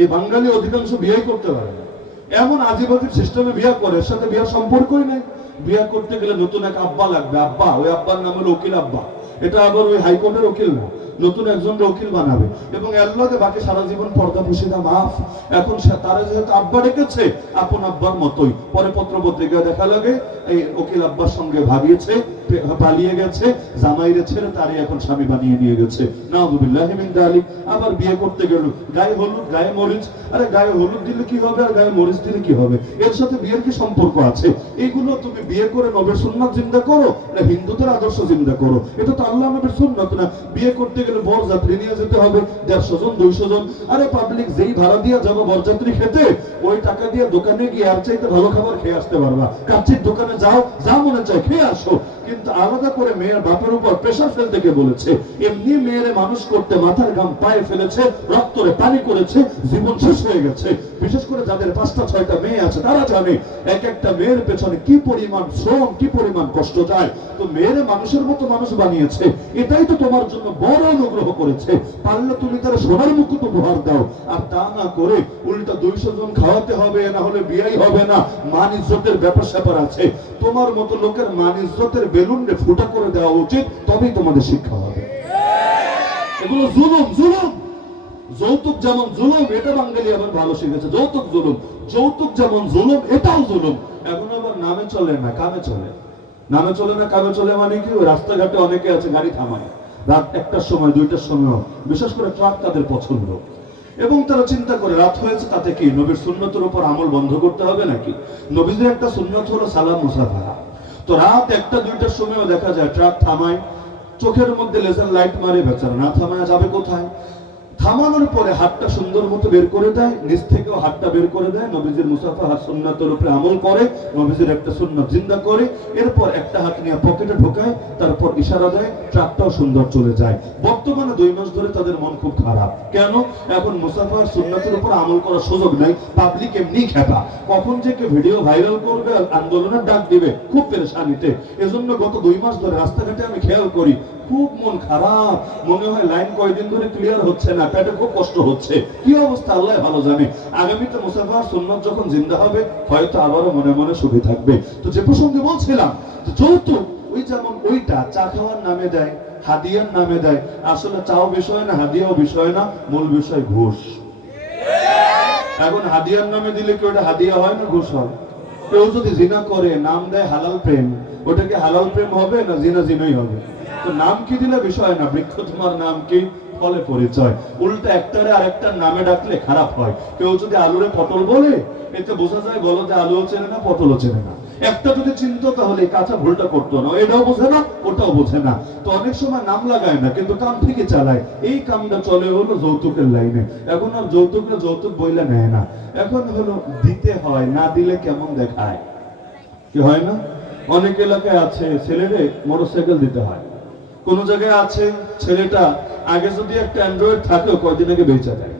এই বাঙালি অধিকাংশ বিয়ে করতে পারে না, এমন আজিবাজির সিস্টেমে বিয়ে করে, এর সাথে বিয়ার সম্পর্কই নাই। বিয়ে করতে গেলে নতুন এক আব্বা লাগবে, আব্বা, ওই আব্বার নাম হলো উকিল আব্বা। এটা আবার ওই হাইকোর্টের উকিল না, নতুন একজন উকিল বানাবে এবং এল্লাহকে বাকি সারা জীবন পর্দা পুশিদা মাফ। এখন তারা যেহেতু আব্বা ডেকেছে, আপন আব্বার মতোই, পরে পত্র পত্রিকায় দেখা লাগে এই উকিল আব্বার সঙ্গে ভাগিয়েছে, পালিয়ে গেছে, জামাইরে ছেড়ে তারই এখন স্বামী বানিয়ে নিয়ে গেছে। নাউযুবিল্লাহি মিন যালিক। আবার বিয়ে করতে গেল, গায়ে হলুদ, গায়ে মরিচ। আরে গায়ে হলুদ দিলে কি হবে আর গায়ে মরিচ দিলে কি হবে? এর সাথে বিয়ের কি সম্পর্ক আছে? এইগুলো তুমি বিয়ে করে নবীর সুন্নাত জিন্দা করো না হিন্দুদের আদর্শ জিন্দা করো? এটা তো আল্লাহ নবীর সুন্নাত না। বিয়ে করতে গেলে বরযাত্রী নিয়ে যেতে হবে 150 জন 200 জন। আরে পাবলিক যেই ভাড়া দিয়ে যাবো বরযাত্রী খেতে, ওই টাকা দিয়ে দোকানে গিয়ে আর চাইতে ভালো খাবার খেয়ে আসতে পারবা। কাচ্চির দোকানে যাও, যা মনে চায় খেয়ে আসো, কিন্তু আলাদা করে মেয়ের বাপের উপর প্রেশার ফেলতে কে বলেছে? এমনি মেয়েরে মানুষ করতে মাথার ঘাম পায়ে ফেলেছে, রক্তরে পানি করেছে, জীবন শেষ হয়ে গেছে। বিশেষ করে যাদের 5টা 6টা মেয়ে আছে তারা জানে এক একটা মেয়ের পেছনে কি পরিমাণ শ্রম, কি পরিমাণ কষ্ট যায়। তো মেয়েরে মানুষের মতো মানুষ বানিয়েছে, এটাই তো তোমার জন্য বড় অনুগ্রহ করেছে। পারলে তুমি তার সোনার মুকুট উপহার দাও, আর তা না করে উল্টা 200 জন খাওয়াতে হবে, না হলে বিয়েই হবে না। মান ইজ্জতের ব্যাপার স্যাপার আছে। তোমার মতো লোকের মান ইজ্জতের বেলুনকে ফুটা করে দেওয়া উচিত, তবেই তোমাদের শিক্ষা হবে। এগুলো জুলুম, জুলুম। যৌতুক যেমন জুলুম, এটা বাঙালি আবার ভালো শিখেছে। যৌতুক জুলুম, যৌতুক যেমন জুলুম, এটাও জুলুম। এখন আবার নামে চলে না, কামে চলে। নামে চলে না, কামে চলে মানে কি? রাস্তাঘাটে অনেকে আছে গাড়ি থামায় রাত 1টার সময়, 2টার সময়, বিশেষ করে ট্রাক তাদের পছন্দ। এবং তারা চিন্তা করে রাত হয়েছে তাতে কি নবীর সুন্নতের উপর আমল বন্ধ করতে হবে নাকি? নবীদের একটা সুন্নত হলো সালাম মুসাফাহা। তো রাত 1টা 2টার সময়ও দেখা যায় ট্রাক থামায়, চোখের মধ্যে লেজার লাইট মারে, বেচারা না থামায় যাবে কোথায়? থামানোর পরে হাতটা সুন্দর মতো বের করে দেয়, নিচ থেকেও হাতটা বের করে দেয়, নবীজির মুসাফাহা সুন্নাতের উপরে আমল করে, নবীজির একটা সুন্নাত জিন্দা করে। এরপর একটা হাত নিয়ে পকেটে ঢোকায়, তারপর ইশারা দেয়, ট্রাকটাও সুন্দর চলে যায়। বর্তমানে 2 মাস ধরে তাদের মন খুব খারাপ। কেন? এখন মুসাফাহার সুন্নাতের উপর আমল করার সুযোগ নাই, পাবলিক এমনি খেপা। কখন যে কে ভিডিও ভাইরাল করবে, আন্দোলনের ডাক দিবে, খুব পেরেশানিতে। এজন্য গত 2 মাস ধরে রাস্তাঘাটে আমি খেয়াল করি, খুব মন খারাপ। মনে হয় লাইন কয়দিন ধরে ক্লিয়ার হচ্ছে না, পেটে খুব কষ্ট হচ্ছে। কি অবস্থা আল্লাহ ভালো জানে। আগামীতে মুসাফাহার সুন্নাত যখন জিন্দা হবে, হয়তো আবারও মনে মনে সুখী থাকবে। তো যে প্রসঙ্গে বলছিলাম, যৌতুক ওই যেমন ওইটা চা খাওয়ার নামে দেয়, হাদিয়ার নামে দেয়। আসলে চাও বিষয় না, হাদিয়াও বিষয় না, মূল বিষয় ঘুষ। এখন হাদিয়ার নামে দিলে কি ওটা হাদিয়া হয় না ঘুষ হয়? কেউ যদি জিনা করে, নাম দেয় হালাল প্রেম, ওটা কি হালাল প্রেম হবে না জিনা জিনাই হবে? তো নাম কি দিলে বিষয় না, বৃক্ষ তোমার নাম কি, ফলে পরিচয়। উল্টা একটারে আরেকটার নামে ডাকলে খারাপ হয়। কেউ যদি আলুরে পটল বলে, এতে বোঝা যায় বলো যে আলুও চেনে না, পটলও চেনে না। একটা যদি চিনতো তাহলে কাঁচা ভুলটা করতো না, এটাও বোঝে না, ওটাও বোঝে না। তো অনেক সময় নাম লাগায় না, কিন্তু কাম ঠিকই চালায়। এই কামটা চলে হলো যৌতুকের লাইনে। এখন আর যৌতুকরা যৌতুক বইলে নেয় না, এখন হলো দিতে হয়, না দিলে কেমন দেখায়, কি হয় না? অনেক এলাকায় আছে ছেলেরে মোটরসাইকেল দিতে হয়, কোন জায়গায় আছে ছেলেটা আগে যদি একটা অ্যান্ড্রয়েড থাকেও কয়দিন আগে বেচা দেয়।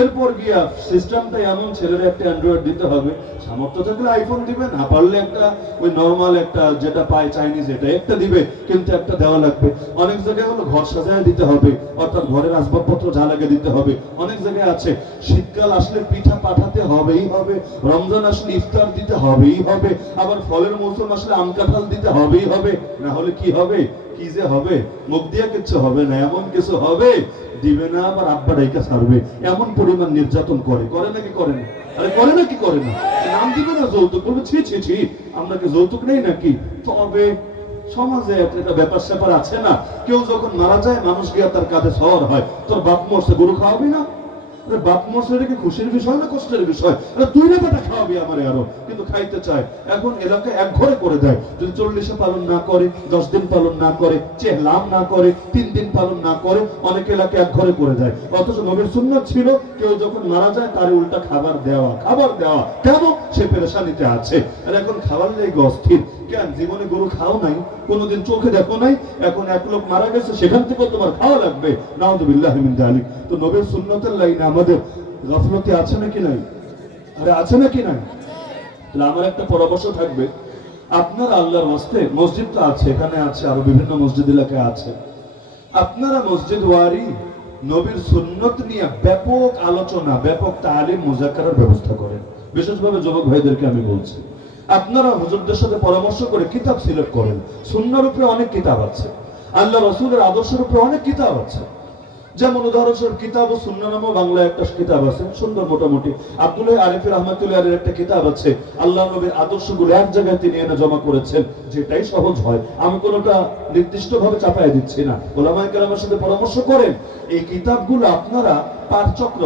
এরপর গিয়া সিস্টেমটা এমন, ছেলের একটা অ্যান্ড্রয়েড দিতে হবে, সামর্থ্য থাকলে আইফোন দিবে, না পারলে একটা ওই নর্মাল একটা যেটা পায় চাইনিজ, এটা একটা দিবে, কিন্তু একটা দেওয়া লাগবে। অনেক জায়গায় হলো ঘর সাজায় দিতে হবে, অর্থাৎ ঘরের আসবাবপত্র যা লাগে দিতে হবে। অনেক জায়গায় আছে শীতকাল আসলে পিঠা পাঠাতে হবেই হবে, রমজান আসলে ইফতার দিতে হবেই হবে, আবার ফলের মৌসুম আসলে আম কাঁঠাল দিতে হবেই হবে, না হলে কি হবে? কি যে হবে, মুখ দিয়ে কিছু হবে না, এমন কিছু হবে দিবে না, আবার আব্বা ডাইকা ছাড়বে। এমন পরিমাণ নির্যাতন করে, করে নাকি করে না? আরে করে নাকি করে না? নাম দিবে না যৌতুক, বলবে ছি ছি ছি, আমরা কি যৌতুক নেই নাকি? তবে সমাজে একটা ব্যাপার স্যাপার আছে না, কেউ যখন মারা যায় মানুষ গিয়া তার কাঁধে সওয়ার হয়, তোর বাপ মরছে গরু খাওয়াবি না? বাপ মশাইটা কি খুশির বিষয় না কষ্টের বিষয়? তুই না বেটা খাওয়াবি আমারে আরো, কিন্তু খাইতে চায়। এখন এলাকায় এক ঘরে করে দেয়, যদি 40 পালন না করে, 10 দিন পালন না করে, চেহলাম না করে, 3 দিন পালন না করে, অনেক এলাকায় এক ঘরে করে দেয়। অথচ নবীর সুন্নাত ছিল কেউ যখন মারা যায় তার উল্টা খাবার দেওয়া, খাবার দেওয়া। কেন? সে পেরেশানিতে আছে। আর এখন খাবার লেগে অস্থির। কেন? জীবনে গরু খাও নাই, কোনোদিন চোখে দেখো নাই, এখন এক লোক মারা গেছে সেখান থেকে তোমার খাওয়া লাগবে। নাউযুবিল্লাহি মিন যালিক। তো নবীর সুন্নতের লাইনে আমাদের গাফলতি আছে নাকি নাই? আরে আছে নাকি নাই? তাহলে আমার একটা পরামর্শ থাকবে, আপনারা আল্লাহর ওয়াস্তে, মসজিদ তো আছে, এখানে আছে, আরো বিভিন্ন মসজিদ এলাকায় আছে, আপনারা মসজিদ ওয়ারি নবীর সুন্নত নিয়ে ব্যাপক আলোচনা, ব্যাপক তালিম মুযাক্কারার ব্যবস্থা করেন। বিশেষভাবে যুবক ভাইদেরকে আমি বলছি, আপনারা হুজুরদের সাথে পরামর্শ করে কিতাব সিলেক্ট করেন। সুন্নাহর উপরে অনেক কিতাব আছে, আল্লাহ রাসূলের আদর্শের উপরে অনেক কিতাব আছে। যেমন উদাহরণস্বরূপ কিতাব ও সুন্নাহ নামে বাংলায় একটা কিতাব আছে, সুন্দর মোটামুটি। আব্দুল্লাহ আরিফি রাহমাতুল্লাহ আলাইহির একটা কিতাব আছে, আল্লাহ নবীর আদর্শগুলো এক জায়গায় তিনি এনে জমা করেছেন, যেটাই সহজ হয়। আমি কোনোটা নির্দিষ্টভাবে চাপায় দিচ্ছি না, উলামায়ে কেরামের সাথে পরামর্শ করেন। এই কিতাবগুলো আপনারা পাঠচক্র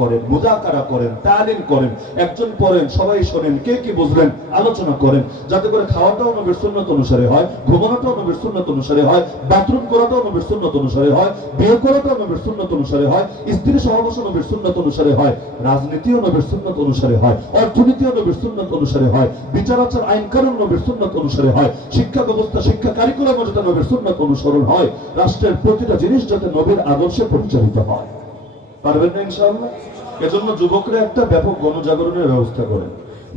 করেন, মুযাকারা করেন, তালিম করেন, একজন পড়েন, সবাই শোনেন, কে কি বুঝলেন আলোচনা করেন, যাতে করে খাওয়াটাও নবীর সুন্নাত অনুসারে হয়, ঘুমানোটাও নবীর সুন্নাত অনুসারে হয়, বাথরুম করাটাও নবীর সুন্নাত অনুসারে হয়, বিয়ে করাটাও নবীর সুন্নাত অনুসারে হয়, স্ত্রী সহবাস নবীর সুন্নাত অনুসারে হয়, রাজনীতিও নবীর সুন্নাত অনুসারে হয়, অর্থনীতিও নবীর সুন্নাত অনুসারে হয়, বিচার আচার আইন কানুন নবীর সুন্নাত অনুসারে হয়, শিক্ষা ব্যবস্থা শিক্ষা কারিকুলাম যাতে নবীর সুন্নাত অনুসরণ হয়, রাষ্ট্রের প্রতিটা জিনিস যাতে নবীর আদর্শে পরিচালিত হয়। পারবেন না ইনশাআল্লাহ? এজন্য যুবকরা একটা ব্যাপক গণজাগরণের ব্যবস্থা করেন,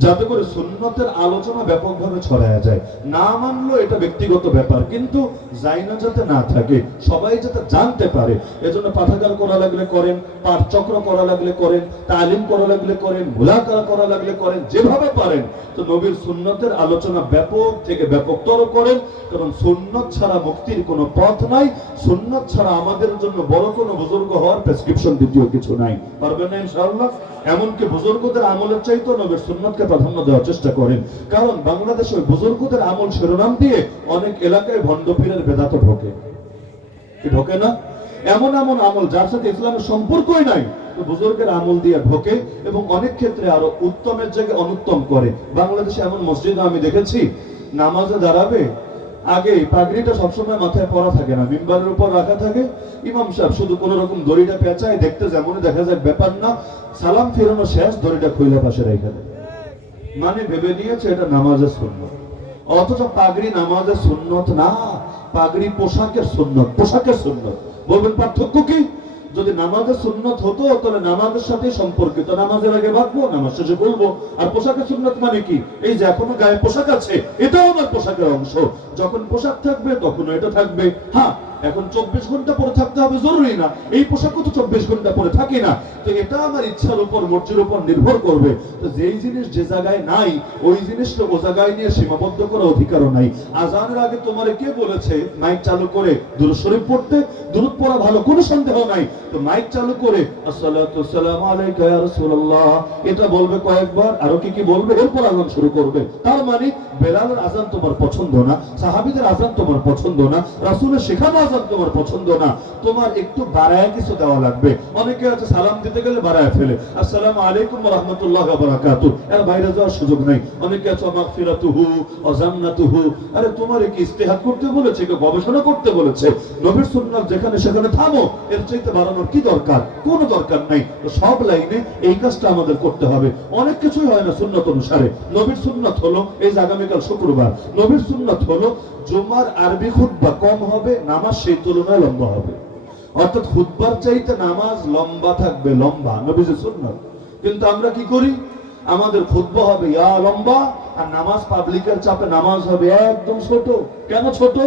যাতে করে সুন্নতের আলোচনা ব্যাপকভাবে ছড়ায়া যায়। না মানলো এটা ব্যক্তিগত ব্যাপার, কিন্তু জাইনা যাতে না থাকে, সবাই যাতে জানতে পারে। এজন্য পাঠাগার করা লাগলে করেন, পাঠচক্র করা লাগলে করেন, তালিম করা লাগলে করেন, মুলাকারা করা লাগলে করেন, যেভাবে পারেন। তো নবীর সুন্নতের আলোচনা ব্যাপক থেকে ব্যাপকতর করেন, কারণ সুন্নত ছাড়া মুক্তির কোনো পথ নাই। সুন্নত ছাড়া আমাদের জন্য বড় কোনো বুজুর্গ হওয়ার প্রেসক্রিপশন দ্বিতীয় কিছু নাই। পারবেন না ইনশাআল্লাহ? এমনকি বুজুর্গদের আমলের চাইতে নবীর সুন্নতকে প্রাধান্য দেওয়ার চেষ্টা করেন, কারণ বাংলাদেশে বুজুর্গদের আমল শিরোনাম দিয়ে অনেক এলাকায় ভণ্ড পীরের বেদাত ঢোকে না? এমন এমন আমল যার সাথে ইসলামের সম্পর্কই নাই, বুজুর্গের আমল দিয়ে ঢোকে, এবং অনেক ক্ষেত্রে আরো উত্তমের জায়গায় অনুত্তম করে। বাংলাদেশে এমন মসজিদ আমি দেখেছি, নামাজে দাঁড়াবে আগে পাগড়িটা সবসময় মাথায় পরা থাকে না, মিম্বারের উপর রাখা থাকে। ইমাম সাহেব শুধু কোন রকম দড়িটা পেঁচায়, দেখতে যেমন দেখা যায় ব্যাপার না, সালাম ফেরানো শেষ, দড়িটা খুইলা পাশে রেখে দেয়, মানে ভেবে নিয়েছে এটা নামাজের সুন্নত। অথচ পাগড়ি নামাজের সুন্নত না, পাগড়ি পোশাকের সুন্নত। পোশাকের সুন্নত বলবেন পার্থক্য কি? যদি নামাজের সুন্নত হতো তাহলে নামাজের সাথে সম্পর্কিত, নামাজের আগে বাঁধবো, নামাজ শেষে বলবো। আর পোশাকের সুন্নত মানে কি? এই যে এখনো গায়ে পোশাক আছে, এটাও আমার পোশাকের অংশ। যখন পোশাক থাকবে তখনও এটা থাকবে। হ্যাঁ, এখন 24 ঘন্টা পরে থাকতে হবে জরুরি না, এই পোশাকও তো 24 ঘন্টা পরে থাকে না। তো এটা আমার ইচ্ছার উপর, মর্জির উপর নির্ভর করবে। তো যেই জিনিস যে জায়গায় নাই, ওই জিনিসটা ও জায়গায় নিয়ে সীমাবদ্ধ করার অধিকারও নাই। আজানের আগে তোমারে কে বলেছে মাইক চালু করে দুরূদ শরীফ পড়তে? দুরূদ পড়া ভালো, কোনো সন্দেহ নাই। তো মাইক চালু করে আসসালাতু ওয়াসসালামু আলাইকা ইয়া রাসূলুল্লাহ এটা বলবে কয়েকবার, আরো কি কি বলবে, এরপর আজান শুরু করবে। তার মানে বেলালের আজান তোমার পছন্দ না, সাহাবীদের আজান তোমার পছন্দ না, রাসূলের শেখানো আজান তোমার পছন্দ না, তোমার একটু বাড়ায় কিছু দেওয়া লাগবে। অনেকে আছে সালাম দিতে গেলে বাড়ায় ফেলে, আসসালামু আলাইকুম ওয়া রাহমাতুল্লাহি ওয়া বারাকাতুহু, এর বাইরে যাওয়ার সুযোগ নাই। অনেকে আছে মাগফিরাতুহু ওয়া জান্নাতুহু। আরে তোমার কি ইস্তেহাদ করতে বলেছে, কি গবেষণা করতে বলেছে? নবীর সুন্নাত যেখানে সেখানে থামো, এর চাইতে বাড়ানোর কি দরকার? কোনো দরকার নাই। তো সব লাইনে এই কাজটা আমাদের করতে হবে। অনেক কিছুই হয় না সুন্নাত অনুসারে। নবীর সুন্নাত হলো এই যে আগামীকাল শুক্রবার, নবীর সুন্নাত হলো জুমার আরবি খুতবা কম হবে, নামাজ সেই তুলনায় লম্বা হবে। অর্থাৎ খুতবার চাইতে নামাজ লম্বা থাকবে, লম্বা নবীর সুন্নাত। কিন্তু আমরা কি করি? আমাদের খুতবা হবে ইয়া লম্বা, আর নামাজ পাবলিকের চাপে নামাজ হবে একদম ছোট। কেন ছোট?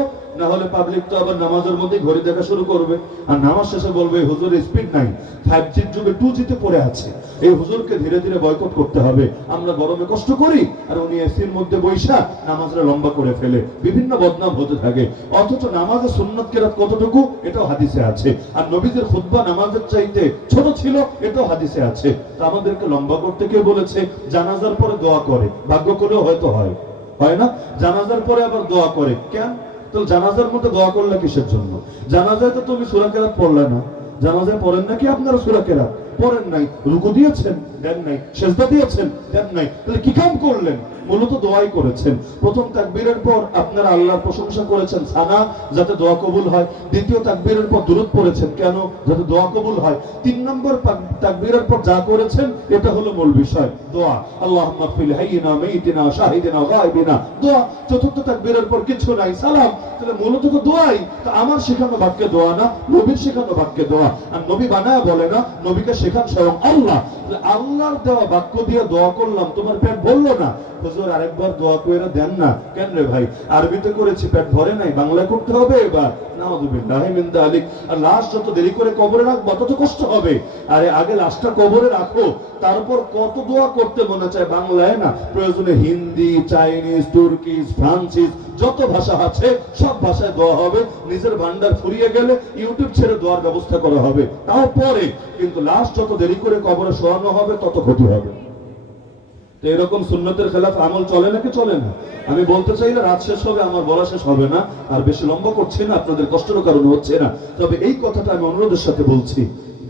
না হলে পাবলিক তো আবার নামাজের মধ্যে ঘড়ি দেখা শুরু করবে, আর নামাজ শেষে বলবে হুজুরের স্পিড নাই, 5G যুগে 2G তে পড়ে আছে, এই হুজুরকে ধীরে ধীরে বয়কট করতে হবে। আমরা গরমে কষ্ট করি, আর উনি এসির মধ্যে বৈশা নামাজটা লম্বা করে ফেলে, বিভিন্ন বদনাম হতে থাকে। অথচ নামাজের সুন্নাত কেরাত কতটুকু, এটাও হাদিসে আছে। আর নবীদের খুতবা নামাজের চাইতে ছোট ছিল, এটাও হাদিসে আছে। তা আমাদেরকে লম্বা করতে কে বলেছে? জানাজার পরে দোয়া করে, ভাগ্য করেও হয়তো হয় না, জানাজার পরে আবার দোয়া করে। কেন? তো জানাজার মধ্যে দোয়া করলে কিসের জন্য? জানাজায় তো তুমি সূরা কেরাত পড়লে না। জানাজায় পড়েন নাকি আপনারা সূরা কেরাত? পড়েন নাই। রুকু দিয়েছেন? দেন নাই। সিজদা দিয়েছেন? দেন নাই। তাহলে কি কাম করলেন? মূলত দোয়াই করেছেন। প্রথম তাকবীরের পর আপনারা আল্লাহর প্রশংসা করেছেন সানা, যাতে দোয়া কবুল হয়। দ্বিতীয় তাকবীরের পর দুরূদ পড়েছেন, কেন? যাতে দোয়া কবুল হয়। 3 নম্বর তাকবীরের পর যা করেছেন এটা হলো মূল বিষয়, দোয়া। আল্লাহুম্মা ফিল হাইয়িনা মাইতিনা শাহিদিনা গায়বিনা, দোয়া। চতুর্থ তাকবীরের পর কিছু নাই, সালাম। তাহলে মূলত তো দোয়াই। তো আমার শেখানো বাক্যে দোয়া না, নবীর শেখানো বাক্যে দোয়া। আর নবী বানায়া বলে না, নবীকে শেখান স্বয়ং আল্লাহ। আল্লাহর দেওয়া বাক্য দিয়ে দোয়া করলাম, তোমার পেট ভরলো না, হুজুর আরেকবার দোয়া করে দেন না। কেন রে ভাই, আরবিতে করেছি পেট ভরে নাই, বাংলায় করতে হবে এবার। নাউযুবিল্লাহি মিন যালিক। আর লাশ যত দেরি করে কবরে রাখবো তত কষ্ট হবে। আরে আগে লাশটা কবরে রাখো, তারপর কত দোয়া করতে মনে চায় বাংলায় না, প্রয়োজনে হিন্দি, চাইনিজ, তুর্কিশ, ফ্রান্সিস যত ভাষা আছে সব ভাষায় দোয়া হবে। নিজের ভান্ডার ফুরিয়ে গেলে ইউটিউব ছেড়ে দোয়ার ব্যবস্থা করা হবে, তাও পরে। কিন্তু লাশ যত দেরি করে কবরে শোয়ানো হবে তত ক্ষতি হবে। তো এরকম সুন্নতের খেলাফ আমল চলে নাকি চলে না? আমি বলতে চাইলে রাত শেষ হবে, আমার বলা শেষ হবে না, আর বেশি লম্বা করছি না, আপনাদের কষ্টের কারণ হচ্ছে না। তবে এই কথাটা আমি অনুরোধের সাথে বলছি,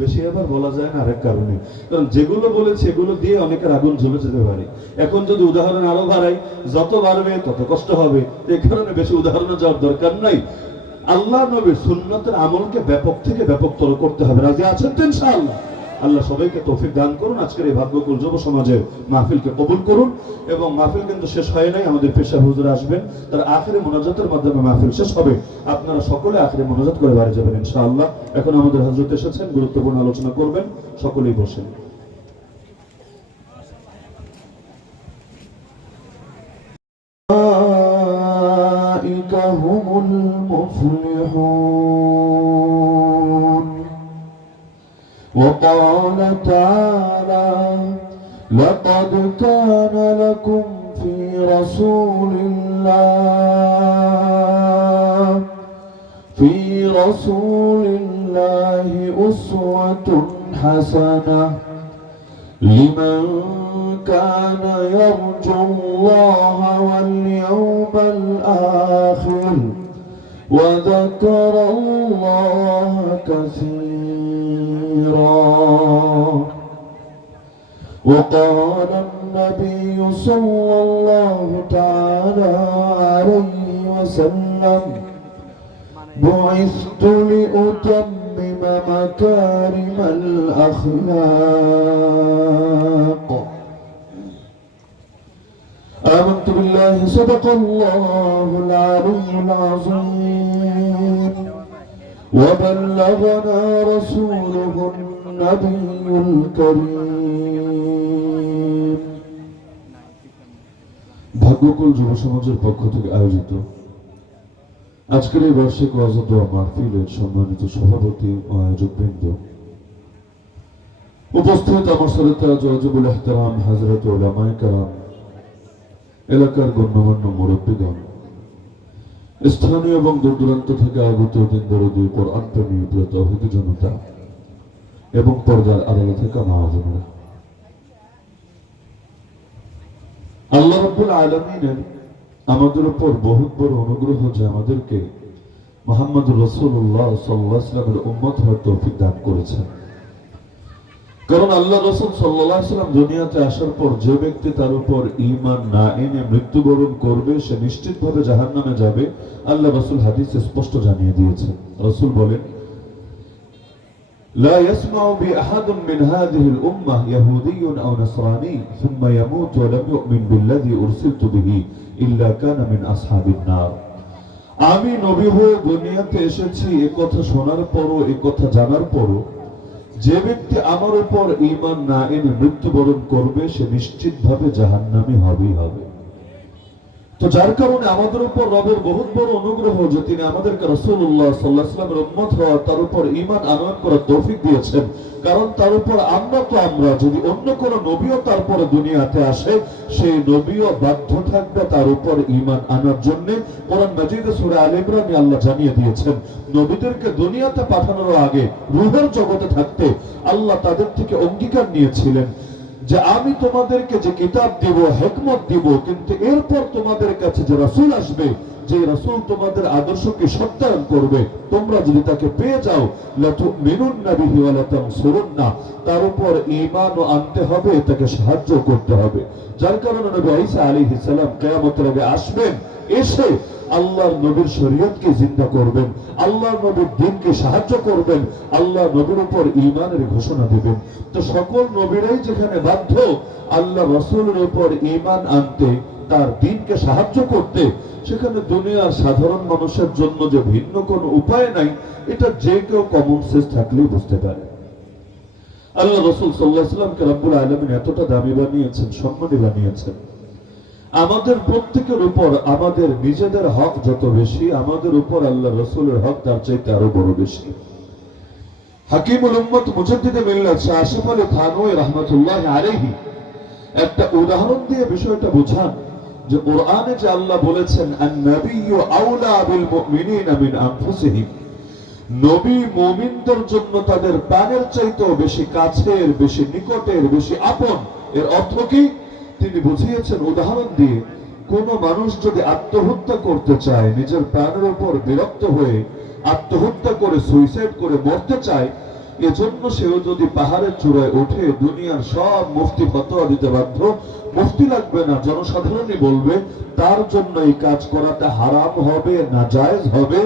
বেশি আবার বলা যায় না আরেক কারণে, কারণ যেগুলো বলেছি এগুলো দিয়ে অনেকের আগুন জ্বলে যেতে পারে। এখন যদি উদাহরণ আরো বাড়াই, যত বাড়বে তত কষ্ট হবে, এই কারণে বেশি উদাহরণে যাওয়ার দরকার নাই। আল্লাহ নবীর সুন্নতের আমলকে ব্যাপক থেকে ব্যাপকতর করতে হবে। রাজি আছেন তো ইনশাআল্লাহ? আল্লাহ সবাইকে তৌফিক দান করুন। আজকের এই ভাগ্যকুল যুব সমাজের মাহফিলকে কবুল করুন। এবং মাহফিল কিন্তু শেষ হয় নাই, আমাদের পেশা হুজুর আসবেন, তার আখিরি মুনাজাতের মাধ্যমে মাহফিল শেষ হবে। আপনারা সকলে আখিরি মুনাজাত করে বাড়ি যাবেন ইনশাআল্লাহ। এখন আমাদের হযরত এসেছেন, গুরুত্বপূর্ণ আলোচনা করবেন, সকলেই বসেন। হুমুল মুফলিহুন। وقال تعالى: لقد كان لكم في رسول الله أسوة حسنة لمن كان يرجو الله واليوم الآخر وذكر الله كثيرا. وقال النبي صلى الله تعالى عليه وسلم: بعثت لأتمم مكارم الأخلاق. آمنت بالله صدق الله العلي العظيم وبلغنا رسوله النبي الكريم. ভাগ্যকুল যুব সমাজের পক্ষ থেকে আয়োজিত আজকের এই বার্ষিক ওয়াজ ও দোয়া মাহফিলের সম্মানিত সভাপতি ও আয়োজকবৃন্দ, উপস্থিত আমার শ্রদ্ধা ওয়াজিবুল ইহতিরাম হযরত উলামায়ে কেরাম, এলাকার গণ্যমান্য মুরব্বীগণ, স্থানীয় এবং দূর দূরান্ত থেকে আগত দিন দরদি কোরআন প্রেমী প্রিয় তাওহীদি জনতা এবং পর্দার আড়ালে থাকা মা ও বোনেরা, আল্লাহ রাব্বুল আলামিনের আমাদের উপর বহুত বড় অনুগ্রহ যে আমাদেরকে মুহাম্মদুর রাসূলুল্লাহ সাল্লাল্লাহু আলাইহি ওয়াসাল্লামের উম্মত হওয়ার তৌফিক দান করেছেন। কারণ আল্লাহ রাসূল সাল্লাল্লাহু আলাইহি ওয়াসাল্লাম দুনিয়াতে আসার পর যে ব্যক্তি তার উপর ঈমান না এনে মৃত্যুবরণ করবে সে নিশ্চিতভাবে জাহান্নামে যাবে। আল্লাহ রাসূল হাদিসে স্পষ্ট জানিয়ে দিয়েছেন। রাসূল বলেন: لا يسمع بأحد من هذه الأمة يهودي أو نصراني ثم يموت ولم يؤمن بالذي أرسلت به إلا كان من أصحاب النار. আমি নবী হয়ে দুনিয়াতে এসেছি এই কথা শোনার পরও, এই কথা জানার পরও যে ব্যক্তি আমার উপর ঈমান না এনে মৃত্যুবরণ করবে সে নিশ্চিতভাবে জাহান্নামী হবেই হবে। তো যার কারণে আমাদের উপর রবের বহুত বড় অনুগ্রহ যে তিনি আমাদেরকে রাসূলুল্লাহ সাল্লাল্লাহু আলাইহি ওয়াসাল্লামের উম্মত হওয়া, তার উপর ঈমান আনয়ন করার তৌফিক দিয়েছেন। কারণ তার উপর আমরা যদি অন্য কোন নবীও তারপরে দুনিয়াতে আসে, সেই নবীও বাধ্য থাকবে তার উপর ঈমান আনার জন্য। কোরআন মাজিদে সূরা আলে ইমরানে আল্লাহ জানিয়ে দিয়েছেন, নবীদেরকে দুনিয়াতে পাঠানোর আগে রূহের জগতে থাকতে আল্লাহ তাদের থেকে অঙ্গীকার নিয়েছিলেন যে আমি তোমাদেরকে যে কিতাব দিব, হিকমত দিব, কিন্তু এরপর তোমাদের কাছে যে রাসূল আসবে, যে রাসূল তোমাদের আদর্শকে সত্যায়ন করবে, তোমরা যদি তাকে পেয়ে যাও, লাতুমিনুন্না বিহি ওয়া লাতানসুরুন্না, তার উপর ঈমান আনতে হবে, তাকে সাহায্য করতে হবে। যার কারণে নবী ঈসা আলাইহিস সালাম কিয়ামতের আগে আসবেন, এসে আল্লাহর নবীর শরীয়তকে জিন্দা করবেন, আল্লাহর নবীর দ্বীনকে সাহায্য করবেন, আল্লাহ নবীর উপর ঈমানের ঘোষণা দিবেন। তো সকল নবীরাই যেখানে বাধ্য আল্লাহ রাসূলের উপর ঈমান আনতে, তার দ্বীনকে সাহায্য করতে, সেখানে দুনিয়ার সাধারণ মানুষের জন্য যে ভিন্ন কোনো উপায় নাই, এটা যে কেউ কমন সেন্স থাকলেই বুঝতে পারে। আল্লাহ রাসূল সাল্লাল্লাহু আলাইহি ওয়াসাল্লামকে রব্বুল আলামিন এতটা দামি বানিয়েছেন, সম্মানী বানিয়েছেন, আমাদের প্রত্যেকের উপর আমাদের নিজেদের হক যত বেশি, আমাদের উপর আল্লাহ রাসূলের হক তার চাইতে আরো বড় বেশি। হাকিমুল উম্মত মুজাদ্দিদে মিল্লাত শাহ আশরাফ আলী থানভী রাহমাতুল্লাহি আলাইহি একটা উদাহরণ দিয়ে বিষয়টা বোঝান যে কোরআনে যে আল্লাহ বলেছেন আন-নাবিয়্যু আওলা বিল মুমিনিনা মিন আনফুসিহিম, নবী মুমিনদের জন্য তাদের প্রাণের চাইতেও বেশি কাছের, বেশি নিকটের, বেশি আপন। এর অর্থ কি? তিনি বুঝিয়েছেন উদাহরণ দিয়ে, কোন মানুষ যদি আত্মহত্যা করতে চায়, নিজের প্রাণের উপর বিরক্ত হয়ে আত্মহত্যা করে সুইসাইড করে মরতে চায়, এজন্য সেও যদি পাহাড়ের চূড়ায় উঠে দুনিয়ার সব মুফতি ফতোয়া দিতে বাধ্য, মুফতি লাগবে না, জনসাধারণই বলবে তার জন্য এই কাজ করাটা হারাম হবে, নাজায়েজ হবে,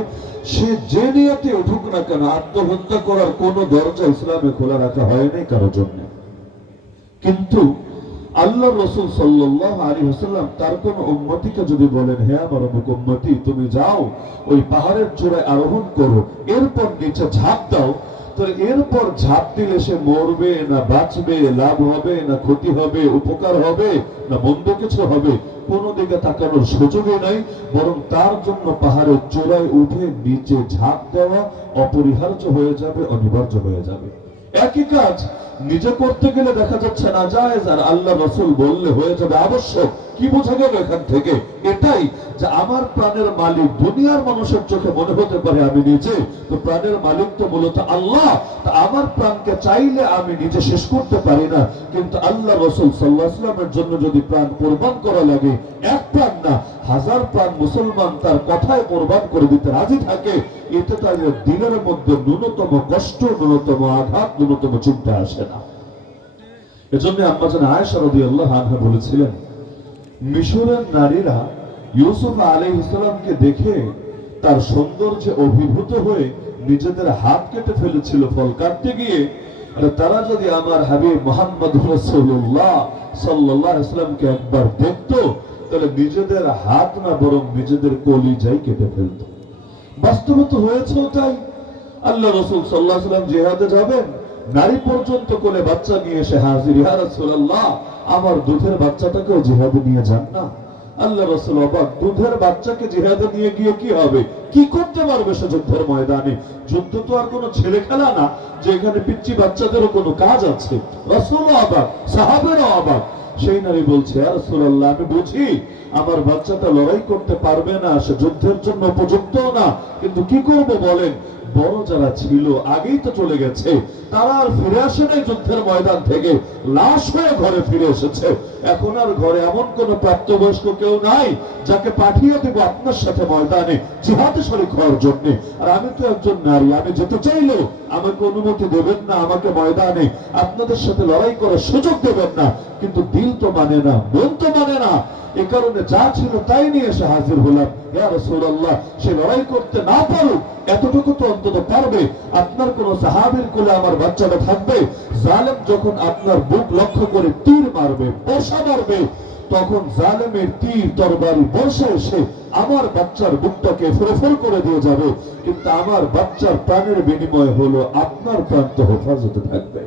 সে যে নিয়তে উঠুক না কেন, আত্মহত্যা করার কোন দরজা ইসলামে খোলা রাখা হয়নি কারোর জন্য। কিন্তু আল্লাহ রাসূল সাল্লাল্লাহু আলাইহি ওয়াসাল্লাম তার কোন উম্মতিকে যদি বলেন, হে আমার অমুক উম্মতি, তুমি যাও ওই পাহাড়ের চূড়ায় আরোহণ করো, এরপর নিচে ঝাঁপ দাও, তো এরপর ঝাঁপ দিলে সে মরবে না বাঁচবে, লাভ হবে না ক্ষতি হবে, উপকার হবে না মন্দ কিছু হবে, কোনো দিকে তাকানোর সুযোগই নাই, বরং তার জন্য পাহাড়ের চূড়ায় উঠে নিচে ঝাঁপ দেওয়া অপরিহার্য হয়ে যাবে, অনিবার্য হয়ে যাবে। একই কাজ নিজে করতে গেলে দেখা যাচ্ছে নাজায়েজ, আর আল্লাহ রাসূল বললে হয়ে যাবে আবশ্যক। কি বোঝা গেল এখান থেকে? এটাই যে আমার প্রাণের মালিক দুনিয়ার মানুষের চোখে মনে হতে পারে আমি নিজে, তো প্রাণের মালিক তো মূলত আল্লাহ। তা আমার প্রাণকে চাইলে আমি নিজে শেষ করতে পারি না, কিন্তু আল্লাহ রাসূল সাল্লাল্লাহু আলাইহি ওয়াসাল্লামের জন্য যদি প্রাণ কোরবান করা লাগে, এক প্রাণ না হাজার প্রাণ মুসলমান তার কথায় কোরবান করে দিতে রাজি থাকে, এতে তাদের দিনের মধ্যে ন্যূনতম কষ্ট, ন্যূনতম আঘাত, ন্যূনতম চিন্তা আসে না। এজন্য আম্মা জান আয়েশা রাদিয়াল্লাহু আনহা বলেছিলেন, মিশরের নারীরা ইউসুফ আলাইহিস সালামকে দেখে তার সৌন্দর্যে অভিভূত হয়ে নিজেদের হাত কেটে ফেলেছিল ফল কাটতে গিয়ে। তারা যদি আমার হাবিব মুহাম্মদ রাসূলুল্লাহ সাল্লাল্লাহু আলাইহি ওয়াসাল্লামকে একবার দেখতো, তাহলে নিজেদের হাত না বরং নিজেদের কলিজাই কেটে ফেলতো। বাস্তবত হয়েছেও তাই। আল্লাহ রাসূল সাল্লাল্লাহু আলাইহি ওয়াসাল্লাম জিহাদে যাবেন, নারী পর্যন্ত কোলে বাচ্চা নিয়ে এসে হাজির, ইয়া রাসূলুল্লাহ আমার দুধের বাচ্চাটাকেও জিহাদে নিয়ে যান না। আল্লাহ রাসূল অবাক, দুধের বাচ্চাকে জিহাদে নিয়ে গিয়ে কি হবে, কি করতে পারবে সে যুদ্ধের ময়দানে? যুদ্ধ তো আর কোনো ছেলে খেলা না যে এখানে পিচ্চি বাচ্চাদেরও কোনো কাজ আছে। রাসূলও অবাক, সাহাবারাও অবাক। সেই নারী বলছে, ইয়া রাসূলুল্লাহ আমি বুঝি আমার বাচ্চাটা লড়াই করতে পারবে না, সে যুদ্ধের জন্য উপযুক্ত না, কিন্তু কি করব বলেন? বড় যারা ছিল আগেই তো চলে গেছে, তারা আর ফিরে আসে নাই যুদ্ধের ময়দান থেকে, লাশ হয়ে ঘরে ফিরে এসেছে। এখন আর ঘরে এমন কোন প্রাপ্তবয়স্ক কেউ নাই যাকে পাঠিয়ে দেব আপনার সাথে ময়দানে জিহাদে শরীক হওয়ার জন্য। আর আমি তো একজন নারী, আমি যেতে চাইলেও আমাকে অনুমতি দেবেন না, আমাকে ময়দানে আপনাদের সাথে লড়াই করার সুযোগ দেবেন না। কিন্তু দিল তো মানে না, মন তো মানে না, এ কারণে যা ছিল তাই নিয়ে এসে হাজির হলাম। ইয়া রাসূলুল্লাহ সে লড়াই করতে না পারুক, এতটুকু তো অন্তত পারবে। আপনার কোন সাহাবীর কোলে আমার বাচ্চাটা থাকবে, জালেম যখন আপনার বুক লক্ষ্য করে তীর মারবে, বর্ষা মারবে, তখন জালেমের তীর তরবারি বর্ষা এসে আমার বাচ্চার বুকটাকে ফুরফুর করে দিয়ে যাবে, কিন্তু আমার বাচ্চার প্রাণের বিনিময় হলো আপনার প্রাণ তো হেফাজতে থাকবে।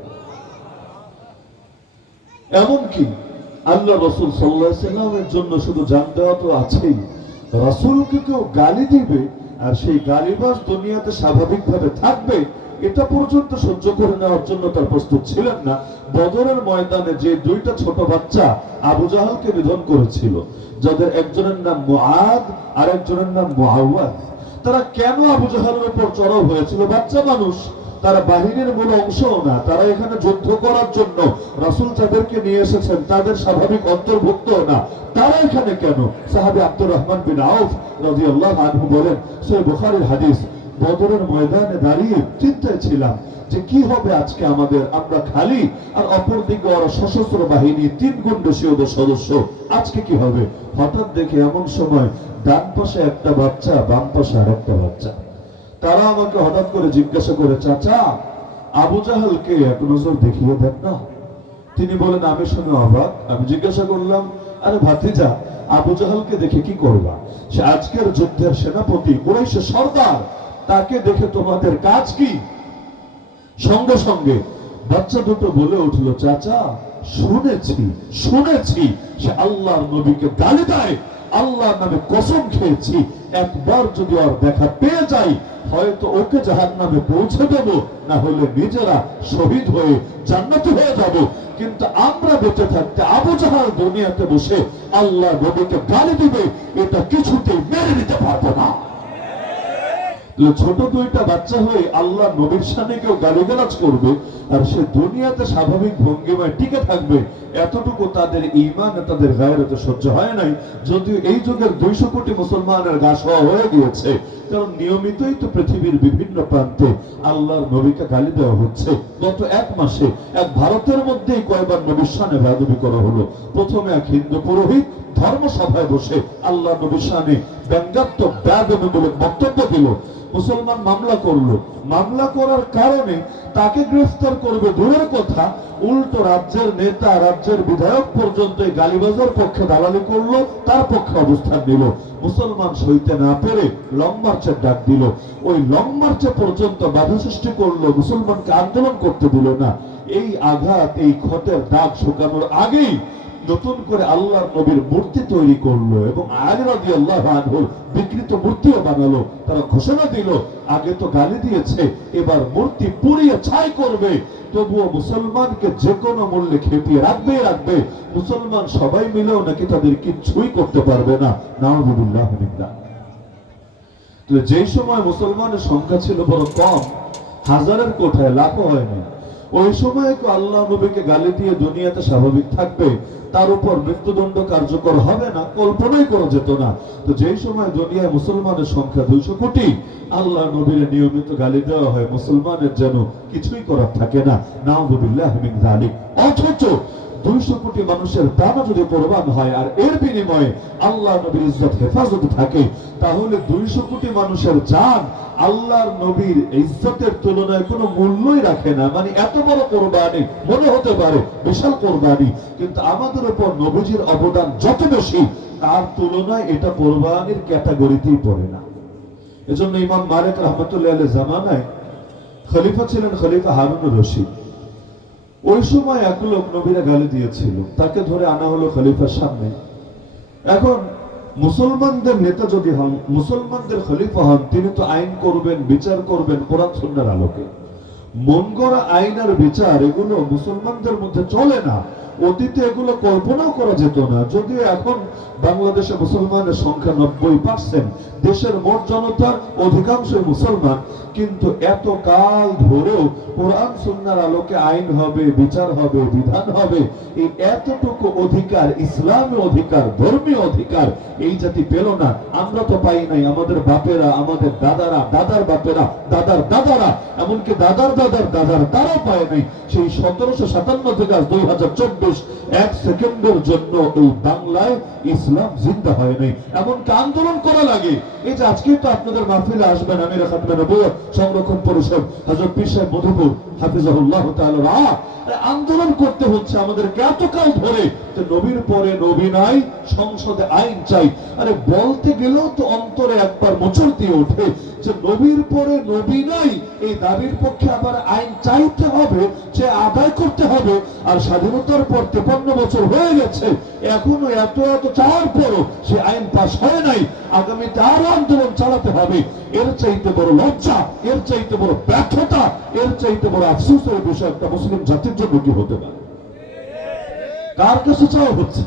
এমনকি আল্লাহ রাসূল সাল্লাল্লাহু আলাইহি ওয়াসাল্লামের জন্য শুধু জান দেওয়া তো আছেই, রাসূলকে কেউ গালি দিবে আর সেই গালিবাজ দুনিয়াতে স্বাভাবিকভাবে থাকবে, এটা পর্যন্ত সহ্য করে নেওয়ার জন্য তার প্রস্তুত ছিলেন না। বদরের ময়দানে যে দুইটা ছোট বাচ্চা আবু জাহালকে নিধন করেছিল, যাদের একজনের নাম মুআদ আর একজনের নাম মুআওয়াদ, তারা কেন আবু জাহালের উপর চড়াও হয়েছিল? বাচ্চা মানুষ, তারা বাহিনীর মূল অংশও না, তারা এখানে যুদ্ধ করার জন্য রাসূল যাদেরকে নিয়ে এসেছেন তাদের স্বাভাবিক অন্তর্ভুক্ত না, তারা এখানে কেন? সাহাবী আব্দুর রহমান বিন আউফ রাদিয়াল্লাহু আনহু বলেন, সহিহ বুখারীর হাদিস, বদরের ময়দানে দাঁড়িয়ে চিন্তায় ছিলাম যে কি হবে আজকে আমাদের, আমরা খালি আর অপরদিকে ওরা সশস্ত্র বাহিনী 3 গুণ বেশি ওদের সদস্য, আজকে কি হবে? হঠাৎ দেখে এমন সময় ডান পাশে একটা বাচ্চা, বাম পাশে আরেকটা বাচ্চা। তারা আমাকে হঠাৎ করে জিজ্ঞাসা করে, চাচা আবু জাহালকে এক নজর দেখিয়ে দেন না। তিনি বলেন, আমি শুনে অবাক। আমি জিজ্ঞাসা করলাম, আরে ভাতিজা আবু জাহালকে দেখে কি করবা? সে আজকের যুদ্ধের সেনাপতি, কুরাইশের সর্দার, তাকে দেখে তোমাদের কাজ কি? সঙ্গে সঙ্গে বাচ্চা দুটো বলে উঠলো, চাচা শুনেছি শুনেছি সে আল্লাহর নবীকে গালি দেয়, আল্লাহর নামে কসম খেয়েছি একবার যদি ওর দেখা পেয়ে যাই হয়তো ওকে জাহান্নামে পৌঁছে দেব, না হলে নিজেরা শহীদ হয়ে জান্নাতি হয়ে যাব। কিন্তু আমরা বেঁচে থাকতে আবু জাহাল দুনিয়াতে বসে আল্লাহ নবীকে গালি দিবে, এটা কিছুতেই মেনে নিতে পারবো না। ছোট দুইটা বাচ্চা হয়ে আল্লাহ নবীর সামনে কেউ গালিগালাজ করবে আর সে দুনিয়াতে স্বাভাবিক ভঙ্গিমায় টিকে থাকবে, এতটুকু তাদের ঈমান তাদের গায়রতে সহ্য হয় নাই। যদিও এই যুগের 200 কোটি মুসলমানের গা সওয়া হয়ে গিয়েছে, কারণ নিয়মিতই তো পৃথিবীর বিভিন্ন প্রান্তে আল্লাহর নবীকে গালি দেওয়া হচ্ছে। গত এক মাসে এক ভারতের মধ্যেই কয়েকবার নবীর শানে বেয়াদবি করা হলো। প্রথমে এক হিন্দু পুরোহিত ধর্মসভায় বসে আল্লাহ নবীর শানে ব্যঙ্গাত্মক বেয়াদবিমূলক বক্তব্য দিল। মুসলমান মামলা করলো, মামলা করার কারণে তাকে গ্রেফতার করবে দূরের কথা, উল্টো রাজ্যের নেতা রাজ্যের বিধায়ক পর্যন্ত এই গালিবাজের পক্ষে দালালি করলো, তার পক্ষে অবস্থান নিল। মুসলমান সইতে না পেরে লং মার্চের ডাক দিল, ওই লং মার্চে পর্যন্ত বাধা সৃষ্টি করলো, মুসলমানকে আন্দোলন করতে দিল না। এই আঘাত এই ক্ষতের দাগ শুকানোর আগেই নতুন করে আল্লাহর নবীর মূর্তি তৈরি করলো এবং আলী রাদিয়াল্লাহু আনহুর বিকৃত মূর্তিও বানালো। তারা ঘোষণা দিল আগে তো গালি দিয়েছে, এবার মূর্তি পুড়িয়ে ছাই করবে, তবুও মুসলমানকে যে কোনো মূল্যে খেপিয়ে রাখবে রাখবে। মুসলমান সবাই মিলেও নাকি তাদের কিচ্ছুই করতে পারবে না। নাউযুবিল্লাহ মিন। তো যেই সময় মুসলমানের সংখ্যা ছিল বড় কম, হাজারের কোঠায় লাখও হয়নি, ওই সময় আল্লাহ নবীকে গালি দিয়ে দুনিয়াতে স্বাভাবিক থাকবে, তার উপর মৃত্যুদণ্ড কার্যকর হবে না, কল্পনাই করা যেত না। তো যেই সময় দুনিয়ায় মুসলমানের সংখ্যা 200 কোটি, আল্লাহ নবীর নিয়মিত গালি দেওয়া হয়, মুসলমানের যেন কিছুই করার থাকে না। নাউযুবিল্লাহি মিন যালিক। অথচ 200 কোটি মানুষের দানা যদি কোরবান হয় আর এর বিনিময়ে আল্লাহ নবীর ইজ্জত হেফাজত থাকে, তাহলে 200 কোটি মানুষের জান আল্লাহর নবীর ইজ্জতের তুলনায় কোনো মূল্যই রাখে না। মানে এত বড় কোরবানি মনে হতে পারে বিশাল কোরবানি, কিন্তু আমাদের উপর নবীজির অবদান যত বেশি তার তুলনায় এটা কোরবানির ক্যাটাগরিতেই পড়ে না। এজন্য ইমাম মালিক রাহমাতুল্লাহ আলাইহির জামানায় খলিফা ছিলেন খলিফা হারুনুর রশিদ। ওই সময় এক লোক নবীরা গালি দিয়েছিল, তাকে ধরে আনা হলো খলিফার সামনে। এখন মুসলমানদের নেতা যদি হন, মুসলমানদের খলিফা হন, তিনি তো আইন করবেন, বিচার করবেন কোরআন সুন্নাহর আলোকে। মন গড়া আইন আর বিচার এগুলো মুসলমানদের মধ্যে চলে না, অতীতে এগুলো কল্পনাও করা যেত না। যদিও এখন বাংলাদেশে মুসলমানের সংখ্যা 90%, দেশের মোট জনতার অধিকাংশই মুসলমান, কিন্তু এত কাল ধরেও কোরআন সুন্নাহর আলোকে আইন হবে, বিচার হবে, বিধান হবে, এই এতটুকু অধিকার, ইসলামী অধিকার, ধর্মীয় অধিকার এই জাতি পেল না। আমরা তো পাই নাই, আমাদের বাপেরা, আমাদের দাদারা, দাদার বাপেরা, দাদার দাদারা, এমনকি দাদার দাদার দাদার তারাও পায় নাই। সেই 1757 থেকে আজ 2024 এক সেকেন্ডের জন্য এই বাংলায় ইসলাম জিন্দা হয় নাই। এমনকি আন্দোলন করা লাগে। এই যে আজকে তো আপনাদের মাহফিলে আসবেন আমির খাতমে নবুয়ত সংরক্ষণ পরিষদ হযরত পীর সাহেব মধুপুর হাফিজাহুল্লাহ তাআলা, আন্দোলন করতে হচ্ছে আমাদের এতকাল ধরে যে নবীর পরে নবী নাই, সংসদে আইন চাই। আরে বলতে গেলেও তো অন্তরে একবার মোচড় দিয়ে ওঠে যে নবীর পরে নবী নাই, এই দাবির পক্ষে আবার আইন চাইতে হবে, যে আদায় করতে হবে। আর স্বাধীনতার পর 53 বছর হয়ে গেছে, এখনো এত এত চাওয়ার পরও সে আইন পাস হয় নাই। আগামীতে আরো আন্দোলন চালাতে হবে। এর চাইতে বড় লজ্জা, এর চাইতে বড় ব্যর্থতা, এর চাইতে বড় আফসোসের বিষয় একটা মুসলিম জাতির জন্য কি হতে পারে? কার কাছে চাওয়া হচ্ছে?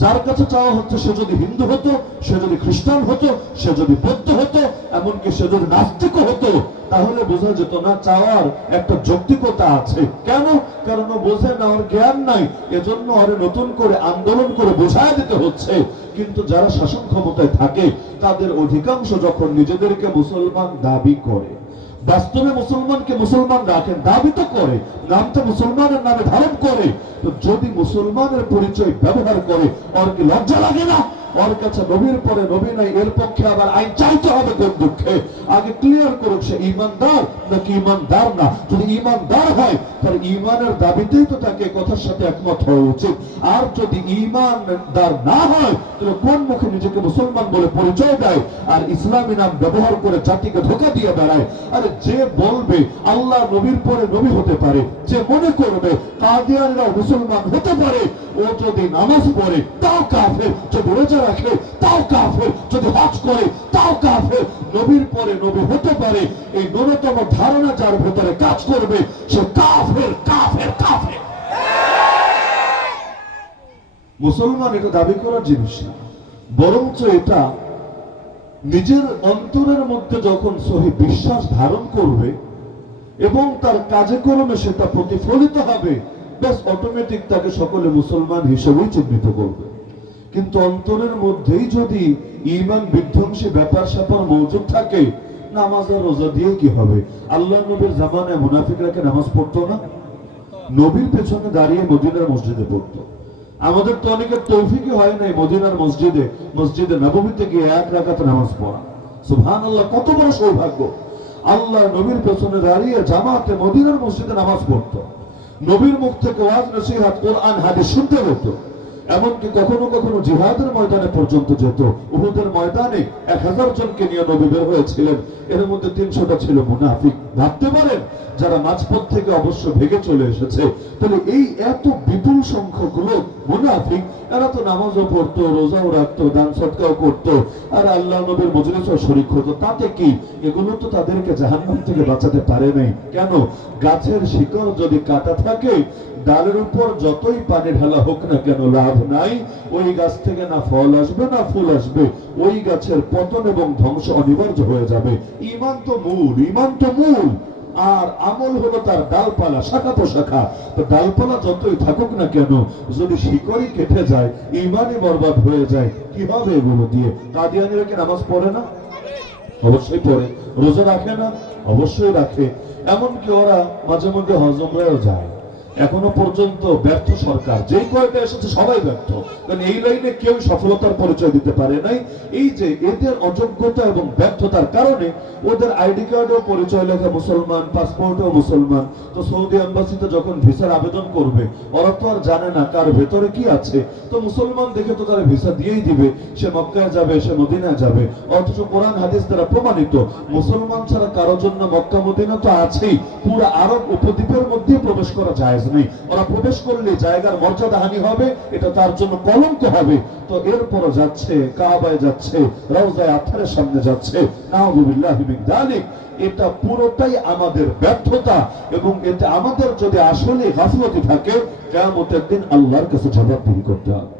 যার কাছে চাওয়া হচ্ছে সে যদি হিন্দু হতো, সে যদি খ্রিস্টান হতো, সে যদি বৌদ্ধ হতো, এমনকি সে যদি নাস্তিক হতো, তাহলে বোঝা যেত না চাওয়ার একটা যৌক্তিকতা আছে। কেন? কারণ ও বোঝে না, ওর জ্ঞান নাই, এজন্য আরে নতুন করে আন্দোলন করে বোঝায় দিতে হচ্ছে। কিন্তু যারা শাসন ক্ষমতায় থাকে তাদের অধিকাংশ যখন নিজেদেরকে মুসলমান দাবি করে, বাস্তবে মুসলমানকে মুসলমান রাখেন, দাবি তো করে, নামটা মুসলমানের নামে ধারণ করে, তো যদি মুসলমানের পরিচয় ব্যবহার করে ওর কি লজ্জা লাগে না? ওর কাছে নবীর পরে নবী নাই, এর পক্ষে আবার আইন চাইতে হবে কোন দুঃখে? আগে ক্লিয়ার করুক সে ইমানদার নাকি ইমানদার না। যদি ইমানদার হয় তাহলে ইমানের দাবিতেই তো তাকে কথার সাথে একমত হওয়া উচিত। আর যদি ইমানদার না হয় তাহলে কোন মুখে নিজেকে মুসলমান বলে পরিচয় দেয় আর ইসলামী নাম ব্যবহার করে জাতিকে ধোঁকা দিয়ে বেড়ায়? আরে যে বলবে আল্লাহ নবীর পরে নবী হতে পারে, যে মনে করবে কাদিয়ানরাও মুসলমান হতে পারে, ও যদি নামাজ পড়ে তাও কাফের, যদি রোজা রাখে তাও কাফের, যদি হজ করে তাও কাফের। নবীর পরে নবী হতে পারে এই ন্যূনতম ধারণা যার ভেতরে কাজ করবে সে কাফের কাফের কাফের। মুসলমান এটা দাবি করার জিনিস না, বরঞ্চ এটা নিজের অন্তরের মধ্যে যখন সহি বিশ্বাস ধারণ করবে এবং তার কাজে কর্মে সেটা প্রতিফলিত হবে, বেশ অটোমেটিক তাকে সকলে মুসলমান হিসেবেই চিহ্নিত করবে। কিন্তু অন্তরের মধ্যেই যদি ঈমান বিধ্বংসী ব্যাপার স্যাপার মৌজুদ থাকে, নামাজ আর রোজা দিয়ে কি হবে? আল্লাহ নবীর জামানায় মুনাফিকরাকে নামাজ পড়তো না? নবীর পেছনে দাঁড়িয়ে মদিনার মসজিদে পড়তো। আমাদের তো অনেকের তৌফিকই হয় নাই মদিনার মসজিদে নববীতে গিয়ে এক রাকাত নামাজ পড়া। সুবহানাল্লাহ, কত বড় সৌভাগ্য! আল্লাহ নবীর পেছনে দাঁড়িয়ে জামাতে মদিনার মসজিদে নামাজ পড়তো, নবীর মুখ থেকে ওয়াজ নসিহত কোরআন হাদিস শুনতে হতো। এমনকি কখনো কখনো জিহাদের ময়দানে পর্যন্ত যেত। উহুদের ময়দানে 1000 জনকে নিয়ে নবী বের হয়েছিলেন, এর মধ্যে 300টা ছিল মুনাফিক। ভাবতে পারেন যারা মাঝপথ থেকে অবশ্য ভেগে চলে এসেছে। তাহলে এই এত বিপুল সংখ্যক লোক মুনাফিক, এরা তো নামাজও পড়তো, রোজাও রাখতো, দান সদকাও করতো, আর আল্লাহ নবীর মজলিসেও শরীক হতো। তাতে কি? এগুলো তো তাদেরকে জাহান্নাম থেকে বাঁচাতে পারে নাই। কেন? গাছের শিকড় যদি কাটা থাকে, ডালের উপর যতই পানি ঢালা হোক না কেন লাভ নাই। ওই গাছ থেকে না ফল আসবে না ফুল আসবে, ওই গাছের পতন এবং ধ্বংস অনিবার্য হয়ে যাবে। ঈমান তো মূল, ঈমান তো মূল, আর আমল হলো তার ডালপালা, শাখা প্রশাখা। তো ডালপালা যতই থাকুক না কেন, যদি শিকড়ই কেটে যায়, ঈমানই বরবাদ হয়ে যায়, কি হবে এগুলো দিয়ে? কাদিয়ানীরা কি নামাজ পড়ে না? অবশ্যই পড়ে। রোজা রাখে না? অবশ্যই রাখে। এমনকি ওরা মাঝে মধ্যে হজ উমরায়ও যায়। এখনো পর্যন্ত ব্যর্থ সরকার, যেই কয়েকটা এসেছে সবাই ব্যর্থ, কারণ এই লাইনে কেউ সফলতার পরিচয় দিতে পারে নাই। এই যে এদের অযোগ্যতা এবং ব্যর্থতার কারণে ওদের আইডি কার্ডেও পরিচয় লেখা মুসলমান, পাসপোর্টেও মুসলমান। তো সৌদি এম্বাসিতে যখন ভিসার আবেদন করবে, ওরা তো আর জানে না কার ভেতরে কি আছে। তো মুসলমান দেখে তো তারা ভিসা দিয়েই দিবে, সে মক্কায় যাবে, সে মদিনায় যাবে। অথচ কোরআন হাদিস দ্বারা প্রমাণিত মুসলমান ছাড়া কারোর জন্য মক্কা মদিনা তো আছেই, পুরো আরব উপদ্বীপের মধ্যে প্রবেশ করা যায় নেই। ওরা প্রবেশ করলে জায়গার মর্যাদা হানি হবে, এটা তার জন্য কলঙ্ক হবে। তো এরপরও যাচ্ছে, কাবায় যাচ্ছে, রওজায়ে আতহারের সামনে যাচ্ছে, নাউযুবিল্লাহি মিন যালিক। এটা পুরোটাই আমাদের ব্যর্থতা, এবং এতে আমাদের যদি আসলে গাফলতি থাকে, কিয়ামতের দিন আল্লাহর কাছে জবাবদিহি করতে হবে।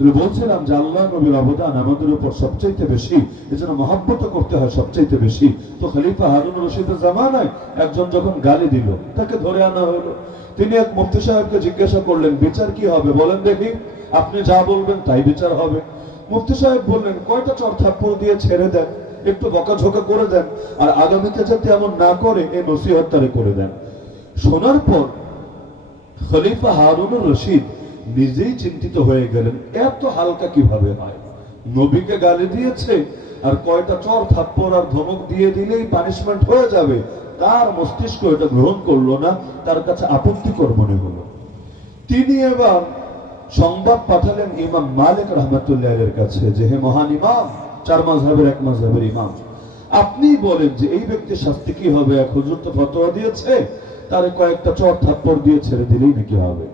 তুমি বলছিলাম যে আল্লাহ নবীর অবদান আমাদের উপর সবচাইতে বেশি, এজন্য মহব্বত করতে হয় সবচাইতে বেশি। তো খলিফা হারুন রশিদের জামানায় একজন যখন গালি দিল, তাকে ধরে আনা হলো। তিনি এক মুফতি সাহেবকে জিজ্ঞাসা করলেন, বিচার কি হবে বলেন দেখি? আপনি যা বলবেন তাই বিচার হবে। মুফতি সাহেব বললেন, কয়টা চর থাপ্পড় দিয়ে ছেড়ে দেন, একটু বকাঝোকা করে দেন, আর আগামীতে যাতে এমন না করে এই নসিহত তারে করে দেন। শোনার পর খলিফা হারুন রশিদ নিজেই চিন্তিত হয়ে গেলেন, এত হালকা কিভাবে হয়? নবীকে গালি দিয়েছে, আর কয়টা চর থাপ্পড় আর ধমক দিয়ে দিলেই পানিশমেন্ট হয়ে যাবে। তার মস্তিষ্ক এটা গ্রহণ করলো না, তার কাছে আপত্তিকর মনে হলো। তিনি এবার সংবাদ পাঠালেন ইমাম মালিক রাহমাতুল্লাহির কাছে যে, হে মহান ইমাম, 4 মাযহাবের এক মাযহাবের ইমাম, আপনি বলেন যে এই ব্যক্তির শাস্তি কি হবে? এক হুজুর তো ফতোয়া দিয়েছে, তারে কয়েকটা চর থাপ্পড় দিয়ে ছেড়ে দিলেই নাকি হবে।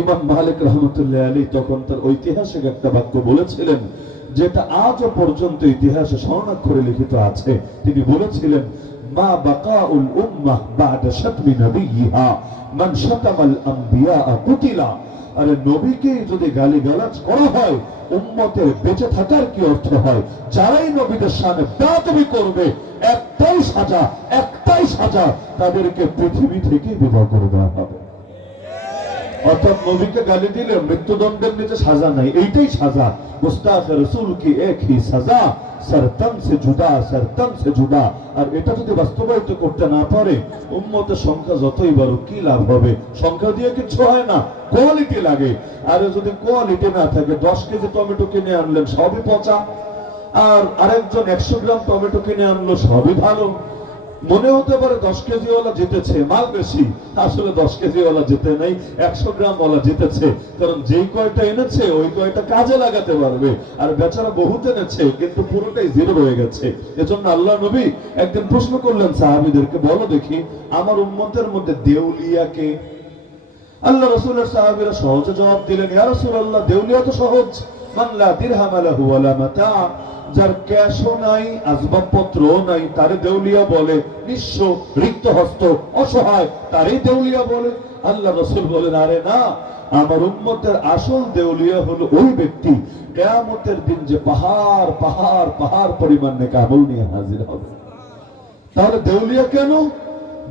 ইমাম মালিক রাহমাতুল্লাহি আলাইহি তখন তার ঐতিহাসিক একটা বাক্য বলেছিলেন, যেটা আজও পর্যন্ত ইতিহাসে স্বর্ণাক্ষরে লিখিত আছে। তিনি বলেছিলেন, মা বাকাউল উম্মাহ বা'দা শাতমি নাবিয়্যিহা মান শাতামাল আম্বিয়া কুতিলা। আরে নবীকে যদি গালিগালাজ করা হয়, উম্মতের বেঁচে থাকার কি অর্থ হয়? যারাই নবীদের শানে বেয়াদবি করবে, একটাই সাজা, তাদেরকে পৃথিবী থেকে বিদায় করে দেওয়া হবে। অর্থাৎ নবীকে গালি দিলে মৃত্যুদণ্ডের নিচে সাজা নাই, এইটাই সাজা। গুস্তাখে রাসূল কি এক হি সাজা, সরতন সে জুদা, সরতন সে জুদা। আর এটা যদি বাস্তবায়িত করতে না পারে, উম্মতের সংখ্যা যতই বাড়ুক কি লাভ হবে? সংখ্যা দিয়ে কিছু হয় না, কোয়ালিটি লাগে। আর যদি কোয়ালিটি না থাকে, 10 কেজি টমেটো কিনে আনলেন সবই পচা, আর আরেকজন 100 গ্রাম টমেটো কিনে আনলো সবই ভালো। মনে হতে পারে 10 কেজি ওয়ালা জিতেছে, মাল বেশি, আসলে 10 কেজি ওয়ালা জিতে নাই, 100 গ্রাম ওয়ালা জিতেছে। কারণ যেই কয়টা এনেছে ওই কয়টা কাজে লাগাতে পারবে, আর বেচারা বহুত এনেছে কিন্তু পুরোটাই জিরো হয়ে গেছে। এজন্য আল্লাহ নবী একদিন প্রশ্ন করলেন সাহাবীদেরকে, বলো দেখি আমার উম্মতের মধ্যে দেউলিয়া কে? আল্লাহ রাসূলের সাহাবীরা সহজে জবাব দিলেন, ইয়া রাসূলুল্লাহ, দেউলিয়া তো সহজ, মান লা দিরহাম লাহু ওয়ালা মাতা, যার ক্যাশও নাই, আসবাবপত্র নাই, তারে দেউলিয়া বলে। নিঃস্ব, রিক্ত হস্ত, অসহায়, তারই দেউলিয়া বলে। আল্লাহ রাসূল বলেন, আরে না, আমার উম্মতের আসল দেউলিয়া হলো ওই ব্যক্তি কিয়ামতের দিন যে পাহাড় পাহাড় পাহাড় পরিমাণ নেক আমল নিয়ে হাজির হবে। তাহলে দেউলিয়া কেন?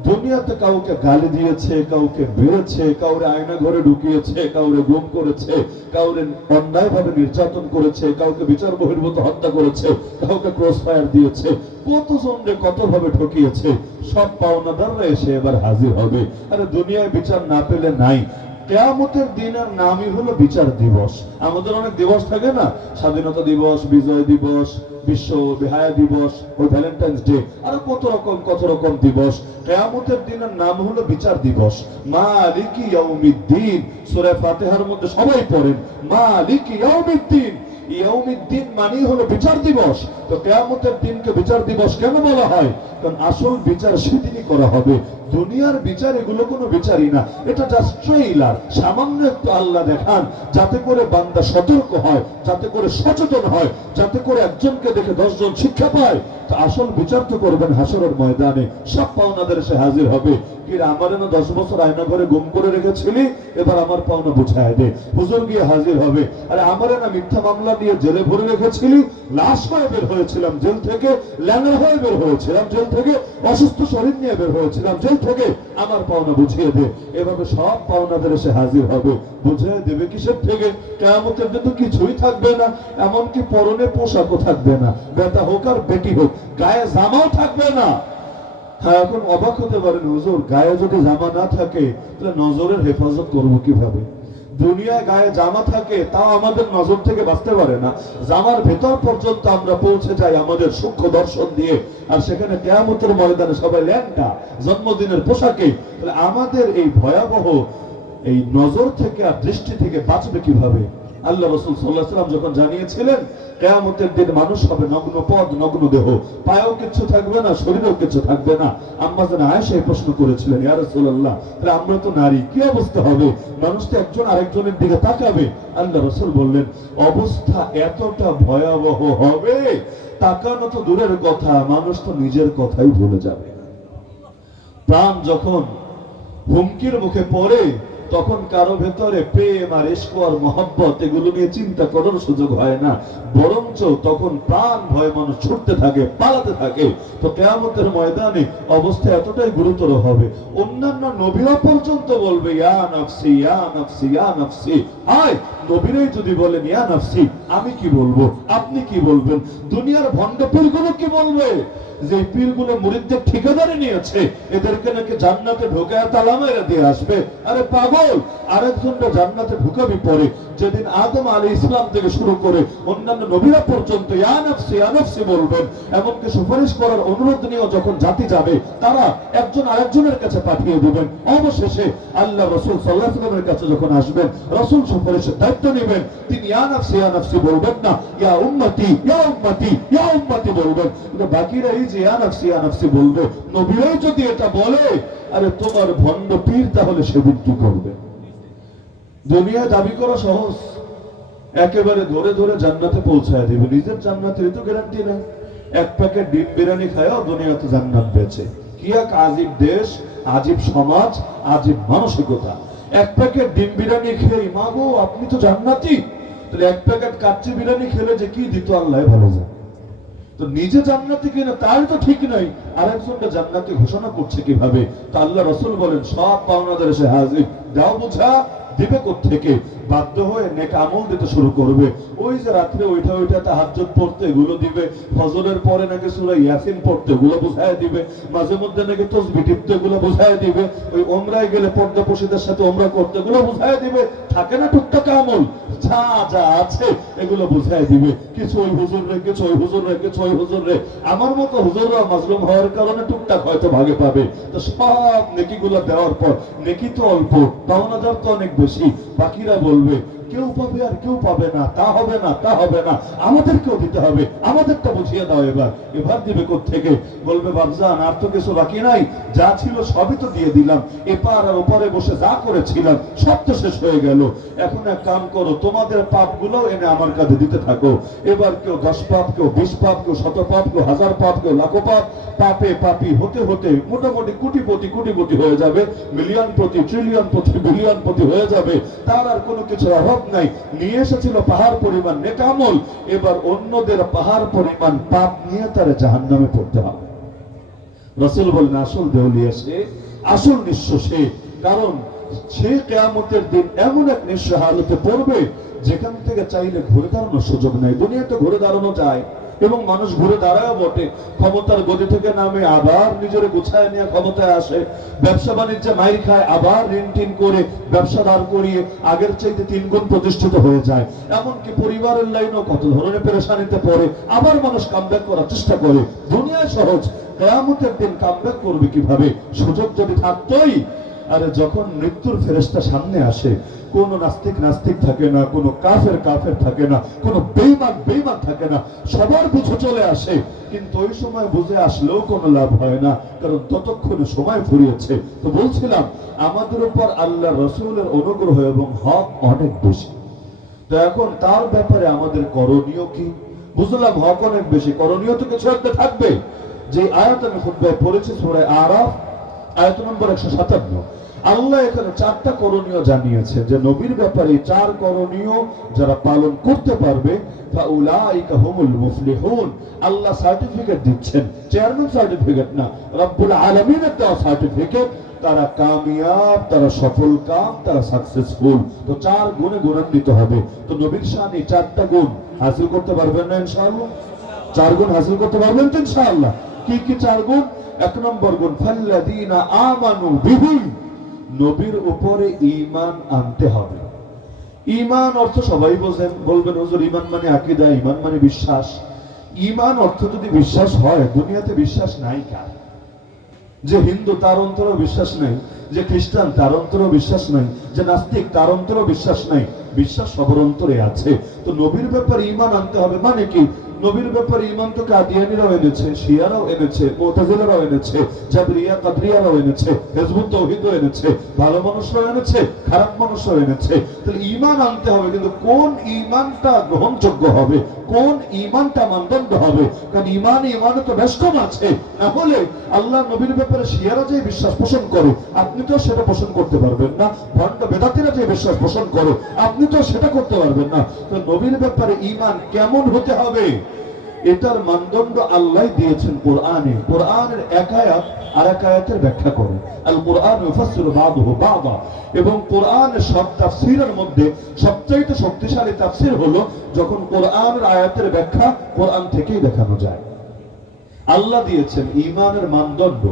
দুনিয়াতে কাউকে গালি দিয়েছে, কাউকে মেরেছে, কাউরে আয়না ঘরে ঢুকিয়েছে, কাউরে গুম করেছে, কাউরে অন্যায়ভাবে নির্যাতন করেছে, কাউকে বিচার বহির্ভূত হত্যা করেছে, কাউকে ক্রস ফায়ার দিয়েছে, কতজনকে কতভাবে ঠকিয়েছে, সব পাওনাদাররা এসে এবার হাজির হবে। আরে দুনিয়ায় বিচার না পেলে নাই, কিয়ামতের দিনের নামই হলো বিচার দিবস। আমাদের অনেক দিবস থাকে না, স্বাধীনতা দিবস, বিজয় দিবস, বিশ্ব বেহায়া দিবস, ওই ভ্যালেন্টাইন্স ডে, আর কত রকম দিবস। কিয়ামতের দিনের নাম হলো বিচার দিবস। মালিকি ইয়াউমিদ্দিন, সূরা ফাতিহার মধ্যে সবাই পড়েন মালিকি ইয়াউমিদ্দিন। ইয়াউমিদ্দিন মানে হলো বিচার দিবস। তো কিয়ামতের দিনকে বিচার দিবস কেন বলা হয়? কারণ আসল বিচার সেদিনই করা হবে। দুনিয়ার বিচার এগুলো কোনো বিচারই না, এটা জাস্ট ট্রেইলার, সামান্য একটু আল্লাহ দেখান যাতে করে বান্দা সতর্ক হয়, যাতে করে সচেতন হয়, যাতে করে একজনকে দেখে 10 জন শিক্ষা পায়। তো আসল বিচার তো করবেন হাসরের ময়দানে, সব পাওনাদের এসে হাজির হবে। কি আমারে না 10 বছর আয়না ঘরে গুম করে রেখেছিলি, এবার আমার পাওনা বুঝায় দে। হুজুর গিয়ে হাজির হবে, আরে আমারে না মিথ্যা মামলা দিয়ে জেলে ভরে রেখেছিলি, লাশ হয়ে বের হয়েছিলাম জেল থেকে, ল্যাংড়া হয়ে বের হয়েছিলাম জেল থেকে, অসুস্থ শরীর নিয়ে বের হয়েছিলাম জেল থেকে, আমার পাওনা বুঝিয়ে দে। এভাবে সব পাওনাদের এসে হাজির হবে। বুঝিয়ে দেবে কিসের থেকে? কিয়ামতের দিন তো কিছুই থাকবে না, এমনকি পরনে পোশাকও থাকবে না, বেটা হোক আর বেটি হোক, গায়ে জামাও থাকবে না। হ্যাঁ, এখন অবাক হতে পারেন, হুজুর গায়ে যদি জামা না থাকে তাহলে নজরের হেফাজত করবো কিভাবে? দুনিয়ায় গায়ে জামা থাকে, তাও আমাদের নজর থেকে বাঁচতে পারে না। জামার ভেতর পর্যন্ত আমরা পৌঁছে যাই আমাদের সূক্ষ্ম দর্শন দিয়ে, আর সেখানে কিয়ামতের ময়দানে সবাই ল্যাংটা, জন্মদিনের পোশাকে। তাহলে আমাদের এই ভয়াবহ এই নজর থেকে আর দৃষ্টি থেকে বাঁচবে কিভাবে? আল্লাহ রাসূল সাল্লাল্লাহু আলাইহি ওয়াসাল্লাম যখন জানিয়েছিলেন কিয়ামতের দিন মানুষ হবে নগ্ন পদ, নগ্ন দেহ, পায়েও কিছু থাকবে না, শরীরেও কিছু থাকবে না। আম্মা জান আয়েশা এই প্রশ্ন করেছিলেন, ইয়া রাসূলুল্লাহ, তাহলে আমরা তো নারী, কি অবস্থা হবে? মানুষ তো একজন আরেকজনের দিকে তাকাবে। আল্লাহ রাসূল বললেন, অবস্থা এতটা ভয়াবহ হবে, তাকানো তো দূরের কথা, মানুষ তো নিজের কথাই ভুলে যাবে। প্রাণ যখন হুমকির মুখে পড়ে, তখন কারো ভেতরে প্রেম আর ইশক আর মহব্বত এগুলো নিয়ে চিন্তা করার সুযোগ হয় না, বরঞ্চ তখন প্রাণ ভয়ে মানুষ ছুটতে থাকে, পালাতে থাকে। তো কিয়ামতের ময়দানে অবস্থা এতটাই গুরুতর হবে, অন্যান্য নবীরা পর্যন্ত বলবে ইয়া নাফসি ইয়া নাফসি ইয়া নাফসি। আয় নবীরাই যদি বলেন ইয়া নাফসি, আমি কি বলবো, আপনি কি বলবেন? দুনিয়ার ভণ্ড পীরগুলো কি বলবে? যে পীরগুলো মুরিদদের ঠিকাদারি নিয়েছে, এদেরকে নাকি জান্নাতে ঢোকায় তালা মেরে দিয়ে আসবে। আরে পাগল, আরেকজনটা জান্নাতে ঢুকাবি পরে। যেদিন আদম আলাইহিস ইসলাম থেকে শুরু করে অন্যান্য নবীরা পর্যন্ত ইয়া নাফসি বলবেন, এমনকি সুপারিশ করার অনুরোধ নিয়েও যখন জাতি যাবে, তারা একজন আরেকজনের কাছে পাঠিয়ে দিবেন। অবশেষে আল্লাহ রাসূল সাল্লাল্লাহু আলাইহি ওয়াসাল্লামের কাছে যখন আসবেন, রাসূল সুপারিশের দায়িত্ব নেবেন। তিনি ইয়া নাফসি বলবেন না, ইয়া উম্মতি ইয়া উম্মতি ইয়া উম্মতি বলবেন। কিন্তু বাকিরা এই যে ইয়া নাফসি বলবে, নবীরাই যদি এটা বলে, আরে তোমার ভণ্ড পীর তাহলে সেদিন কি করবে? দুনিয়া দাবি করা সহজ, একেবারে ধরে ধরে জান্নাতে পৌঁছায় দিবে, নিজের জান্নাতের তো গ্যারান্টি নাই। এক প্যাকেট ডিম বিরিয়ানি খায়ও দুনিয়াতে জান্নাত বেচে। কি এক আজীব দেশ, আজীব সমাজ, আজীব মানসিকতা। এক প্যাকেট ডিম বিরিয়ানি খেয়ে মাগো আপনি তো জান্নাতি, তাহলে এক প্যাকেট কাচ্চি বিরিয়ানি খেলে যে কি দিত আল্লাহ ভালো জানে। তো নিজে জান্নাতি কিনা তার তো ঠিক নাই, আরেকজনকে জান্নাতি ঘোষণা করছে কিভাবে? তা আল্লাহ রাসূল বলেন, সব পাওনাদার এসে হাজির, দাও বুঝা দিবে কোত্থেকে? বাধ্য হয়ে নেক আমল দিতে শুরু করবে। ওই যে রাত্রে ওইটা তাহাজ্জুদ পড়তে এগুলো দিবে, ফজরের পরে নাকি সূরা ইয়াসিন পড়তে এগুলো বুঝায় দিবে, মাঝে মধ্যে নাকি তাসবিহ টিপতে এগুলো বুঝায় দিবে, ওই ওমরায় গেলে পর্দাপোশীদের সাথে ওমরা করতে এগুলো বুঝায় দিবে। থাকে না টুকটাক আমল যা যা আছে এগুলো বুঝায় দিবে। কিছু ওই হুজুর রে, কিছু ওই হুজুর রে, কিছু ওই হুজুর রে। আমার মতো হুজুররা মাজলুম হওয়ার কারণে টুকটাক হয়তো ভাগে পাবে। তো সব নেকিগুলো দেওয়ার পর নেকি তো অল্প, পাওনাদার তো অনেক বেশি। বাকিরা বলবে কেউ পাবে আর কেউ পাবে না, তা হবে না, তা হবে না, আমাদেরকেও দিতে হবে, আমাদেরটা বুঝিয়ে দাও। এবার দিবে কোত্থেকে? বলবে বাবজান আর তো কিছু বাকি নাই, যা ছিল সবই তো দিয়ে দিলাম, এপার আর ওপারে বসে যা করেছিলাম সব তো শেষ হয়ে গেল। এখন এক কাম করো, তোমাদের পাপগুলো এনে আমার কাছে দিতে থাকো। এবার কেউ 10 পাপ, কেউ 20 পাপ, কেউ 100 পাপ, কেউ 1000 পাপ, কেউ লাখো পাপ, পাপে পাপি হতে হতে মোটামুটি কোটিপতি হয়ে যাবে, মিলিয়ন প্রতি, ট্রিলিয়ন প্রতি, বিলিয়ন প্রতি হয়ে যাবে। তার আর কোনো কিছু অভাব নাই। নিয়ে এসেছিল পাহাড় পরিমাণ নেক আমল, এবার অন্যদের পাহাড় পরিমাণ পাপ নিয়ে তারা জাহান্নামে পড়তে হবে। রাসূল বলেন আসল দেউলিয়া সে, আসল নিঃস্ব সে। কারণ সে কিয়ামতের দিন এমন এক নিঃস্ব হালতে পড়বে যেখান থেকে চাইলে ঘুরে দাঁড়ানোর সুযোগ নাই। দুনিয়াতে ঘুরে দাঁড়ানো যায় এবং মানুষ ঘুরে দাঁড়ায় বটে, ক্ষমতার গদি থেকে নামে আবার নিজের গুছায় নিয়ে ক্ষমতায় আসে, ব্যবসা বাণিজ্যে মাইর খায়, আবার ঋণ টিন করে ব্যবসা দাঁড় করিয়ে আগের চাইতে 3 গুণ প্রতিষ্ঠিত হয়ে যায়। এমনকি পরিবারের লাইনও কত ধরনের পেরেশানিতে পড়ে, আবার মানুষ কামব্যাক করার চেষ্টা করে। দুনিয়ায় সহজ, কিয়ামতের দিন কামব্যাক করবে কিভাবে? সুযোগ যদি থাকতোই। আরে যখন মৃত্যুর ফেরেশতা সামনে আসে, কোন নাস্তিক থাকে না, কোন কাফের থাকে না, কোন বেঈমান থাকে না, সবার বুঝে চলে আসে। কিন্তু ওই সময় বুঝে আসলেও কোনো লাভ হয় না, কারণ ততক্ষণে সময় ফুরিয়েছে। তো বলছিলাম আমাদের উপর আল্লাহ রাসূলের অনুগ্রহ এবং হক অনেক বেশি। তো এখন তার ব্যাপারে আমাদের করণীয় কি? বুঝলাম হক অনেক বেশি, করণীয় তো কিছু একটা থাকবে। যে আয়াত আমি খুতবায় পড়েছি সূরা আরাফ আয়াত নম্বর 157, আল্লাহ এখানে 4টা করণীয় জানিয়েছে, যে নবীর ব্যাপারে 4 করণীয় যারা পালন করতে পারবে ফাউলাইকা হুমুল মুফলিহুন। আল্লাহ সার্টিফিকেট দিচ্ছেন, চেয়ারম্যান সার্টিফিকেট না, রব্বুল আলামিনের দেওয়া সার্টিফিকেট। তারা কামিয়াব, তারা সফল কাম, তারা সাকসেসফুল। তো 4 গুণে গুণান্বিত হবে। তো নবীর শানে 4টা গুণ হাসিল করতে পারবেন না ইনশাআল্লাহ? 4 গুণ হাসিল করতে পারবেন তো ইনশাআল্লাহ? কি কি 4 গুণ? 1 নম্বর গুণ ফাল্লাযীনা আমানু বিহি, নবীর উপরে ঈমান আনতে হবে। ঈমান অর্থ সবাই বোঝেন, বলবেন হুজুর ঈমান মানে আকীদা, ঈমান মানে বিশ্বাস। ঈমান অর্থ যদি বিশ্বাস হয়, দুনিয়াতে বিশ্বাস নাই কার? যে হিন্দু তার অন্তরেও বিশ্বাস নাই, যে খ্রিস্টান তার অন্তরেও বিশ্বাস নাই, যে নাস্তিক তার অন্তরেও বিশ্বাস নাই। বিশ্বাস সবার অন্তরে আছে। তো নবীর ব্যাপারে ঈমান আনতে হবে মানে কি? নবীর ব্যাপারে ঈমান তো কাদিয়ানীরাও এনেছে, শিয়ারাও এনেছে, মুতাজিলারাও এনেছে, জাবরিয়া কাদরিয়ারাও এনেছে, হিজবুত তাওহীদও এনেছে, ভালো মানুষরাও এনেছে, খারাপ মানুষরাও এনেছে। তাহলে ঈমান আনতে হবে, কিন্তু কোন ঈমানটা গ্রহণযোগ্য হবে, কোন ঈমানটা মানদণ্ড হবে? কারণ ঈমানে তো বেশ কম আছে। তাহলে আল্লাহ নবীর ব্যাপারে শিয়ারা যে বিশ্বাস পোষণ করে, আপনি তো সেটা পোষণ করতে পারবেন না। ভণ্ড বেদাতীরা যে বিশ্বাস পোষণ করে, আপনি তো সেটা করতে পারবেন না। তো নবীর ব্যাপারে ঈমান কেমন হতে হবে, এটার মানদণ্ড আল্লাহ দিয়েছেন কোরআনে। কোরআনের এক আয়াত আর এক আয়াতের ব্যাখ্যা করে। আল কোরআন ইউফাসসিরু বা'দুহু বা'দা। এবং কোরআনের সব তাফসীরের মধ্যে সবচেয়ে শক্তিশালী তাফসীর হলো যখন কোরআনের আয়াতের ব্যাখ্যা কোরআন থেকেই দেখানো যায়। আল্লাহ দিয়েছেন ঈমানের মানদণ্ড,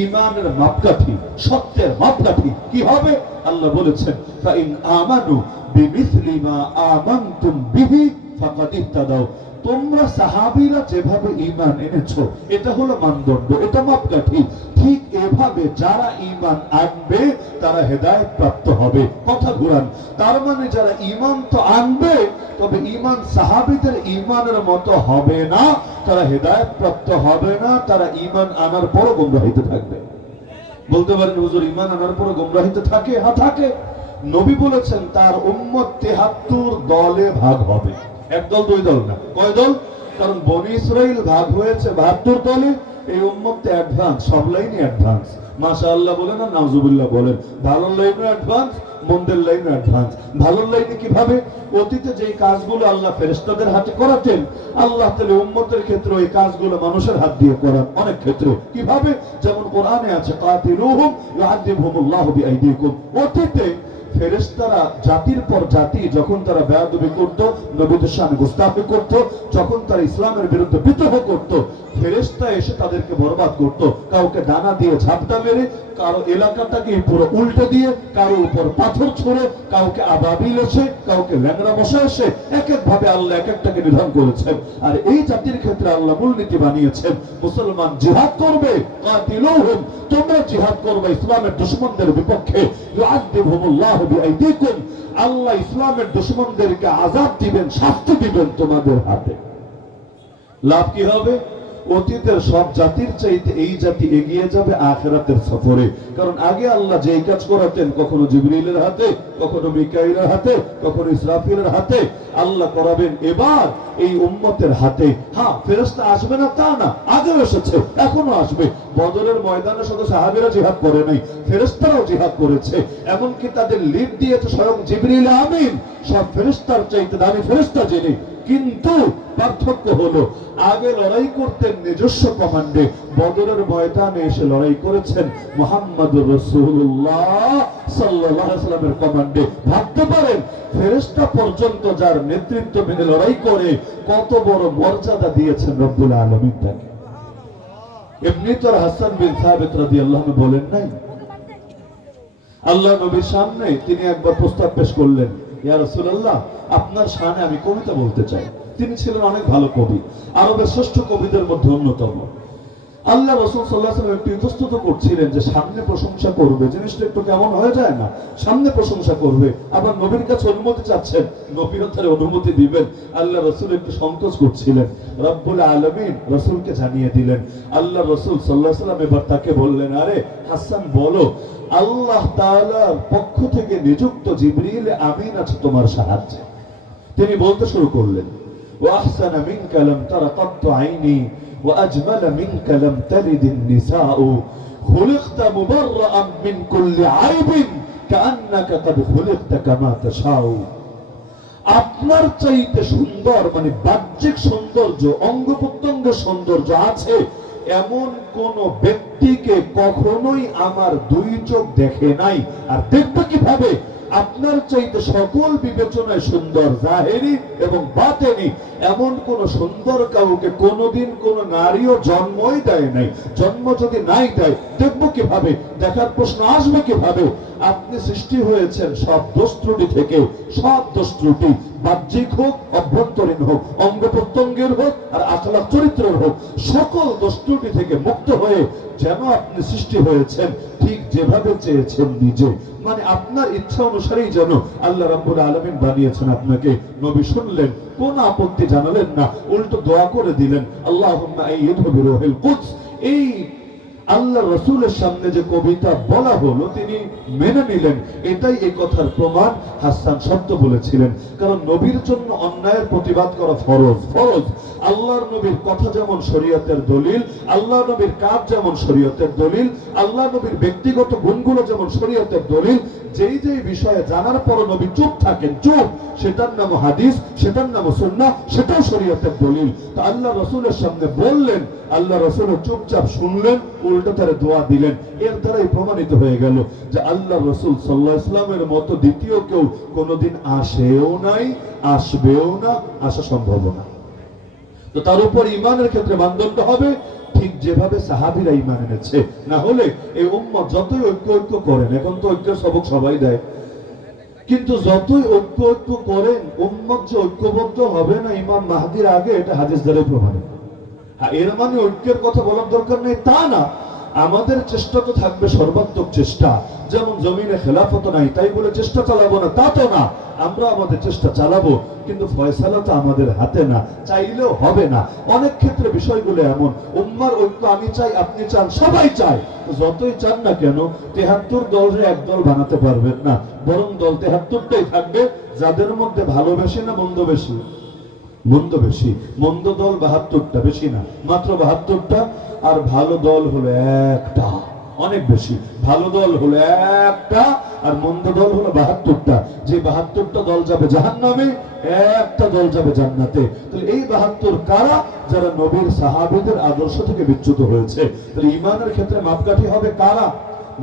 ঈমানের মাপকাঠি, সত্যের মাপকাঠি কি হবে? আল্লাহ বলেছেন ফাইন আমানু বিমিসলি মা আমানতুম বিহি ফাকাদ ইহতাদাউ। তোমরা সাহাবীরা যেভাবে ঈমান এনেছো, এটা হলো মানদণ্ড, এটা মাপকাঠি। ঠিক এভাবে যারা ঈমান আনবে তারা হেদায়েত প্রাপ্ত হবে। কথা ঘুরান, তার মানে যারা ঈমান তো আনবে, তবে ঈমান সাহাবীদের ঈমানের মতো হবে না, তারা হেদায়েত প্রাপ্ত হবে না, তারা ঈমান আনার পরও গোমরাহিতে থাকবে। বলতে পারেন হুজুর ঈমান আনার পরও গোমরাহিতে থাকে? হ্যাঁ থাকে। নবী বলেছেন তার উম্মত 73 দলে ভাগ হবে। এক দল, 2 দল না, কয় দল? কারণ বনি ইসরাইল ভাগ হয়েছে 72 দলে। এই উম্মত অ্যাডভান্স, সব লাইনে অ্যাডভান্স। মাশাআল্লাহ বলেন আর নাউজুবিল্লাহ বলেন। ভালো লাইনে অ্যাডভান্স, মন্দের লাইনে অ্যাডভান্স। ভালো লাইনে কিভাবে? অতীতে যেই কাজগুলো আল্লাহ ফেরেশতাদের হাতে করাতেন, আল্লাহ তাআলা উম্মতের ক্ষেত্রে ওই কাজগুলো মানুষের হাত দিয়ে করান অনেক ক্ষেত্রে। কিভাবে? যেমন কোরআনে আছে কাতিলুহুম ইউআযিবহুমুল্লাহু বিআইদিকুম। অতীতে ফেরেশতারা জাতির পর জাতি যখন তারা বেয়াদবি করত, নবীদের সামনে গুস্তাখি করত, যখন তারা ইসলামের বিরুদ্ধে বিদ্রোহ করত, ফেরেশতা এসে তাদেরকে বরবাদ করত। কাউকে ডানা দিয়ে ঝাপটা মেরে, কারো এলাকাটাকে পুরো উল্টে দিয়ে, কারো উপর পাথর ছুঁড়ে, কাউকে আবাবিল এসে, কাউকে ল্যাংড়া মশা এসে, এক এক ভাবে আল্লাহ এক একটাকে নিধন করেছেন। আর এই জাতির ক্ষেত্রে আল্লাহ মূলনীতি বানিয়েছেন, মুসলমান জিহাদ করবে, কাতিলুহুম, তোমরা জিহাদ করবে ইসলামের দুশমনদের বিপক্ষে, ইউআযিবুহুমুল্লাহু বিআইদিকুম, আল্লাহ ইসলামের দুশমনদেরকে আযাব দিবেন, শাস্তি দিবেন তোমাদের হাতে। লাভ কি হবে? অতীতের সব জাতির চাইতে এই জাতি এগিয়ে যাবে আখিরাতের সফরে। কারণ আগে আল্লাহ যেই কাজ করাতেন, কখনো জিবরিলের হাতে, কখনো মিকাইলের হাতে, কখনো ইসরাফিলের হাতে, আল্লাহ করাবেন এবার এই উম্মতের হাতে। হ্যাঁ, ফেরেশতা আসবে না তা না, আগেও এসেছে, এখনো আসবে। বদরের ময়দানে শুধু সাহাবীরা জিহাদ করে নাই, ফেরেশতারাও জিহাদ করেছে। এমনকি তাদের লিড দিয়েছে স্বয়ং জিবরিল আমিন, সব ফেরেশতার চাইতে দামি ফেরেশতা যিনি। কিন্তু পার্থক্য হলো, আগে লড়াই করতেন নিজস্ব কমান্ডে, বদরের ময়দানে এসে লড়াই করেছেন মুহাম্মদুর রাসূলুল্লাহ সাল্লাল্লাহু আলাইহি ওয়াসাল্লামের কমান্ডে। ভাবতে পারেন ফেরেশতা পর্যন্ত যার নেতৃত্ব মেনে লড়াই করে কত বড় মর্যাদা দিয়েছেন রব্বুল আলামিন তাকে। এমনি তো হাসান বিন সাবিত রাদিয়াল্লাহু আনহু বলেন নাই, আল্লাহ নবীর সামনে তিনি একবার প্রস্তাব পেশ করলেন, ইয়া রাসূলুল্লাহ, আপনার শানে আমি কবিতা বলতে চাই। তিনি ছিলেন অনেক ভালো কবি, আরবের শ্রেষ্ঠ কবিদের মধ্যে অন্যতম। আল্লাহ রাসূল সাল্লাল্লাহু আলাইহি ওয়াসাল্লাম একটু ইতস্তত করছিলেন যে সামনে প্রশংসা করবে, জিনিসটা একটু কেমন হয়ে যায় না? সামনে প্রশংসা করবে, আবার নবীর কাছে অনুমতি চাচ্ছেন, নবীও তার অনুমতি দিবেন। আল্লাহ রাসূল একটু সংকোচ করছিলেন। রব্বুল আলামিন রাসূলকে জানিয়ে দিলেন। আল্লাহ রাসূল সাল্লাল্লাহু আলাইহি ওয়াসাল্লাম এবার তাকে বললেন, আরে হাসান বলো, আল্লাহ তাআলার পক্ষ থেকে নিযুক্ত জিবরিল আমিন আছে তোমার সাহায্যে। তিনি বলতে শুরু করলেন, ওয়া আহসানা মিনকা লাম তারা কাত্তু আইনি ওয়া আজমালা মিনকা লাম তালিদিন নিসাউ খুলিকতা মুবাররাআন মিন কুল্লি আইবিন কাআন্নাকা ক্বাদ খুলিকতা কামা তাশাউ। আপনার চাইতে সুন্দর, মানে বাহ্যিক সৌন্দর্য, অঙ্গ প্রত্যঙ্গের সৌন্দর্য আছে এমন কোন ব্যক্তিকে কখনোই আমার দুই চোখ দেখে নাই, আর দেখবে কিভাবে? আপনার চাইতে সকল বিবেচনায় সুন্দর, জাহেরি এবং বাতেনি, এমন কোন সুন্দর কাউকে কোনদিন কোন নারীও জন্মই দেয় নাই। জন্ম যদি নাই দেয়, দেখবো কিভাবে? দেখার প্রশ্ন আসবে কিভাবে? আপনি সৃষ্টি হয়েছেন সব দোষ ত্রুটি থেকে, সব দোষ ত্রুটি, বাহ্যিক হোক, অভ্যন্তরীণ হোক, অঙ্গ প্রত্যঙ্গের হোক, আর আখলাক চরিত্রের হোক, সকল দোষ ত্রুটি থেকে মুক্ত হয়ে যেন আপনি সৃষ্টি হয়েছেন, ঠিক যেভাবে চেয়েছেন নিজে, মানে আপনার ইচ্ছা অনুসারেই যেন আল্লাহ রাব্বুল আলামিন বানিয়েছেন আপনাকে। নবী শুনলেন, কোন আপত্তি জানালেন না, উল্টো দোয়া করে দিলেন, আল্লাহুম্মা আইয়িদহু বিরূহিল কুদস। এই আল্লাহ রাসূলের সামনে যে কবিতা বলা হলো তিনি মেনে নিলেন, এটাই এই কথার প্রমাণ। হাসান শব্দ বলেছিলেন, কারণ নবীর জন্য অন্যায়ের প্রতিবাদ করা ফরজ। ফরজ, আল্লাহর নবীর কথা যেমন শরীয়তের দলিল, আল্লাহ নবীর কাজ যেমন শরীয়তের দলিল, আল্লাহ নবীর ব্যক্তিগত গুণগুলো যেমন শরীয়তের দলিল, যেই যেই বিষয়ে জানার পর নবী চুপ থাকেন, চুপ, সেটার নাম হাদিস, সেটার নাম সুন্নাহ, সেটাও শরীয়তের দলিল। তো আল্লাহ রাসূলের সামনে বললেন, আল্লাহ রাসূল চুপচাপ শুনলেন, উল্টো তারে দোয়া দিলেন। এর দ্বারাই প্রমাণিত হয়ে গেল যে আল্লাহ রাসূল সাল্লাল্লাহু আলাইহি ওয়াসাল্লামের মতো দ্বিতীয় কেউ কোনোদিন আসেও নাই, আসবেও না, আসা সম্ভব না। তো তার উপর ঈমানের ক্ষেত্রে মানদণ্ড হবে ঠিক যেভাবে সাহাবীরা ঈমান এনেছে। না হলে এই উম্মত যতই ঐক্য ঐক্য করেন, এখন তো ঐক্যের সবক সবাই দেয়, কিন্তু যতই ঐক্য ঐক্য করেন, উম্মত যে ঐক্যবদ্ধ হবে না ইমাম মাহদির আগে, এটা হাদিস দ্বারা প্রমাণিত। এর মানে ঐক্যের কথা বলার দরকার নেই তা না, আমাদের চেষ্টা তো থাকবে সর্বাত্মক চেষ্টা। যেমন জমিনে খেলাফত নাই তাই বলে চেষ্টা চালাবো না তা তো না, আমরা আমাদের চেষ্টা চালাবো, কিন্তু ফয়সালা তো আমাদের হাতে না, চাইলেও হবে না। অনেক ক্ষেত্রে বিষয়গুলো এমন, উম্মার ঐক্য আমি চাই, আপনি চান, সবাই চায়, যতই চান না কেন ৭৩ দলরে এক দল বানাতে পারবেন না, বরং দল ৭৩টাই থাকবে যাদের মধ্যে ভালো বেশি না মন্দ বেশি? মন্দ বেশি। মন্দ দল ৭২টা, বেশি না, মাত্র ৭২টা, আর ভালো দল হলো একটা, অনেক বেশি। ভালো দল হলো একটা, আর মন্দ দল হলো ৭২টা। যে ৭২টা দল যাবে জাহান্নামে, একটা দল যাবে জান্নাতে। তাহলে এই ৭২ কারা? যারা নবীর সাহাবীদের আদর্শ থেকে বিচ্যুত হয়েছে। তাহলে ঈমানের ক্ষেত্রে মাপকাঠি হবে কারা?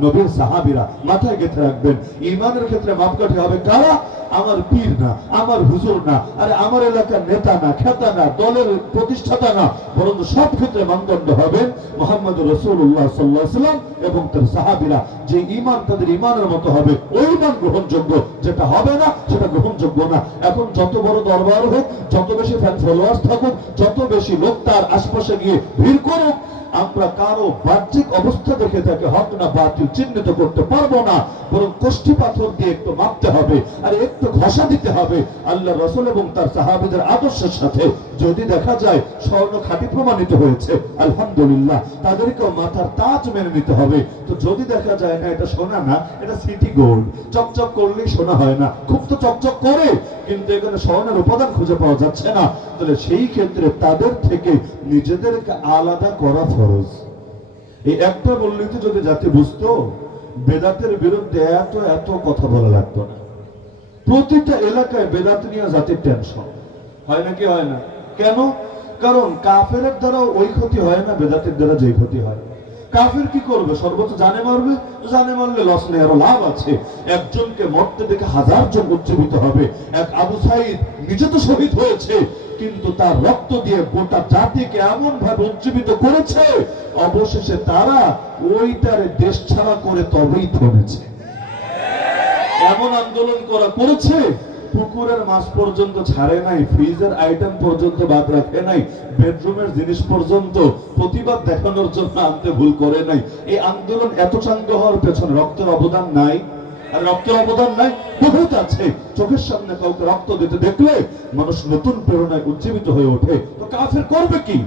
নবীর সাহাবীরা। মাথায় গেঁথে রাখবেন, ঈমানের ক্ষেত্রে মাপকাঠি হবে কারা? আমার পীর না, আমার হুজুর না, আরে আমার এলাকার নেতা না, খেতা না, দলের প্রতিষ্ঠাতা না, বরং সব ক্ষেত্রে মানদণ্ড হবেন মুহাম্মদ রাসূলুল্লাহ সাল্লাল্লাহু আলাইহি ওয়াসাল্লাম এবং তার সাহাবীরা। যে ঈমান তাদের ঈমানের মতো হবে, ওই ঈমান গ্রহণযোগ্য, যেটা হবে না সেটা গ্রহণযোগ্য না। এখন যত বড় দরবার হোক, যত বেশি ফ্যান ফলোয়ার্স থাকুক, যত বেশি লোক তার আশপাশে গিয়ে ভিড় করুক, আমরা কারো বাহ্যিক অবস্থা দেখে তাকে হক না বাতিল চিহ্নিত করতে পারবো না, বরং কষ্টি পাথর দিয়ে একটু মাপতে হবে, আর একটু ঘষা দিতে হবে আল্লাহ রাসূল এবং তার সাহাবীদের আদর্শের সাথে। যদি দেখা যায় স্বর্ণ খাঁটি প্রমাণিত হয়েছে, আলহামদুলিল্লাহ, তাদেরকেও মাথার তাজ মেনে নিতে হবে। তো যদি দেখা যায় না এটা সোনা না, এটা সিটি গোল্ড, চকচক করলেই সোনা হয় না, খুব তো চকচক করে কিন্তু এখানে স্বর্ণের উপাদান খুঁজে পাওয়া যাচ্ছে না, তাহলে সেই ক্ষেত্রে তাদের থেকে নিজেদেরকে আলাদা করা ফরজ। এই একটা বললেই তো যদি জাতি বুঝতো, বেদাতের বিরুদ্ধে এত এত কথা বলা লাগতো না। প্রতিটা এলাকায় বেদাত নিয়ে জাতির টেনশন হয় নাকি হয় না? কেন? কারণ কাফেরের দ্বারা ওই ক্ষতি হয় না, বেদাতের দ্বারা যেই ক্ষতি হয়। কাফের কি করবে? সর্বোচ্চ জানে মারবে, জানে মারলে লস নেই, আরো লাভ আছে। একজনকে মরতে দেখে 1000 জন উজ্জীবিত হবে। এক আবু সাইদ নিজে তো শহীদ হয়েছে, কিন্তু তার রক্ত দিয়ে গোটা জাতিকে এমন ভাবে উজ্জীবিত করেছে, অবশেষে তারা ওইটারে দেশ ছাড়া করে তবেই থেমেছে। এমন আন্দোলন করেছে, পুকুরের মাছ পর্যন্ত ছাড়ে নাই, ফ্রিজের আইটেম পর্যন্ত বাদ রাখে নাই, বেডরুমের জিনিস পর্যন্ত প্রতিবাদ দেখানোর জন্য আনতে ভুল করে নাই। এই আন্দোলন এত চাঙ্গ হওয়ার পেছনে রক্তের অবদান নাই? আর রক্তের অবদান নাই বহুত আছে। চোখের সামনে কাউকে রক্ত দিতে দেখলে মানুষ নতুন প্রেরণায় উজ্জীবিত হয়ে ওঠে। তো কাফের করবে কি?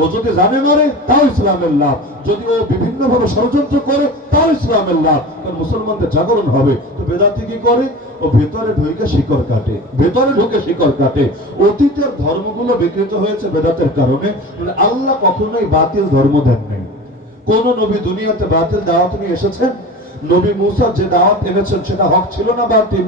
ও যদি জানে মারে তাও ইসলামের লাভ, যদি ও বিভিন্ন ভাবে ষড়যন্ত্র করে তাও ইসলামের লাভ, কারণ মুসলমানদের জাগরণ হবে। তো বেদাতি কি করে? ও ভেতরে ঢুকে শিকড় কাটে, ভেতরে ঢুকে শিকড় কাটে। অতীতের ধর্মগুলো বিকৃত হয়েছে বেদাতের কারণে। মানে আল্লাহ কখনোই বাতিল ধর্ম দেন নাই। কোন নবী দুনিয়াতে বাতিল দাওয়াত নিয়ে এসেছেন? নবী মুসা যে দাওয়াত এনেছেন সেটা হক ছিল না বাতিল?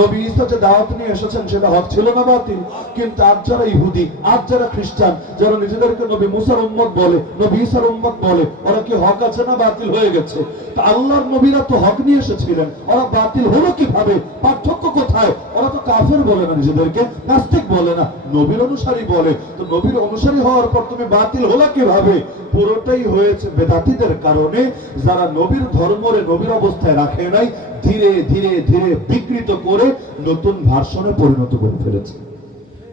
নবী ঈসা যে দাওয়াত নিয়ে এসেছেন সেটা হক ছিল না বাতিল? কিন্তু আজ যারা ইহুদি, আজ যারা খ্রিস্টান, যারা নিজেদেরকে নবী মুসার উম্মত বলে, নবী ঈসার উম্মত বলে, ওরা কি হক আছে না বাতিল হয়ে গেছে? তো আল্লাহর নবীরা তো হক নিয়ে এসেছিলেন, ওরা বাতিল হলো কিভাবে? পার্থক্য কোথায়? ওরা তো কাফের বলে না, নিজেদেরকে নাস্তিক বলে না, নবীর অনুসারী বলে। তো নবীর অনুসারী হওয়ার পর তুমি বাতিল হলো কিভাবে? পুরোটাই হয়েছে বেদাতীদের কারণে, যারা নবীর ধর্মরে নবীর অবস্থায় রাখে নাই, ধীরে ধীরে ধীরে বিকৃত করে নতুন ভার্সনে পরিণত করে ফেলেছে।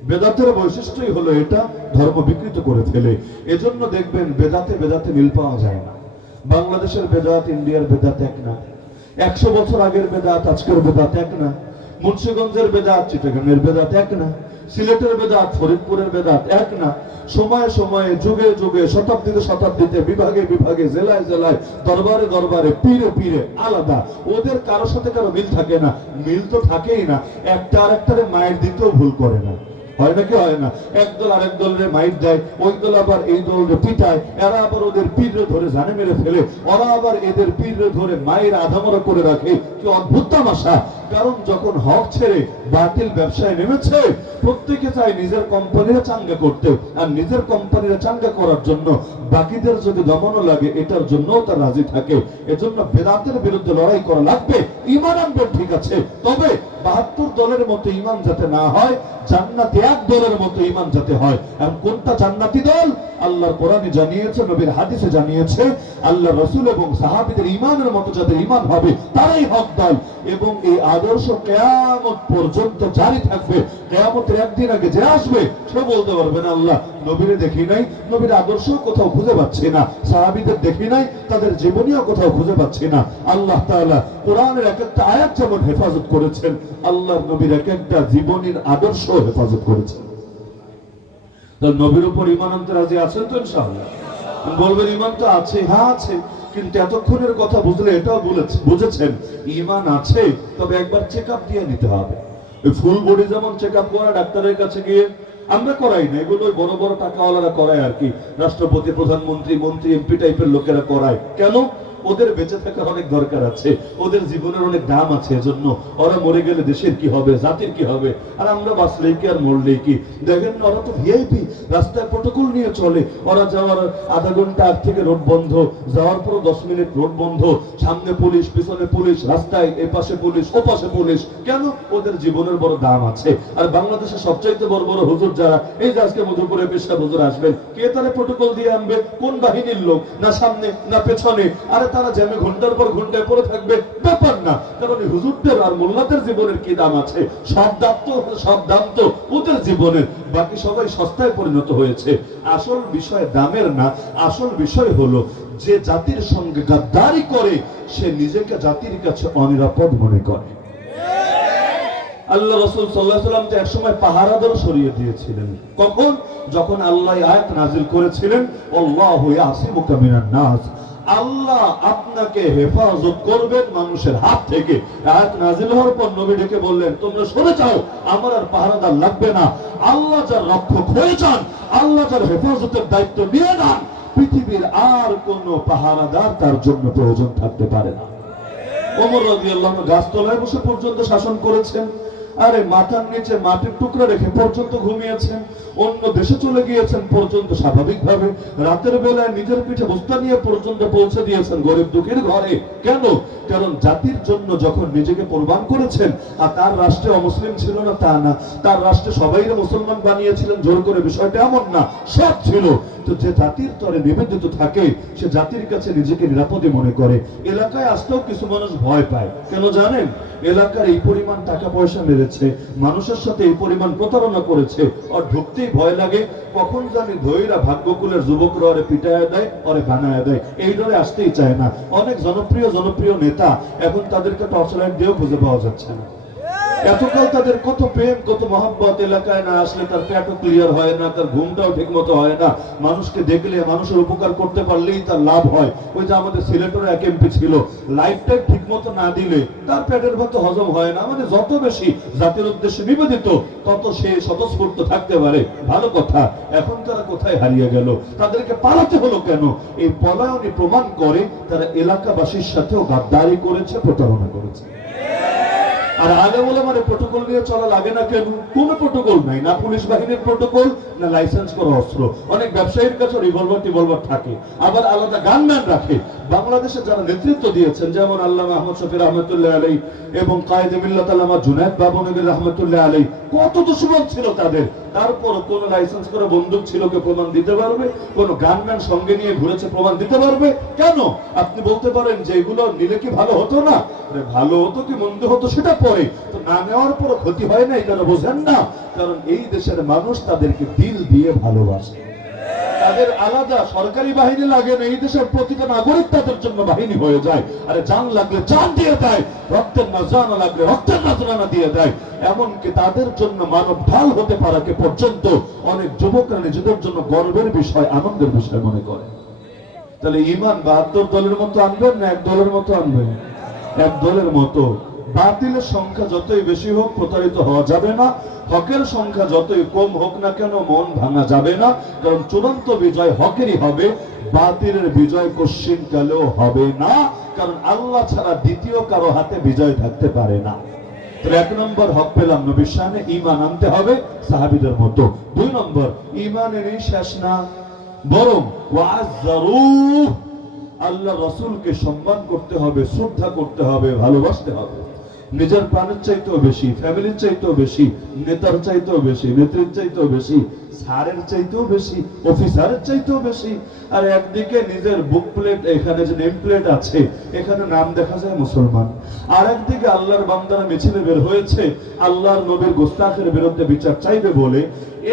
বেদাতের বৈশিষ্ট্যই হলো এটা, ধর্ম বিকৃত করে ফেলে। এজন্য দেখবেন বেদাতে বেদাতে মিল পাওয়া যায় না। বাংলাদেশের বেদাত ইন্ডিয়ার বেদাত এক না, 100 বছর আগের বেদাত আজকের বেদাত এক না, মুন্সিগঞ্জের বেদাত চিটাগাংয়ের বেদাত এক না, সিলেটের বেদাত ফরিদপুরের বেদাত এক না। সময়ে সময়ে, যুগে যুগে, শতাব্দীতে শতাব্দীতে, বিভাগে বিভাগে, জেলায় জেলায়, দরবারে দরবারে, পীরে পীরে আলাদা। ওদের কারোর সাথে কারো মিল থাকে না। মিল তো থাকেই না, একটা আর একটারে মায়ের দিতেও ভুল করে না। হয় নাকি হয় না? একদল আরেক দলের মাইর দেয়, ওই দল আবার এই দলকে পিটায়, এরা আবার ওদের পীররে ধরে জানে মেরে ফেলে, ওরা আবার এদের পীররে ধরে মায়ের আধামরা করে রাখে। কি অদ্ভুত তামাশা! কারণ যখন হক ছেড়ে বাতিল ব্যবসায় নেমেছে, প্রত্যেকে চায় নিজের কোম্পানিরা চাঙ্গা করতে, আর নিজের কোম্পানিরা চাঙ্গা করার জন্য বাকিদের যদি দমনও লাগে, এটার জন্যও তার রাজি থাকে। এজন্য বেদাতের বিরুদ্ধে লড়াই করা লাগবে। ঈমান আনবেন ঠিক আছে, তবে 72 দলের মতো ঈমান যাতে না হয়, জান্নাতি এক দলের মতো ঈমান যাতে হয়। এবং কোনটা জান্নাতি দল? আল্লাহর কোরআনে জানিয়েছে, নবীর হাদিসে জানিয়েছে, আল্লাহ রাসূল এবং সাহাবীদের ঈমানের মতো যাদের ঈমান হবে তারাই হক দল। এবং এই আদর্শ কিয়ামত পর্যন্ত জারি থাকবে। কিয়ামতের একদিন আগে যে আসবে সে বলতে পারবে না আল্লাহ নবীরে দেখি নাই, নবীর আদর্শ কোথাও খুঁজে পাচ্ছি না, সাহাবীদের দেখি নাই, তাদের জীবনীও কোথাও খুঁজে পাচ্ছি না। আল্লাহ তাআলা কোরআনের এক একটা আয়াত যেমন হেফাজত করেছেন, আল্লাহর নবীর এক একটা জীবনীর আদর্শ হেফাজত করেছেন। তো নবীর উপর ঈমান আনতে রাজি আছেন তো ইনশাআল্লাহ? বলবেন ঈমান তো আছে, হ্যাঁ আছে, কিন্তু এতক্ষণের কথা বুঝলে এটাও বুঝেছেন ঈমান আছে, তবে একবার চেক আপ দিয়ে নিতে হবে। ফুল বডি যেমন চেক আপ করা ডাক্তারের কাছে গিয়ে, আমরা করাই না, এগুলো বড় বড় টাকাওয়ালারা করায় আর কি, রাষ্ট্রপতি, প্রধানমন্ত্রী, মন্ত্রী, এমপি টাইপের লোকেরা করায়। কেন? ওদের বেঁচে থাকার অনেক দরকার আছে, ওদের জীবনের অনেক দাম আছে। এজন্য ওরা মরে গেলে দেশের কি হবে, জাতির কি হবে, আর আমরা বাঁচলেই কি আর মরলেই কি। দেখেন না, ওরা তো ভিআইপি, রাস্তায় প্রটোকল নিয়ে চলে। ওরা যাওয়ার আধা ঘন্টা আগ থেকে রোড বন্ধ, যাওয়ার পর 10 মিনিট রোড বন্ধ, সামনে পুলিশ, পিছনে পুলিশ, রাস্তায় এ পাশে পুলিশ, ও পাশে পুলিশ। কেন? ওদের জীবনের বড় দাম আছে। আর বাংলাদেশের সবচাইতে বড় বড় হুজুর যারা, এই যে আজকে মধুপুরে পেশা হুজুর আসবেন, কে তারা প্রটোকল দিয়ে আনবে? কোন বাহিনীর লোক? না সামনে না পেছনে। আরে তারা জ্যামে ঘন্টার পর ঘন্টায় পড়ে থাকবে, ব্যাপার না। কারণ এই হুজুরদের আর মোল্লাদের জীবনের কি দাম আছে? সব দাম তো ওদের জীবনের। বাকি সবাই সস্তায় পরিণত হয়েছে। আসল বিষয় দামের না, আসল বিষয় হলো যে জাতির সঙ্গে গাদ্দারি করে সে নিজেকে জাতির কাছে অনিরাপদ মনে করে। আল্লাহ রাসূল সাল্লাল্লাহু আলাইহি ওয়াসাল্লাম তো একসময় পাহারাদার সরিয়ে দিয়েছিলেন। কখন? যখন আল্লাহ আয়াত নাযিল করেছিলেন, আল্লাহু ইয়াসিমুকা মিনান নাস, আল্লাহ আপনাকে হেফাজত করবেন মানুষের হাত থেকে। আয়াত নাযিল হওয়ার পর নবী ডেকে বললেন, তোমরা সরে যাও, আমার আর পাহারাদার লাগবে না। আল্লাহ যার রক্ষক হয়ে যান, আল্লাহ যার হেফাজতের দায়িত্ব নিয়ে নেন, পৃথিবীর আর কোন পাহারাদার তার জন্য প্রয়োজন থাকতে পারে না। ওমর রাদিয়াল্লাহু আনহু গাছতলায় বসে পর্যন্ত শাসন করেছেন। আরে মাথার নিচে মাটির টুকরা রেখে পর্যন্ত ঘুমিয়েছেন। অন্য দেশে চলে গিয়েছেন পর্যন্ত স্বাভাবিকভাবে। রাতের বেলায় নিজের পিঠে বস্তা নিয়ে পর্যন্ত পৌঁছে দিয়েছেন গরিব দুঃখীর ঘরে। কেন? কারণ জাতির জন্য যখন নিজেকে কোরবান করেছেন। আর তার রাষ্ট্রে অমুসলিম ছিল না তা না, তার রাষ্ট্রে সবাইরে মুসলমান বানিয়েছিলেন জোর করে, বিষয়টা এমন না, সব ছিল। তো যে জাতির তরে নিবেদিত থাকে সে জাতির কাছে নিজেকে নিরাপদে মনে করে। এলাকায় আসতেও কিছু মানুষ ভয় পায়। কেন জানেন? এলাকার এই পরিমাণ টাকা পয়সা মেরেছে, মানুষের সাথে এই পরিমাণ প্রতারণা করেছে, আর ঢুকতেই ভয় লাগে কখন জানি ধৈরা ভাগ্যকুলের যুবকরা ওরে পিটায় দেয়, ওরে বানায় দেয়। এই ধরে আসতেই চায় না। অনেক জনপ্রিয় নেতা এখন তাদেরকে টর্চ লাইট দিয়েও খুঁজে পাওয়া যাচ্ছে না। এতকাল তাদের কত প্রেম, কত মহব্বত, এলাকায় না আসলে তার পেটও ক্লিয়ার হয় না, তার ঘুমটাও ঠিক মতো হয় না। মানুষকে দেখলে, মানুষের উপকার করতে পারলেই তার লাভ হয়। ওই যে আমাদের সিলেটের এক এমপি ছিল, লাইফটাই ঠিক মতো না দিলে তার পেটের ভাত হজম হয় না। মানে যত বেশি জাতির উদ্দেশ্যে নিবেদিত তত সে স্বতঃস্ফূর্ত থাকতে পারে, ভালো কথা। এখন তারা কোথায় হারিয়ে গেল? তাদেরকে পালাতে হলো কেন? এই পলায়নই প্রমাণ করে তারা এলাকাবাসীর সাথেও গাদ্দারি করেছে, প্রতারণা করেছে। আর আলেম ওলামার প্রটোকল নিয়ে চলা লাগে না কেন? কোন প্রটোকল নাই, না পুলিশ বাহিনীর প্রটোকল, না লাইসেন্স করা অস্ত্র। অনেক ব্যবসায়ীর কাছে রিভলভার থাকে, আবার আলাদা গানম্যান রাখে। বাংলাদেশে যারা নেতৃত্ব দিয়েছেন, যেমন আল্লামা আহমদ শফি রহমতুল্লাহ আলাইহি এবং কায়েদে মিল্লাত আল্লামা জুনায়েদ বাবনগরী রহমতুল্লাহ আলাইহি, কত দুশমন ছিল তাদের। তারপর কোন লাইসেন্স করা বন্দুক ছিল কে প্রমাণ দিতে পারবে? কোন গানম্যান সঙ্গে নিয়ে ঘুরেছে প্রমাণ দিতে পারবে? কেন? আপনি বলতে পারেন যে এগুলো নিলে কি ভালো হতো না? ভালো হতো কি মন্দ হতো সেটা পরে, তো না নেওয়ার পর ক্ষতি হয় না, এটা বোঝেন না। কারণ এই দেশের মানুষ তাদেরকে দিল দিয়ে ভালোবাসে। তাদের আলাদা সরকারি বাহিনী লাগে না, এই দেশের প্রতিটা নাগরিক তাদের জন্য বাহিনী হয়ে যায়। আরে জান লাগলে জান দিয়ে দেয়, রক্তের নাজরানা লাগলে রক্তের নাজরানা দিয়ে দেয়। এমনকি তাদের জন্য মানব ঢাল হতে পারাকে পর্যন্ত অনেক যুবকরা নিজেদের জন্য গর্বের বিষয়, আনন্দের বিষয় মনে করে। তাহলে ঈমান 72 দলের মতো আনবেন না এক দলের মতো আনবেন? এক দলের মতো। বাতিলের সংখ্যা যতই বেশি হোক প্রতারিত হওয়া যাবে না, হকের সংখ্যা যতই কম হোক না কেন মন ভাঙা যাবে না। কারণ চূড়ান্ত বিজয় হকেরই হবে, বাতিলের বিজয় কোশ্চিনকালেও হবে না। কারণ আল্লাহ ছাড়া দ্বিতীয় কারো হাতে বিজয় থাকতে পারে না। এক নম্বর হক পেলাম, নবীর শানে ঈমান আনতে হবে সাহাবীদের মতো। 2 নম্বর, ঈমানেরই শেষ না, বরং ওয়াজ্জারুহ, আল্লাহ রাসূলকে সম্মান করতে হবে, শ্রদ্ধা করতে হবে, ভালোবাসতে হবে। নিজের প্রাণের চাইতেও বেশি, ফ্যামিলির চাইতেও বেশি, নেতার চাইতেও বেশি, নেত্রীর চাইতেও বেশি, স্যারের চাইতেও বেশি, অফিসারের চাইতেও বেশি। আর একদিকে নিজের বুক প্লেট, এখানে যে নেম প্লেট আছে এখানে নাম দেখা যায় মুসলমান, আর একদিকে আল্লাহর বান্দারা মিছিলে বের হয়েছে আল্লাহর নবীর গোস্তাখের বিরুদ্ধে বিচার চাইবে বলে।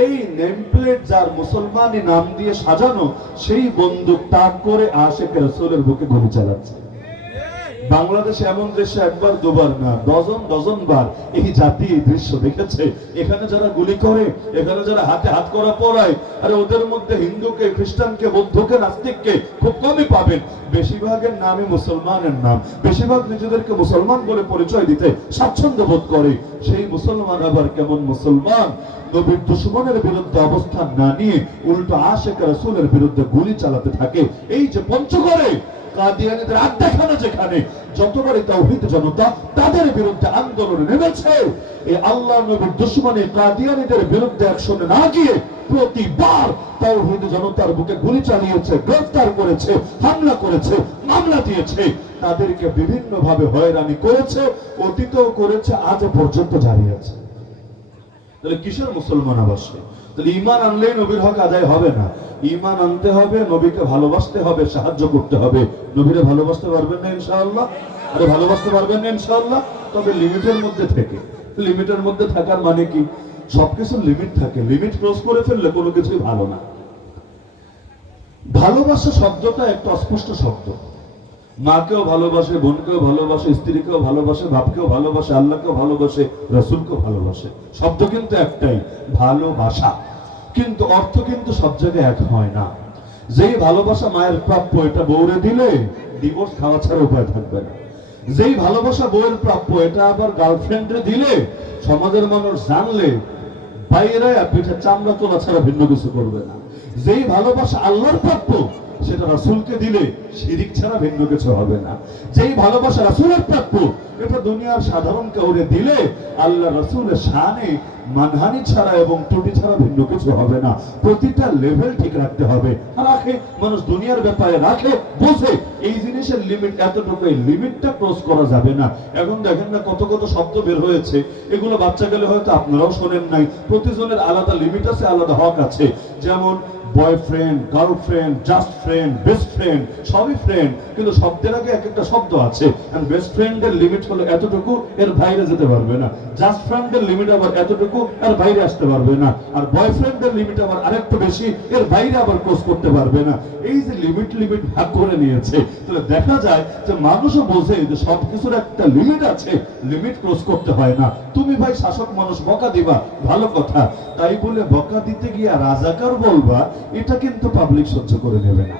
এই নেম প্লেট যার মুসলমানি নাম দিয়ে সাজানো, সেই বন্দুক তাক করে আশিক রাসূলের বুকে গুলি চালাচ্ছে। বাংলাদেশে এমন দেশে একবার দুবার না, ডজন বার এই জাতি এই দৃশ্য দেখেছে। এখানে যারা গুলি করে, এখানে যারা হাতে হাত করা পড়ায়, আরে ওদের মধ্যে হিন্দুকে, খ্রিস্টানকে, বৌদ্ধকে, নাস্তিককে খুব কমই পাবেন। বেশিরভাগের নামই মুসলমানের নাম, বেশিরভাগ নিজেদেরকে মুসলমান বলে পরিচয় দিতে স্বাচ্ছন্দ্য বোধ করে। সেই মুসলমান আবার কেমন মুসলমান? নবীর দুশমনের বিরুদ্ধে অবস্থান না নিয়ে উল্টো আশিক রাসূলের বিরুদ্ধে গুলি চালাতে থাকে। এই যে পঞ্চগড়ে কাদিয়ানীদের আড্ডাখানা যেখানে যতবারই তাওহীদ জনতা তাদের বিরুদ্ধে আন্দোলনে নেমেছে, এই আল্লাহ নবীর দুশমনী কাদিয়ানীদের বিরুদ্ধে অ্যাকশনে না গিয়ে প্রতিবার তাওহীদ জনতার বুকে গুলি চালিয়েছে, গ্রেফতার করেছে, হামলা করেছে, মামলা দিয়েছে, তাদেরকে বিভিন্ন ভাবে হয়রানি করেছে, অতীতেও করেছে, আজও পর্যন্ত জারি আছে। তাহলে কিসের মুসলমান আবাসে? তাহলে ঈমান আনলেই নবীর হক আদায় হবে না। ঈমান আনতে হবে, নবীকে ভালোবাসতে হবে, সাহায্য করতে হবে। নবীরে ভালোবাসতে পারবেন না ইনশাআল্লাহ? আরে ভালোবাসতে পারবেন না ইনশাআল্লাহ? তবে লিমিটের মধ্যে থেকে। লিমিটের মধ্যে থাকার মানে কি? সবকিছুর লিমিট থাকে, লিমিট ক্রস করে ফেললে কোনো কিছুই ভালো না। ভালোবাসা শব্দটা একটা অস্পষ্ট শব্দ। মাকেও ভালোবাসে, বোনকেও ভালোবাসে, স্ত্রীকেও ভালোবাসে, বাপকেও ভালোবাসে, আল্লাহকেও ভালোবাসে, রাসূলকেও ভালোবাসে। শব্দ কিন্তু একটাই, ভালোবাসা। কিন্তু অর্থ কিন্তু সব জায়গায় এক হয় না। যেই ভালোবাসা মায়ের প্রাপ্য, এটা বউরে দিলে ডিভোর্স খাওয়া ছাড়া উপায় থাকবে না। যেই ভালোবাসা বউয়ের প্রাপ্য, এটা আবার গার্লফ্রেন্ডে দিলে সমাজের মানুষ জানলে বাইরে পিঠে চামড়া তোলা ছাড়া ভিন্ন কিছু করবে না। যেই ভালোবাসা আল্লাহর প্রাপ্য, সেটা রাসূলকে দিলে শিরিক ছাড়া ভিন্ন কিছু হবে না। যেই ভালোবাসা রাসূলের প্রাপ্য, এটা দুনিয়ার সাধারণ কাউরে দিলে আল্লাহ রাসূলের শানে মানহানি ছাড়া এবং ত্রুটি ছাড়া ভিন্ন কিছু হবে না। প্রতিটা লেভেল ঠিক রাখতে হবে। রাখে মানুষ দুনিয়ার ব্যাপারে রাখে, বোঝে এই জিনিসের লিমিট এতটুকু, এই লিমিটটা ক্রস করা যাবে না। এখন দেখেন না কত কত শব্দ বের হয়েছে, এগুলো বাচ্চা গেলে হয়তো আপনারাও শোনেন নাই। প্রতিজনের আলাদা লিমিট আছে, আলাদা হক আছে। যেমন boyfriend, girlfriend, just friend, best friend, সবই ফ্রেন্ড, কিন্তু শব্দের আগে এক একটা শব্দ আছে। বেস্ট ফ্রেন্ডের লিমিট হলো এতটুকু, এর বাইরে যেতে পারবে না। জাস্ট ফ্রেন্ডের লিমিট আবার এতটুকু, এর বাইরে আসতে পারবে না। আর বয়ফ্রেন্ডের লিমিট আবার আরেকটু বেশি, এর বাইরে আবার ক্রস করতে পারবে না। এই যে লিমিট ভাগ করে নিয়েছে, তাহলে দেখা যায় যে মানুষও বোঝে যে সবকিছুর একটা লিমিট আছে, লিমিট ক্রস করতে হয় না। তুমি ভাই শাসক মানুষ, বকা দিবা, ভালো কথা, তাই বলে বকা দিতে গিয়ে রাজাকার বলবা, এটা কিন্তু পাবলিক সহ্য করে নেবে না।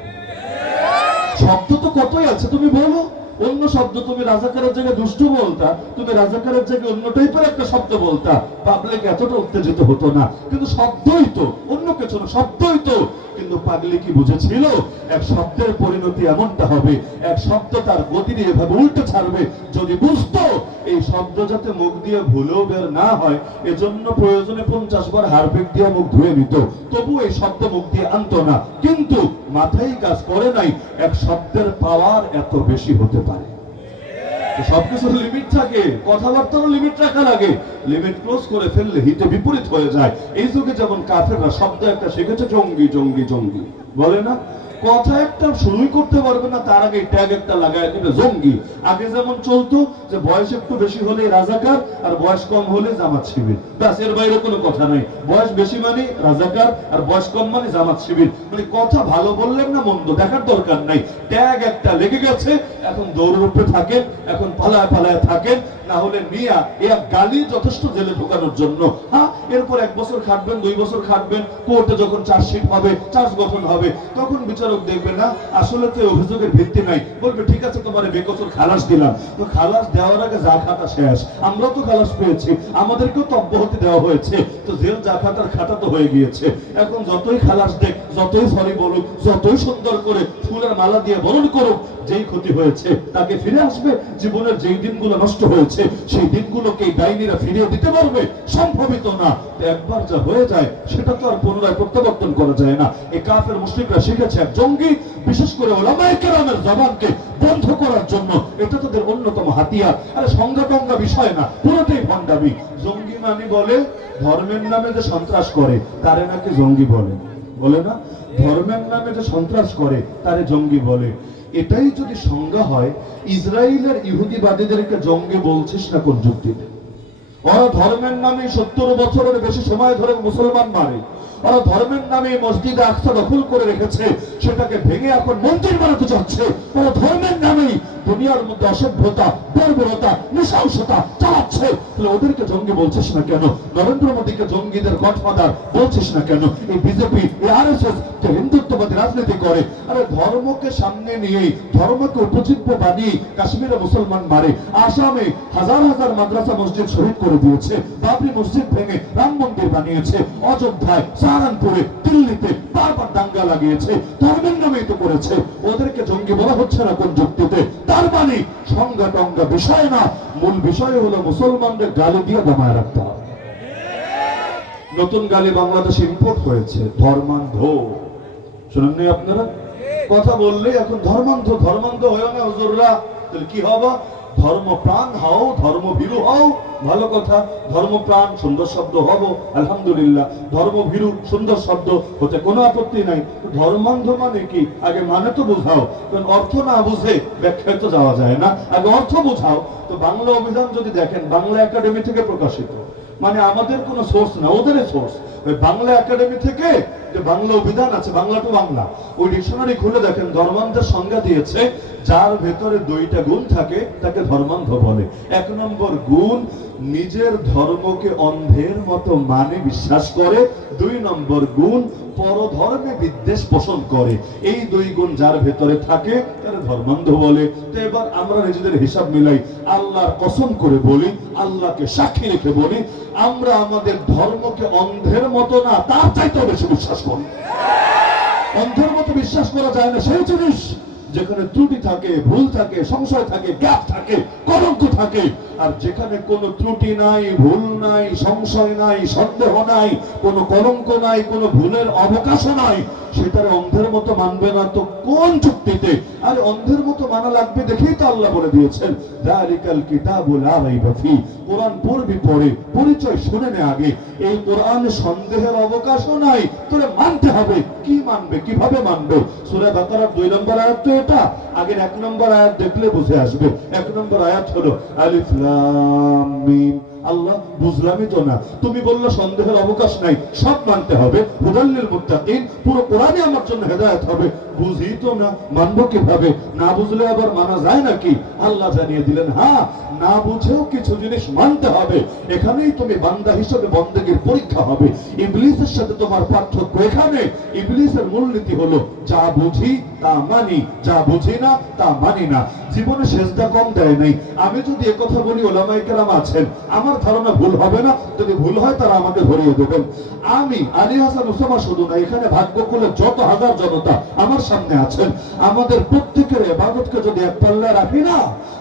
শব্দ তো কতই আছে, তুমি বলো অন্য শব্দ। তুমি রাজাকারের জায়গায় দুষ্ট বলতা, তুমি রাজাকারের জায়গায় অন্য টাইপের একটা শব্দ বলতা, পাবলিক এতটা উত্তেজিত হতো না। কিন্তু শব্দই তো, অন্য কিছু না, শব্দই তো। কিন্তু পাগলি কি বুঝেছিল এক শব্দের পরিণতি এমনটা হবে, এক শব্দ তার গতি দিয়ে এভাবে উল্টে ছাড়বে। যদি বুঝতো এই শব্দ যাতে মুখ দিয়ে ভুলেও বের না হয়, এজন্য প্রয়োজনে 50 বার হারপিক দিয়ে মুখ ধুয়ে নিত, তবু এই শব্দ মুখ দিয়ে আনতো না। কিন্তু মাথায় কাজ করে নাই এক শব্দের পাওয়ার এত বেশি হতে পারে। সবকিছুর লিমিট থাকে, কথাবার্তারও লিমিট রাখা লাগে। লিমিট ক্লোজ করে ফেললে হিতে বিপরীত হয়ে যায়। এই যুগে যেমন কাফেররা শব্দ একটা শিখেছে, জঙ্গি জঙ্গি জঙ্গি বলে না, কথা একটা শুরুই করতে পারবে না, তার আগে ট্যাগ একটা লাগায় দিবে জঙ্গি। আগে যেমন চলতো যে বয়স একটু বেশি হলে রাজাকার, আর বয়স কম হলে জামাত শিবির, ব্যাস, এর বাইরে কোনো কথা নাই। বয়স বেশি মানে রাজাকার, আর বয়স কম মানে জামাত শিবির। মানে কথা ভালো বললেন না মন্দ দেখার দরকার নাই, ট্যাগ একটা লেগে গেছে। এখন দৌড়ের উপরে থাকেন, এখন পালায় পালায় থাকেন, না হলে মিয়া এক গালি যথেষ্ট জেলে ঢোকানোর জন্য। হ্যাঁ, এরপর 1 বছর খাটবেন, 2 বছর খাটবেন, কোর্টে যখন চার্জশিট হবে, চার্জ গঠন হবে, তখন বিচারক দেখবে না আসলে তো অভিযোগের ভিত্তি নাই, বলবে ঠিক আছে তোমার বেকসুর খালাস দিলাম। তো খালাস দেওয়ার আগে যা খাটা শেষ, আমরা তো খালাস পেয়েছি, আমাদেরকেও তো অব্যাহতি দেওয়া হয়েছে, তো জেল যা খাটার খাটা তো হয়ে গিয়েছে। এখন যতই খালাস দেখ, যতই সরি বলুক, যতই সুন্দর করে ফুলের মালা দিয়ে বরণ করুক, যেই ক্ষতি হয়েছে তাকে ফিরে আসবে। জীবনের যেই দিনগুলো নষ্ট হয়েছে সেই দিনগুলোকে ডাইনিরা ফিরিয়ে দিতে পারবে? সম্ভবিত না। একবার যা হয়ে যায় সেটা তো আর পুনরায় প্রত্যাবর্তন করা যায় না। এই কাফের মুশরিকরা শিখেছে এক জঙ্গি, বিশেষ করে ওলামায়ে কেরামের জবানকে বন্ধ করার জন্য এটা তাদের অন্যতম হাতিয়ার। আরে সংজ্ঞা টঙ্গা বিষয় না, পুরোটাই ভণ্ডামি। জঙ্গি মানে বলে ধর্মের নামে যে সন্ত্রাস করে তারে নাকি জঙ্গি বলে, বলে না? ধর্মের নামে যে সন্ত্রাস করে তারে জঙ্গি বলে। এটাই যদি সংজ্ঞা হয়, ইসরায়েলের ইহুদিবাদীদেরকে জঙ্গি বলছিস না কোন যুক্তিতে? ওরা ধর্মের নামে 70 বছরের বেশি সময় ধরে মুসলমান মারে। ওরা ধর্মের নামে মসজিদে আকসা দখল করে রেখেছে, সেটাকে ভেঙে এখন মন্দির বানাতে চাচ্ছে। ওরা ধর্মের নামেই দুনিয়ার মধ্যে অসভ্যতা, বর্বরতা, নৃশংসতা চালাচ্ছে। তাহলে ওদেরকে জঙ্গি বলছিস না কেন? নরেন্দ্র মোদীকে জঙ্গিদের গডফাদার বলছিস না কেন? এই বিজেপি, এই আরএসএস যে হিন্দুত্ববাদী রাজনীতি করে, আরে ধর্মকে সামনে নিয়ে, ধর্মকে উপজীব্য বানিয়ে কাশ্মীরে মুসলমান মারে, আসামে হাজার হাজার মাদ্রাসা মসজিদ শহীদ করে দিয়েছে, বাবরি মসজিদ ভেঙে রাম মন্দির বানিয়েছে, অযোধ্যায়, সাহারানপুরে, দিল্লিতে, বারবার দাঙ্গা লাগিয়েছে, ধর্মের নামেই তো করেছে। ওদেরকে জঙ্গি বলা হচ্ছে না কোন যুক্তিতে? তার মানে সংজ্ঞা টঙ্গা বিষয় না, মূল বিষয় হলো মুসলমানদের গালি দিয়ে দমায় রাখতে হবে। নতুন গালি বাংলাদেশে ইম্পোর্ট হয়েছে, ধর্মান্ধ। শুনেননি আপনারা? কথা বললে এখন ধর্মান্ধ ধর্মান্ধ হয়েও না হুজুররা, তাহলে কি হবা? ধর্মপ্রাণ হও, ধর্মভীরু হও, ভালো কথা। ধর্মপ্রাণ সুন্দর শব্দ হব, আলহামদুলিল্লাহ। ধর্মভীরু সুন্দর শব্দ হতে কোনো আপত্তি নাই। ধর্মান্ধ মানে কি? আগে মানে তো বুঝাও, কারণ অর্থ না বুঝে ব্যাখ্যায় তো যাওয়া যায় না। আগে অর্থ বুঝাও। তো বাংলা অভিধান যদি দেখেন, বাংলা একাডেমি থেকে প্রকাশিত, মানে আমাদের কোনো সোর্স না, ওদের সোর্স। ওই বাংলা একাডেমি থেকে যে বাংলা অভিধান আছে, বাংলা টু বাংলা, ওই ডিকশনারি খুলে দেখেন, ধর্মান্ধের সংজ্ঞা দিয়েছে যার ভেতরে দুইটা গুণ থাকে তাকে ধর্মান্ধ বলে। এক নম্বর গুণ, নিজের ধর্মকে অন্ধের মতো মানে বিশ্বাস করে। দুই নম্বর গুণ, পরধর্মে বিদ্বেষ পোষণ করে। এই দুই গুণ যার ভেতরে থাকে তার ধর্মান্ধ বলে। তো এবার আমরা নিজেদের হিসাব মিলাই, আল্লাহর কসম করে বলি, আল্লাহকে সাক্ষী রেখে বলি, আমরা আমাদের ধর্মকে অন্ধের মতো না, তার চাইতেও বেশি বিশ্বাস করি। অন্ধের মতো বিশ্বাস করা যায় না সেই জিনিস যেখানে ত্রুটি থাকে, ভুল থাকে, সংশয় থাকে, গ্যাপ থাকে, কলঙ্ক থাকে। আর যেখানে কোনো ত্রুটি নাই, ভুল নাই, সংশয় নাই, সন্দেহ নাই, কোনো কলঙ্ক নাই, কোনো ভুলের অবকাশ নাই, সেটার অন্ধের মতো মানবে না তো কোন যুক্তিতে? আর অন্ধের মতো মানা লাগবে দেখেই তো আল্লাহ বলে দিয়েছেন, যালিকাল কিতাবু লা রাইবা ফি। কোরআন পড়বি পড়ে, পরিচয় শুনে নে আগে। এই কোরআন সন্দেহের অবকাশও নাই, তোরে মানতে হবে। কি মানবে, কিভাবে মানবে? সূরা বাকারার 2 নম্বর আয়াত তো এটা। আগের 1 নম্বর আয়াত দেখলে বুঝে আসবে। 1 নম্বর আয়াত হলো আলিফ লাম মিম। আল্লাহ বুঝলামই তো না, তুমি বললে সন্দেহের অবকাশ নাই, সব মানতে হবে। হুদাল্লিল মুত্তাকিন, পুরো কোরআনই আমার জন্য হেদায়েত হবে। বুঝি তো না, মানবো কিভাবে? না বুঝলে আবার মানা যায় নাকি? আল্লাহ জানিয়ে দিলেন, হ্যাঁ, না বুঝেও কিছু জিনিস মানতে হবে। এখানেই তুমি বান্দা হিসেবে বন্দেগীর পরীক্ষা হবে। ইবলিসের সাথে তোমার পার্থক্য এখানে। ইবলিসের মূলনীতি হলো, যা বুঝি তা মানি, যা বুঝি না তা মানি না। জীবনে সেজদা কম দেয় নাই। আমি যদি একথা বলি, ওলামায়ে কেরাম আছেন, আমার ধারণা ভুল হবে না। যদি ভুল হয় তারা আমাকে ধরিয়ে দেবেন। আমি আলী হাসান ওসামা শুধু না, এখানে ভাগ্যকুলে যত হাজার জনতা আমার সামনে আছেন, আমাদের প্রত্যেকের ইবাদতকে যদি এক পাল্লায় রাখি না,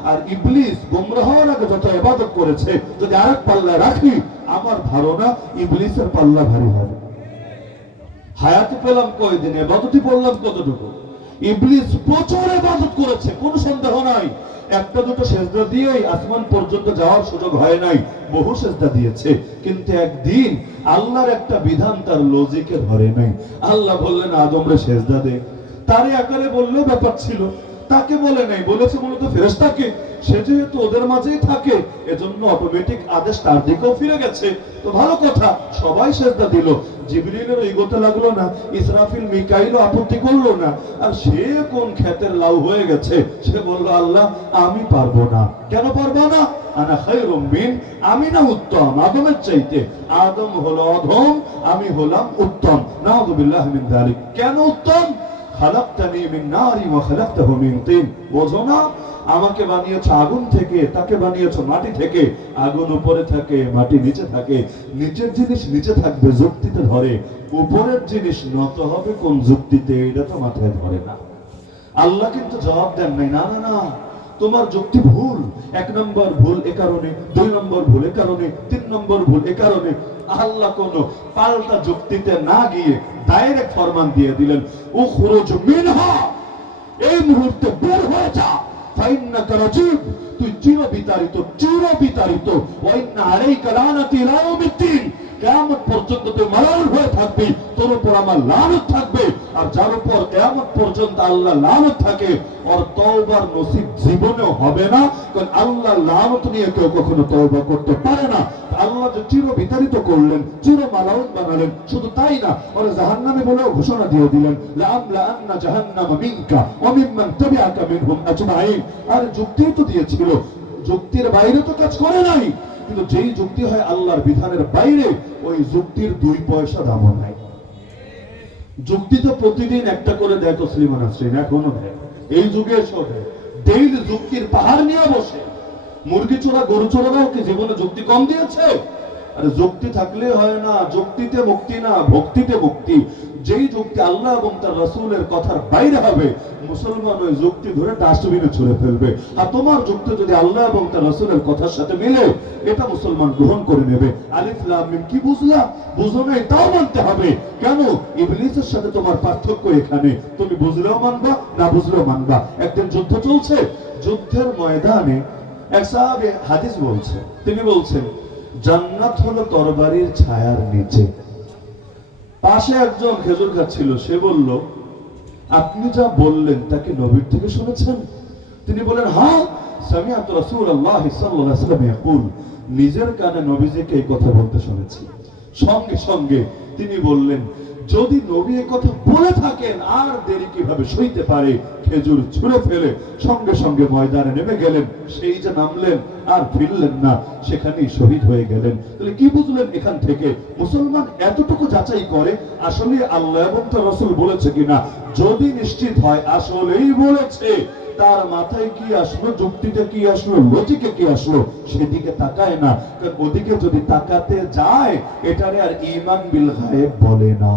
আর ইবলিস গোমরাহ হওয়ার আগে যত ইবাদত করেছে যদি আরেক পাল্লায় রাখি, আমার ধারণা ইবলিসের পাল্লা ভারী হবে। হায়াতে পেলাম কয়দিন, ইবাদতই পড়লাম কতটুকু। ইবলিস প্রচুর ইবাদত করেছে, কোনো সন্দেহ নাই। একটা দুটো সেজদা দিয়েই আসমান পর্যন্ত যাওয়ার সুযোগ হয় নাই, বহু সেজদা দিয়েছে। কিন্তু একদিন আল্লাহর একটা বিধান তার লজিকে ধরে নাই। আল্লাহ বললেন, আদমরে সেজদা দে। তারে আকারে বললেও ব্যাপার ছিল, তাকে বলে নাই, বলেছে মূলত ফেরেশতাকে। সে যেহেতু ওদের মাঝেই থাকে, এজন্য অটোমেটিক আদেশ তার দিকেও ফিরে গেছে। তো ভালো কথা, সবাই সেজদা দিল। জিবরিলের ইগোতে লাগলো না, ইসরাফিল মিকাইলও আপত্তি করলো না। আর সে কোন ক্ষেতের লাউ হয়ে গেছে, সে বলল, আল্লাহ আমি পারবো না। কেন পারবো না? আনা খায়রুম মিন, আমি না উত্তম আদমের চাইতে। আদম হলো অধম, আমি হলাম উত্তম। নাউযুবিল্লাহি মিন যালিক। কেন উত্তম? খালাকতানি মিন নারি ওয়া খালাকতাহু মিন তিন। বোঝো না, আমাকে বানিয়েছো আগুন থেকে, তাকে বানিয়েছো মাটি থেকে। আগুন উপরে থাকে, মাটি নিচে থাকে। নিচের জিনিস নিচে থাকবে, যুক্তিতে ধরে। উপরের জিনিস নত হবে কোন যুক্তিতে, এটা তো মাথায় ধরে না। আল্লাহ কিন্তু জবাব দেন নাই, না না না, তোমার যুক্তি ভুল। 1 নম্বর ভুল এ কারণে, 2 নম্বর ভুল এ কারণে, 3 নম্বর ভুল এ কারণে। আল্লাহ কোন পাল্টা যুক্তিতে না গিয়ে ডাইরেক্ট ফরমান দিয়ে দিলেন, উখরুজ মিনহা, এই মুহূর্তে বের হয়ে যা। ফাইন্নাকা রাজীব, তুই চির বিতাড়িত, চির বিতাড়িত। ওয়া ইন্না আলাইকা লানাতি ইলা ইয়াউমিদ্দিন, কিয়ামত পর্যন্ত তুই মালাউল হয়ে থাকবি, তোর উপর আমার লানত থাকবে। আর যার উপর কিয়ামত পর্যন্ত আল্লাহ লানত থাকে, ওর তওবার নসিব জীবনেও হবে না। কারণ আল্লাহ লানত নিয়ে কেউ কখনো তওবা করতে পারে না। আল্লাহ যে চির বিতাড়িত করলেন, চির মালাউল বানালেন, শুধু তাই না, ওরা জাহান্নামে বলেও ঘোষণা দিয়ে দিলেন, লাআমলা আন্না জাহান্নামা মিনকা ওয়া মিম্মান তাবিআকা মিনহুম আজমাইন। আর যুক্তি তো দিয়েছিল, যুক্তির বাইরে তো কাজ করে নাই। কিন্তু যেই যুক্তি হয় আল্লাহর বিধানের বাইরে, ওই যুক্তির 2 পয়সা দামও নাই। যুক্তি তো প্রতিদিন একটা করে দেয় তসলিমা নাসরিন, এখনো দেয়, এই যুগে এসে ডেইলি যুক্তির পাহাড় নিয়ে বসে। মুরগি চোরা, গরু চোরাও কি জীবনে যুক্তি কম দিয়েছে? আরে যুক্তি থাকলে হয় না, যুক্তিতে মুক্তি না, ভক্তিতে মুক্তি। যেই যুক্তি আল্লাহ এবং তার রাসূলের কথার বাইরে হবে, মুসলমান ওই যুক্তি ধরে ডাস্টবিনে ছুঁড়ে ফেলবে। আর তোমার যুক্তি যদি আল্লাহ এবং তার রাসূলের কথার সাথে মিলে, এটা মুসলমান গ্রহণ করে নেবে। আলিফ লাম মিম কি বুঝলা? বুঝো নাই তাও মানতে হবে। কেন? ইবলিসের সাথে তোমার পার্থক্য এখানে, তুমি বুঝলেও মানবা, না বুঝলেও মানবা। একদিন যুদ্ধ চলছে, যুদ্ধের ময়দানে এক সাহাবী হাদিস বলছে, তিনি বলছেন জান্নাত হলো তরবারির ছায়ার নিচে। পাশে একজন খেজুর খাচ্ছিল, সে বলল আপনি যা বললেন তা কি নবীর থেকে শুনেছেন? তিনি বলেন হ্যাঁ, সামিআতু রাসূলুল্লাহ সাল্লাল্লাহু আলাইহি ওয়াসাল্লাম ইয়াকুল, নিজের কানে নবীজিকে এই কথা বলতে শুনেছি। সঙ্গে সঙ্গে তিনি বললেন যদি নবী এই কথা বলে থাকেন আর দেরি কিভাবে সইতে পারে, খেজুর ছুঁড়ে ফেলে সঙ্গে সঙ্গে ময়দানে নেমে গেলেন। সেই যে নামলেন আর ফিরলেন না, সেখানেই শহীদ হয়ে গেলেন। তাহলে কি বুঝলেন এখান থেকে? মুসলমান এতটুকু যাচাই করে আসলে আল্লাহ এবং তার রাসূল বলেছে কিনা। যদি নিশ্চিত হয় আসলেই বলেছে, তার মাথায় কি আসলো, যুক্তিতে কি আসলো, লজিকে কি আসলো, সেদিকে তাকায় না। কারণ ওদিকে যদি তাকাতে যায়, এটারে আর ঈমান বিল গায়েব বলে না।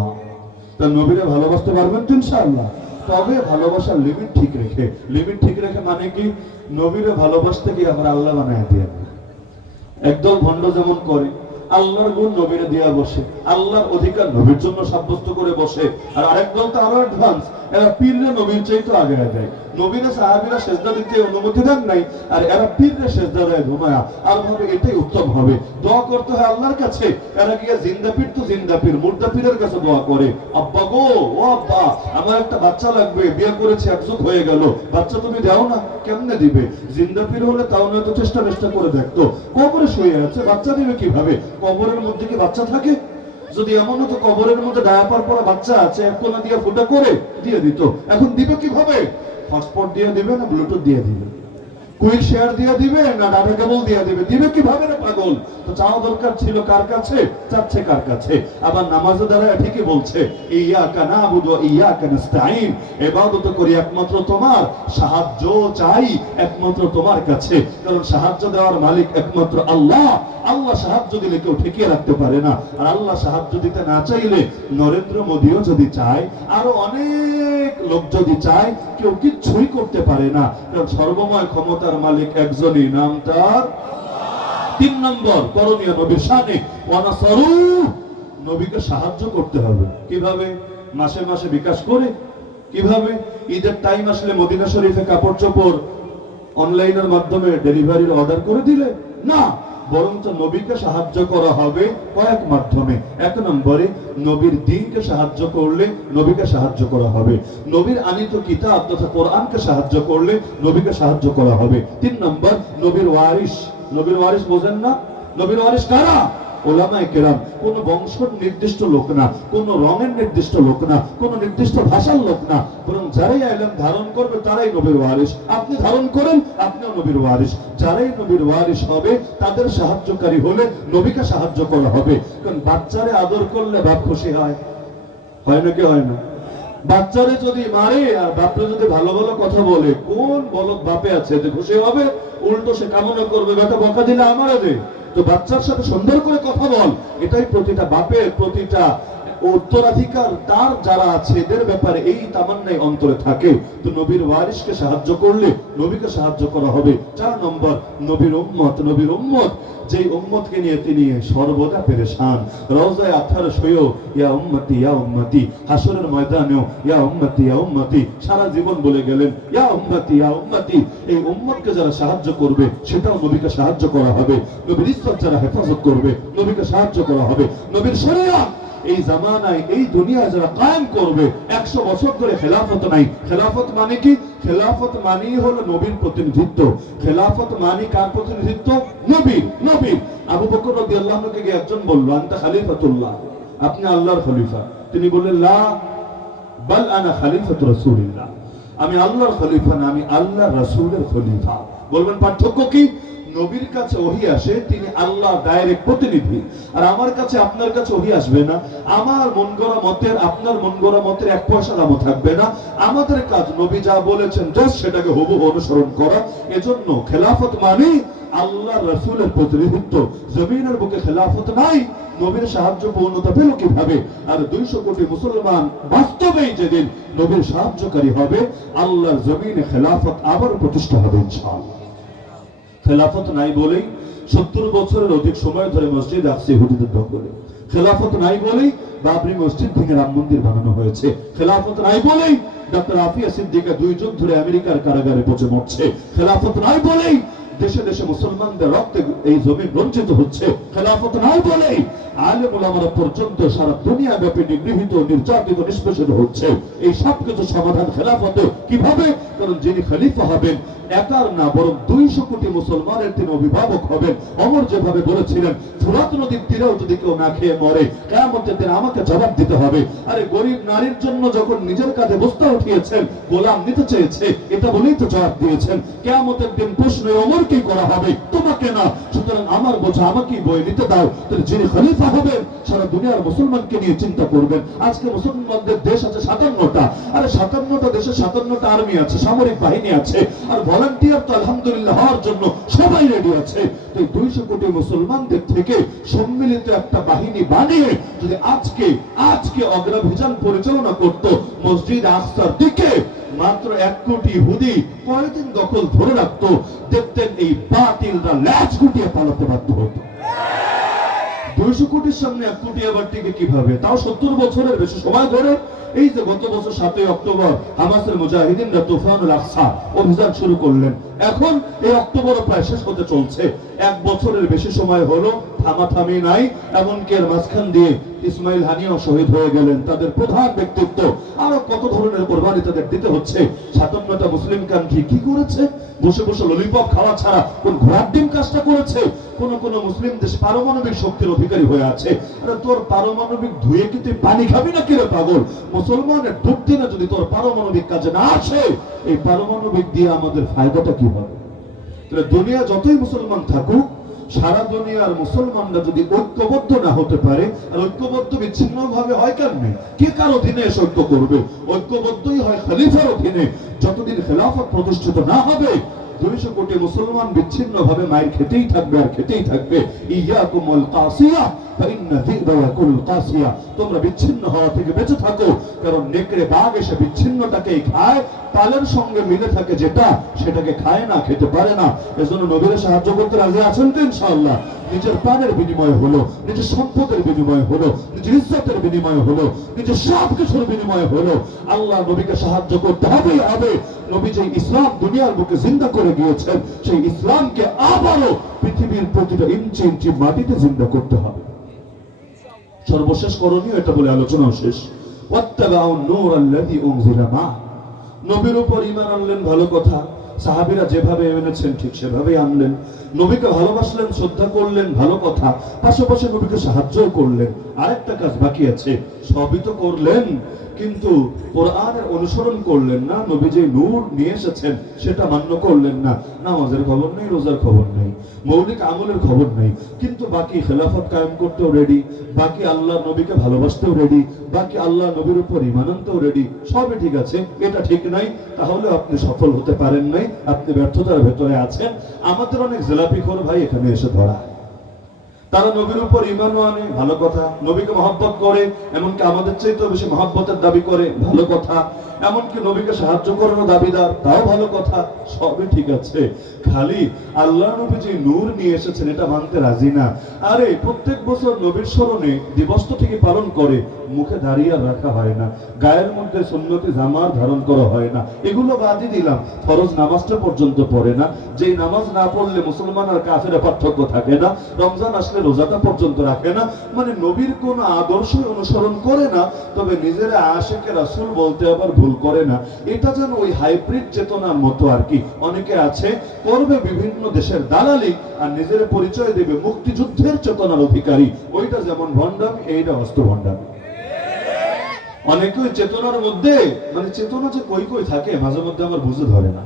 তা নবীরে ভালোবাসতে পারবেন তো ইনশাআল্লাহ। তবে ভালোবাসার লিমিট ঠিক রেখে। লিমিট ঠিক রেখে মানে কি? নবীরে ভালোবাসতে গিয়ে আমরা আল্লাহ বানায় দিয়ে একদল ভণ্ড যেমন করে, আল্লাহর গুণ নবীরে দিয়া বসে, আল্লাহর অধিকার নবীর জন্য সাব্যস্ত করে বসে। আর আরেক দল তো আরো অ্যাডভান্স, এরা পীররে নবীর চাইতে আগে দেয়। নবীরা সাহাবীরা সেজদা দিতে অনুমতি দেন নাই, আর এরা পীররে সেজদা দেয় ঘুমায়া। আর ভাবে এটাই উত্তম হবে, দোয়া করতে হয় আল্লাহর কাছে। এরা গিয়ে জিন্দা পীর তো জিন্দা পীর, মুর্দা পীরের কাছে দোয়া করে, আব্বা গো, ও আব্বা আমার একটা বাচ্চা লাগবে, বিয়ে করেছি এক যুগ হয়ে গেল, বাচ্চা তুমি দাও না। কেমনে দিবে? জিন্দা পীর হলে তাও নয়তো চেষ্টা করে দেখতো। কবরে শুয়ে আছে, বাচ্চা দিবে কিভাবে? কবরের মধ্যে কি বাচ্চা থাকে? যদি এমন হতো কবরের মধ্যে ডায়াপার পরা বাচ্চা আছে, এক কোনা দিয়ে ফুটা করে দিয়ে দিত। এখন দিবে কিভাবে? হটস্পট দিয়ে দিবে না ব্লুটুথ দিয়ে দিবে? কুইক শেয়ার দিয়ে দিবে না ডাটা কেবল দিয়ে দিবে? দিবে কিভাবে রে পাগল? তো চাওয়া দরকার ছিল কার কাছে, চাচ্ছে কার কাছে? আবার নামাজের দ্বারা ঠিকই বলছে ইয়াকা নাবুদু ওয়া ইয়াকা নাস্তাঈন, ইবাদত করি একমাত্র তোমার, সাহায্য চাই একমাত্র তোমার কাছে। কারণ সাহায্য দেওয়ার মালিক একমাত্র আল্লাহ। আল্লাহ সাহায্য দিলে কেউ ঠেকিয়ে রাখতে পারে না। আর আল্লাহ সাহায্য দিতে না চাইলে নরেন্দ্র মোদীও যদি চায়, আরো অনেক লোক যদি চায়, কেউ কিচ্ছুই করতে পারে না। কারণ সর্বময় ক্ষমতার মালিক একজনই, নাম তার। 3 নম্বর করণীয় নবীর শানে ওয়ানাসারু, নবীকে সাহায্য করতে হবে। কিভাবে? মাসে মাসে বিকাশ করে। কিভাবে? ঈদের টাইম আসলে মদিনা শরীফে কাপড় চোপড় অনলাইনের মাধ্যমে ডেলিভারির অর্ডার করে দিলে না, বরঞ্চ নবীকে সাহায্য করা হবে কয়েক মাধ্যমে। 1 নম্বরে নবীর দ্বীনকে সাহায্য করলে নবীকে সাহায্য করা হবে। নবীর আনিত কিতাব তথা কোরআনকে সাহায্য করলে নবীকে সাহায্য করা হবে। 3 নম্বর নবীর ওয়ারিস। নবীর ওয়ারিস বোঝেন না? নবীর ওয়ারিস কারা? ওলামায়ে কেরাম। কোন বংশের নির্দিষ্ট লোক না, কোন রঙের নির্দিষ্ট লোক না, কোন নির্দিষ্ট ভাষার লোক না, বরং যারাই ইলম ধারণ করবে তারাই নবীর ওয়ারিস। আপনি ধারণ করেন, আপনিও নবীর ওয়ারিস। যারাই নবীর ওয়ারিস হবে তাদের সাহায্যকারী হলে নবীকে সাহায্য করা হবে। কারণ বাচ্চারে আদর করলে বাপ খুশি হয়, হয় নাকি হয় না? বাচ্চারে যদি মারে আর বাপরে যদি ভালো ভালো কথা বলে, কোন বলদ বাপে আছে যে খুশি হবে? উল্টো সে কামনা করবে বেটা বকা দিলে আমারে দে। তো বাচ্চার সাথে সুন্দর করে কথা বল, এটাই প্রতিটা বাপের, প্রতিটা উত্তরাধিকার তার যারা আছে এদের ব্যাপারে এই তামান্নাই অন্তরে থাকে। তো নবীর ওয়ারিসকে সাহায্য করলে নবীকে সাহায্য করা হবে। 4 নম্বর নবীর উম্মত। নবীর উম্মত, যেই উম্মতকে নিয়ে তিনি সর্বদা পেরেশান। রওজায়ে আতহার শুয়েও ইয়া উম্মতি ইয়া উম্মতি, হাসরের ময়দানেও ইয়া উম্মতি ইয়া উম্মতি, সারা জীবন বলে গেলেন ইয়া উম্মতি ইয়া উম্মতি। এই উম্মতকে যারা সাহায্য করবে সেটাও নবীকে সাহায্য করা হবে। নবীর ইজ্জত যারা হেফাজত করবে নবীকে সাহায্য করা হবে। নবীর শরিয়াত এই জামানায় এই দুনিয়া যারা কায়েম করবে, 100 বছর ধরে খেলাফত নাই। খেলাফত মানে কি? খেলাফত মানেই হলো নবীর প্রতিনিধিত্ব। খেলাফত মানে কার প্রতিনিধিত্ব? নবীর। নবীর। আবু বকর রাদিয়াল্লাহু আনহুকে গিয়ে একজন বলল আনতা খলিফাতুল্লাহ, আপনি আল্লাহর খলিফা। তিনি বললেন লা বাল আনা খলিফাতু রাসূলিল্লাহ, আমি আল্লাহর খলিফা না, আমি আল্লাহর রাসূলের খলিফা। বলবেন পার্থক্য কি? নবীর কাছে ওহী আসে, তিনি আল্লাহ ডাইরেক্ট প্রতিনিধি। আর আমার কাছে আপনার কাছে ওহী আসবে না। আমার মন গড়া মতের আপনার মন গড়া মতের 1 পয়সা দামও থাকবে না। আমাদের কাজ নবী যা বলেছেন জাস্ট সেটাকে হুবহু অনুসরণ করা। এজন্য খেলাফত মানে আল্লাহ রাসূলের প্রতিনিধিত্ব, জমিনের বুকে খেলাফত নাই, নবীর সাহায্য পূর্ণতা পেল কিভাবে? আর 200 কোটি মুসলমান বাস্তবেই যেদিন নবীর সাহায্যকারী হবে, আল্লাহর জমিনে খেলাফত আবার প্রতিষ্ঠা হবে ইনশাআল্লাহ। খেলাফত নাই বলেই 70 বছরের অধিক সময় ধরে মসজিদ আকসা ইহুদিদের দখলে। খেলাফত নাই বলেই বাবরি মসজিদ ভেঙে রাম মন্দির বানানো হয়েছে। খেলাফত নাই বলেই ডক্টর আফিয়া সিদ্দিকা 2 যুগ ধরে আমেরিকার কারাগারে পচে মরছে। খেলাফত নাই বলেই দেশে দেশে মুসলমানদের রক্তে এই জমি রঞ্জিত হচ্ছে। খেলাফত নাই বলেই আলেম ওলামারা পর্যন্ত সারা দুনিয়া ব্যাপী নিগৃহীত, নির্যাতিত, নিষ্পেষিত হচ্ছে। এই সব কিছু সমাধান খেলাফতে কিভাবে? কারণ যিনি খলিফা হবেন একার না, বরং 200 কোটি মুসলমানের তিনি অভিভাবক হবেন। ওমর যেভাবে বলেছিলেন, ফুরাত নদীর তীরেও যদি কেউ না খেয়ে মরে, কিয়ামতের দিন আমাকে জবাব দিতে হবে। আরে গরিব নারীর জন্য যখন নিজের কাঁধে বস্তা উঠিয়েছেন, গোলাম নিতে চেয়েছে, এটা বলেই তো জবাব দিয়েছেন। কিয়ামতের দিন প্রশ্ন ওমরকেই করা হবে, তোমাকে না। সুতরাং আমার বোঝা আমাকেই বয়ে নিতে দাও। তাহলে যিনি খলিফা হবেন সারা দুনিয়ার মুসলমানকে নিয়ে চিন্তা করবেন। আজকে মুসলমানদের দেশ আছে 57টা, আরে 57টা দেশে 57টা আর্মি আছে, সামরিক বাহিনী আছে, আর ভলান্টিয়ার তো আলহামদুলিল্লাহ হওয়ার জন্য সবাই রেডি আছে। তো 200 কোটি মুসলমানদের থেকে সম্মিলিত একটা বাহিনী বানিয়ে যদি আজকে অগ্রাভিযান পরিচালনা করত মসজিদ আকসার দিকে, মাত্র 1 কোটি ইহুদি কয়েকদিন দখল ধরে রাখতো, দেখতেন এই বাতিলরা ল্যাজ গুটিয়ে পালাতে বাধ্য হতো। 200 কোটির সামনে 1 কোটি আবার টিকে কিভাবে? তাও 70 বছরের বেশি সময় ধরে। এই যে গত বছর 7 অক্টোবর হামাসের মুজাহিদিনরা তুফানুল আকসা অভিযান শুরু করলেন, এখন এই অক্টোবর প্রায় শেষ হতে চলছে। 1 বছরের বেশি সময় হলো, থামাথামি নাই। এমনকি এর মাঝখান দিয়ে ইসমাইল হানিও শহীদ হয়ে গেলেন, তাদের প্রধান ব্যক্তিত্ব। আরো কত ধরনের কোরবানি তাদের দিতে হচ্ছে। 57টা মুসলিম কান্ট্রি কি করেছে? বসে বসে ললিপপ খাওয়া ছাড়া কোন ঘোড়ার ডিম কাজটা করেছে? কোন মুসলিম দেশ পারমাণবিক শক্তির অধিকারী হয়ে আছে। আরে তোর পারমাণবিক ধুয়ে কি তুই পানি খাবি না কিরে পাগল? মুসলমানের ডুবতে না যদি তোর পারমাণবিক কাজে না আসে, এই পারমাণবিক দিয়ে আমাদের ফায়দাটা কি হবে? তাহলে দুনিয়া যতই মুসলমান থাকুক, সারা দুনিয়ার মুসলমানরা যদি ঐক্যবদ্ধ না হতে পারে, আর ঐক্যবদ্ধ বিচ্ছিন্ন ভাবে হয় কেমনে? কে কার অধীনে এসে ঐক্য করবে? ঐক্যবদ্ধই হয় খলিফার অধীনে। যতদিন খেলাফত প্রতিষ্ঠিত না হবে, 200 কোটি মুসলমান বিচ্ছিন্ন ভাবে মায়ের খেতেই থাকবে আর খেতেই থাকবে। ইয়াকুম ওয়াল কাসিয়া ফাইন্না যিবা ইয়াকুল কাসিয়া, তোমরা বিচ্ছিন্ন হওয়া থেকে বেঁচে থাকো, কারণ নেকড়ে বাঘ এসে বিচ্ছিন্নটাকেই খায়, তালের সঙ্গে মিলে থাকে যেটা, সেটাকে খায় না, খেতে পারে না। এজন্য নবীর সাহায্য করতে রাজি আছেন তো ইনশাআল্লাহ? নিজের প্রাণের বিনিময় হলো, নিজের সম্পদের বিনিময় হলো, নিজের ইজ্জতের বিনিময় হলো, নিজের সব কিছুর বিনিময় হলো। আল্লাহ নবীকে সাহায্য করতে হবেই হবে। নবী যে ইসলাম দুনিয়ার বুকে জিন্দা করে গিয়েছেন, সেই ইসলামকে আবারও পৃথিবীর প্রতিটা ইঞ্চি ইঞ্চি মাটিতে জিন্দা করতে হবে। সর্বশেষ করণীয় এটা বলে আলোচনা শেষ। ওয়াত্তাবাউন নূর আল্লাযী উনজিলা মা, নবীর উপর ঈমান আনলেন, ভালো কথা। সাহাবীরা যেভাবে এনেছেন ঠিক সেভাবেই আনলেন। নবীকে ভালোবাসলেন, শ্রদ্ধা করলেন, ভালো কথা। পাশাপাশি নবীকে সাহায্য করলেন। আরেকটা কাজ বাকি আছে, সবই তো করলেন, কিন্তু কোরআনের অনুসরণ করলেন না। নবী যে নূর নিয়ে এসেছেন সেটা মান্য করলেন না। নামাজের খবর নেই, রোজার খবর নেই, মৌলিক আমলের খবর নেই, কিন্তু বাকি খেলাফত কায়েম করতেও রেডি, বাকি আল্লাহ নবীকে ভালোবাসতেও রেডি, বাকি আল্লাহ নবীর উপর ঈমান আনতেও রেডি। সবই ঠিক আছে, এটা ঠিক নাই, তাহলে আপনি সফল হতে পারেন নাই, আপনি ব্যর্থতার ভেতরে আছেন। আমাদের অনেক জেলাপিখোর ভাই এখানে এসে ধরা, তারা নবীর উপর ঈমানও আনে, ভালো কথা। নবীকে মহব্বত করে, এমনকি আমাদের চাইতেও বেশি মহব্বতের দাবি করে, ভালো কথা। এমনকি নবীকে সাহায্য করারও দাবিদার, তাও ভালো কথা। সবই ঠিক আছে, খালি আল্লাহ নবী যে নূর নিয়ে এসেছেন এটা মানতে রাজি না। আরে প্রত্যেক বছর নবীর স্মরণে দিবস তো ঠিকই পালন করে, মুখে দাঁড়িয়ে আর রাখা হয় না, গায়ের মধ্যে সুন্নতি জামার ধারণ করা হয় না, এগুলো বাদই দিলাম। ফরজ নামাজটা পর্যন্ত পড়ে না, যেই নামাজ না পড়লে মুসলমান আর কাফের পার্থক্য থাকে না। রমজান আসলে রোজাটা পর্যন্ত রাখে না, মানে নবীর কোন আদর্শ অনুসরণ করে না। তবে নিজেরা আশিকে রাসূল বলতে আবার ভুল করে না। এটা যেন ওই হাইব্রিড চেতনার মতো আর কি। অনেকে আছে করবে বিভিন্ন দেশের দালালি আর নিজের পরিচয় দেবে মুক্তিযুদ্ধের চেতনার অধিকারী। ওইটা যেমন ভণ্ডামি, এইটা হস্ত ভণ্ডামি। অনেকে ওই চেতনার মধ্যে, মানে চেতনা যে কই কই থাকে মাঝে মধ্যে আমার বুঝে ধরে না।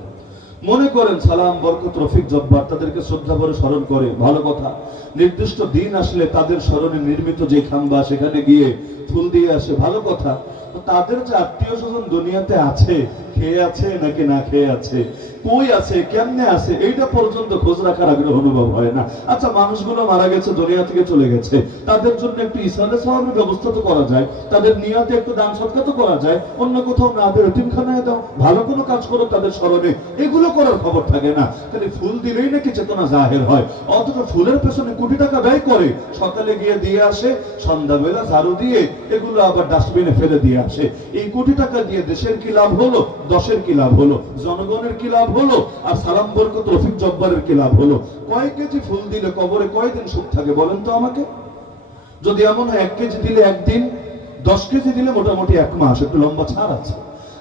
মনে করেন সালাম, বরকত, রফিক, জব্বার তাদেরকে শ্রদ্ধা করে স্মরণ করে, ভালো কথা। নির্দিষ্ট দিন আসলে তাদের স্মরণে নির্মিত যে খাম্বা সেখানে গিয়ে ফুল দিয়ে আসে, ভালো কথা। তাদের যে আত্মীয় স্বজন দুনিয়াতে আছে, খেয়ে আছে নাকি না খেয়ে আছে, কই আছে, কেমনে আছে, এইটা পর্যন্ত খোঁজ রাখার আগ্রহ অনুভব হয় না। আচ্ছা, মানুষগুলো মারা গেছে, দুনিয়া থেকে চলে গেছে, তাদের জন্য একটু ইসলামের সওয়াবের ব্যবস্থা তো করা যায়, তাদের নিয়াতে একটু দান সৎকার তো করা যায়, অন্য কোথাও না দিয়ে এতিমখানায় দাও, ভালো কোনো কাজ করো তাদের স্মরণে, এগুলো করার খবর থাকে না। খালি ফুল দিলেই নাকি চেতনা জাহের হয়। অথচ ফুলের পেছনে কোটি টাকা ব্যয় করে, সকালে গিয়ে দিয়ে আসে, সন্ধ্যাবেলা ঝাড়ু দিয়ে এগুলো আবার ডাস্টবিনে ফেলে দিয়ে আসে। এই কোটি টাকা দিয়ে দেশের কি লাভ হলো, দশের কি লাভ হলো, জনগণের কি লাভ হলো, আর সালাম বরকত রফিক জব্বারের কি লাভ হলো? কয় কেজি ফুল দিলে কবরে কয়দিন সুখ থাকে বলেন তো আমাকে? যদি এমন হয় 1 কেজি দিলে একদিন, 10 কেজি দিলে মোটামুটি 1 মাস, একটু লম্বা ছাড় আছে।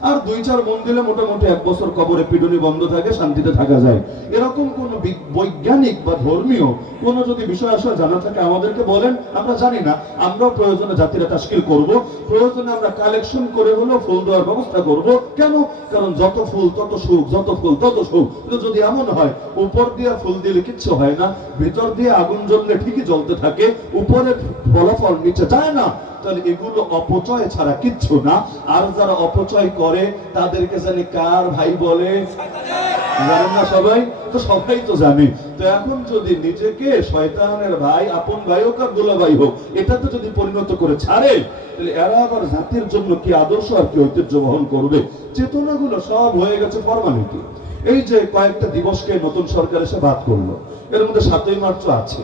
আর 2-4 মন দিলে মোটামুটি 1 বছর কবরে পিডুনি বন্ধ থাকে, শান্তিতে থাকা যায়। এরকম কোন বৈজ্ঞানিক বা ধর্মীয় কোন যদি বিষয় আসলে জানা থাকে আমাদেরকে বলেন, আমরা জানি না, আমরা প্রয়োজনে জাতিরা তাশকিল করব, প্রয়োজনে আমরা কালেকশন করে হলো ফুল দেওয়ার ব্যবস্থা করব। কেন? কারণ যত ফুল তত সুখ, যত ফুল তত সুখ। কিন্তু যদি এমন হয় উপর দিয়ে ফুল দিলে কিচ্ছু হয় না, ভিতর দিয়ে আগুন জ্বললে ঠিকই জ্বলতে থাকে, উপরে ফলাফল নিচে যায় না, তাহলে এগুলো অপচয় ছাড়া কিচ্ছু না। আর যারা অপচয় করে তাদেরকে জানি কার ভাই বলে, জানেন না সবাই? তো সবাই তো জানে। তো এখন যদি নিজেকে শয়তানের ভাই, আপন ভাই হোক আর দুলাভাই হোক, এটাতে যদি পরিণত করে ছাড়ে, তাহলে এরা আবার জাতির জন্য কি আদর্শ আর কি ঐতিহ্য বহন করবে? চেতনাগুলো সব হয়ে গেছে ফরমালিটি। এই যে কয়েকটা দিবসকে নতুন সরকার এসে বাদ করলো, এর মধ্যে 7ই মার্চ আছে।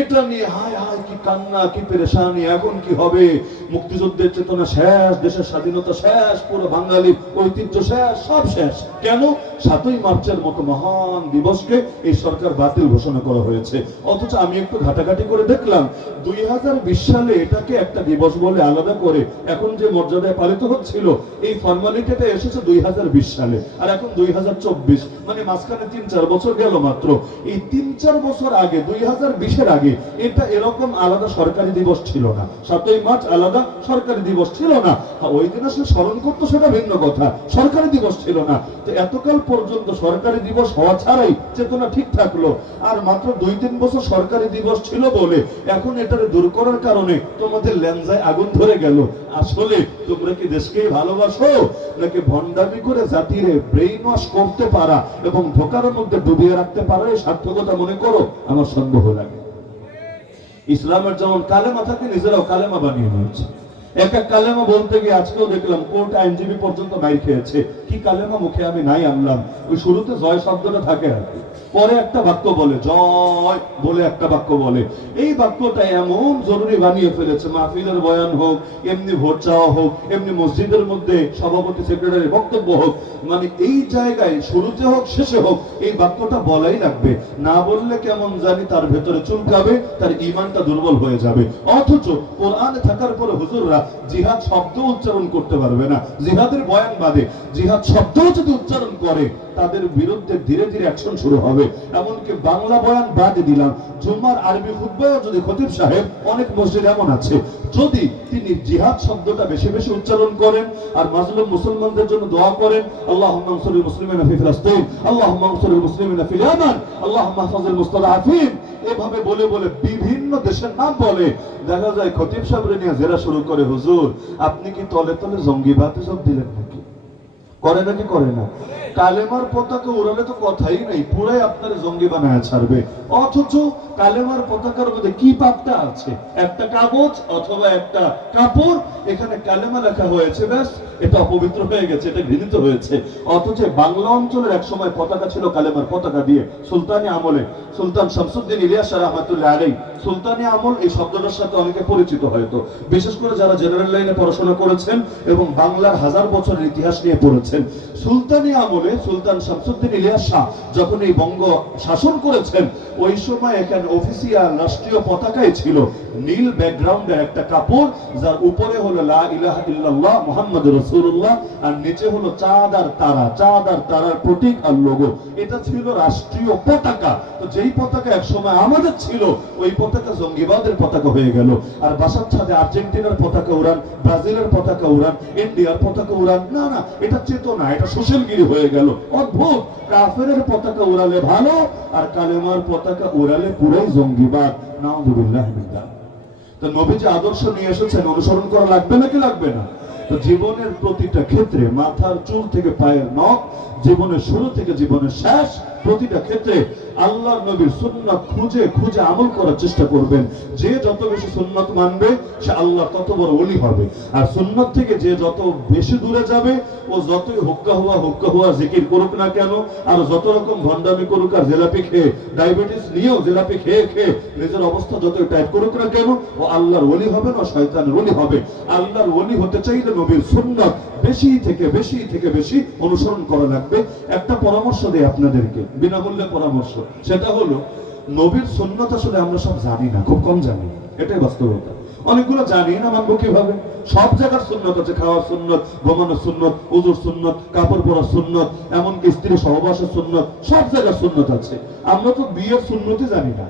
এটা নিয়ে হায় হায় কি কান্না, কি পেরেশানি, এখন কি হবে? মুক্তিযুদ্ধের চেতনা শেষ, দেশের স্বাধীনতা শেষ, পুরো বাঙালির ঐতিহ্য শেষ, সব শেষ। কেন? 7ই মার্চের মতো মহান দিবসকে এই সরকার বাতিল ঘোষণা করা হয়েছে। অথচ আমি একটু ঘাটাঘাটি করে দেখলাম 2020 সালে এটাকে একটা দিবস বলে আলাদা করে এখন যে মর্যাদায় পালিত হচ্ছিল, এই ফর্মালিটিটা এসেছে 2020 সালে, আর এখন 2024, মানে মাঝখানে 3-4 বছর গেল মাত্র। এই 3-4 বছর আগে, 2020-এর আগে, এটা এরকম আলাদা সরকারি দিবস ছিল না। 7ই মার্চ আলাদা সরকারি দিবস ছিল না। ওই দিন আসলে স্মরণ করতো সেটা ভিন্ন কথা, সরকারি দিবস ছিল না। তো এতকাল পর্যন্ত সরকারি দিবস হওয়া ছাড়াই চেতনা ঠিক থাকলো, আর মাত্র 2-3 বছর সরকারি দিবস ছিল বলে এখন এটারে দূর করার কারণে তোমাদের লেনজায় আগুন ধরে গেল। আসলে তোমরা কি দেশকে ভালোবাসো, নাকি ভণ্ডামি করে জাতিরে ব্রেইন ওয়াশ করতে পারা এবং ধোকার মধ্যে ডুবিয়ে রাখতে পারা এই সার্থকতা মনে করো? আমার সন্দেহ লাগে। ইসলামের যেমন কালেমা থাকে, নিজেরাও কালেমা বানিয়ে নিয়েছে। এক এক কালেমা বলতে গিয়ে আজকেও দেখলাম কোর্ট আইনজীবী পর্যন্ত মাইর খেয়েছে। কি কালেমা মুখে আমি নাই আনলাম, ওই শুরুতে জয় শব্দটা থাকে আর কি, পরে একটা বাক্য বলে, জয় বলে একটা বাক্য বলে। এই বাক্যটা এমন জরুরি বানিয়ে ফেলেছে, মাহফিলের বয়ান হোক, এমনি ভোট চাওয়া হোক, এমনি মসজিদের মধ্যে সভাপতি সেক্রেটারি বক্তব্য হোক, মানে এই জায়গায় শুরুতে হোক শেষে হোক এই বাক্যটা বলাই লাগবে। না বললে কেমন জানি তার ভেতরে চুলকাবে, তার ঈমানটা দুর্বল হয়ে যাবে। অথচ কোরআনে থাকার পরে হুজুররা জিহাদ শব্দ উচ্চারণ করতে পারবে না, জিহাদের বয়ান বাদে জিহাদ শব্দ যদি উচ্চারণ করে তাদের বিরুদ্ধে ধীরে ধীরে অ্যাকশন শুরু হবে। এমনকি বাংলা বয়ান বাদে দিলাম, জুম্মার আরবি খুতবায়ও যদি খতিব সাহেব, অনেক মসজিদ এমন আছে, যদি তিনি জিহাদ শব্দটা বেশি বেশি উচ্চারণ করেন আর মাজলুম মুসলমানদের জন্য দোয়া করেন, আল্লাহুম্মা আনসুরিল মুসলিমিনা ফি ফিলিস্তিন, আল্লাহুম্মা আনসুরিল মুসলিমিনা ফিল ইয়ামান, আল্লাহুম্মা ইহফাজিল মুস্তাদআফিন, এভাবে বলে বলে বিভিন্ন দেশের নাম বলে, দেখা যায় খতিব সাহেবরে নিয়ে জেরা শুরু করে, হুজুর আপনি কি তলে তলে জঙ্গিবাদে যোগ দিলেন নাকি? করে নাকি করে না? কালেমার পতাকা উড়ালে তো কথাই নাই, পুরাই আপনার জঙ্গি বানায় ছাড়বে। অথচ কালেমার পতাকার মধ্যে কি পাপটা আছে? একটা কাগজ অথবা একটা কাপড়, এখানে কালেমা লেখা হয়েছে, ব্যাস এটা অপবিত্র হয়ে গেছে, এটা ঘৃণিত হয়েছে। অথচ বাংলা অঞ্চলের এক সময় পতাকা ছিল কালেমার পতাকা দিয়ে, সুলতানি আমলে, সুলতান শামসুদ্দিন ইলিয়াস রাহমাতুল্লাহ আলাইহি, সুলতানি আমল এই শব্দটার সাথে অনেকে পরিচিত হয়তো, বিশেষ করে যারা জেনারেল লাইনে পড়াশোনা করেছেন এবং বাংলার 1000 বছরের ইতিহাস নিয়ে পড়েছেন। সুলতানি আমলে সুলতান শামসুদ্দিন ইলিয়াস শাহ যখন এই বঙ্গ শাসন করেছেন, ওই সময় এখানে অফিসিয়াল রাষ্ট্রীয় পতাকায় ছিল নীল ব্যাকগ্রাউন্ডের একটা কাপড়, যার উপরে হলো লা ইলাহা ইল্লাল্লাহ মুহাম্মাদুর রাসূলুল্লাহ, আর নিচে হলো চাঁদ আর তারা, চাঁদ আর তারার প্রতীক আর লোগো। এটা ছিল রাষ্ট্রীয় পতাকা। তো যেই পতাকা এক সময় আমাদের ছিল, ওই পতাকা জঙ্গিবাদের পতাকা হয়ে গেল। আর বাসার ছাদে আর্জেন্টিনার পতাকা উড়ান, ব্রাজিলের পতাকা উড়ান, ইন্ডিয়ার পতাকা উড়ান, না না, এটা চেতনা, এটা সোশ্যালগিরি হয়ে গেল। অদ্ভুত। কাফেরের পতাকা উড়ালে ভালো, আর কালেমার পতাকা উড়ালে পুরাই জঙ্গিবাদ। নাউযুবিল্লাহি মিন যালিক। তো নবী যে আদর্শ নিয়ে এসেছেন অনুসরণ করা লাগবে নাকি লাগবে না? তো জীবনের প্রতিটা ক্ষেত্রে মাথার চুল থেকে পায়ের নখ, জীবনের শুরু থেকে জীবনের শেষ, প্রতিটা ক্ষেত্রে আল্লাহর নবীর সুন্নাত খুঁজে খুঁজে আমল করার চেষ্টা করবেন। যে যত বেশি সুন্নাত মানবে সে আল্লাহ তত বড় ওলি হবে। আর সুন্নাত থেকে যে যত বেশি দূরে যাবে ও যতই হুক্কা হুয়া জিকির করুক না কেন, আর যত রকম ভণ্ডামি করুক, আর জিলাপি খেয়ে, ডায়াবেটিস নিয়েও জিলাপি খেয়ে খেয়ে নিজের অবস্থা যতই টাইট করুক না কেন, ও আল্লাহর ওলি হবে না, শয়তানের ওলি হবে। আল্লাহর ওলি হতে চাইলে নবীর সুন্নাত বেশি থেকে বেশি অনুসরণ করা লাগবে। একটা পরামর্শ দেই আপনাদেরকে, বিনামূল্যে পরামর্শ, সেটা হলো নবীর সুন্নাত আসলে আমরা সব জানি না, খুব কম জানি, এটাই বাস্তবতা। অনেকগুলো জানি না, মানবো কিভাবে? সব জায়গার সুন্নত আছে, খাওয়ার সুন্নত, ঘুমানোর সুন্নত, ওযুর সুন্নত, কাপড় পরার সুন্নত, এমনকি স্ত্রী সহবাসের সুন্নত, সব জায়গার সুন্নত আছে। আমরা তো বিয়ের সুন্নতই জানি না।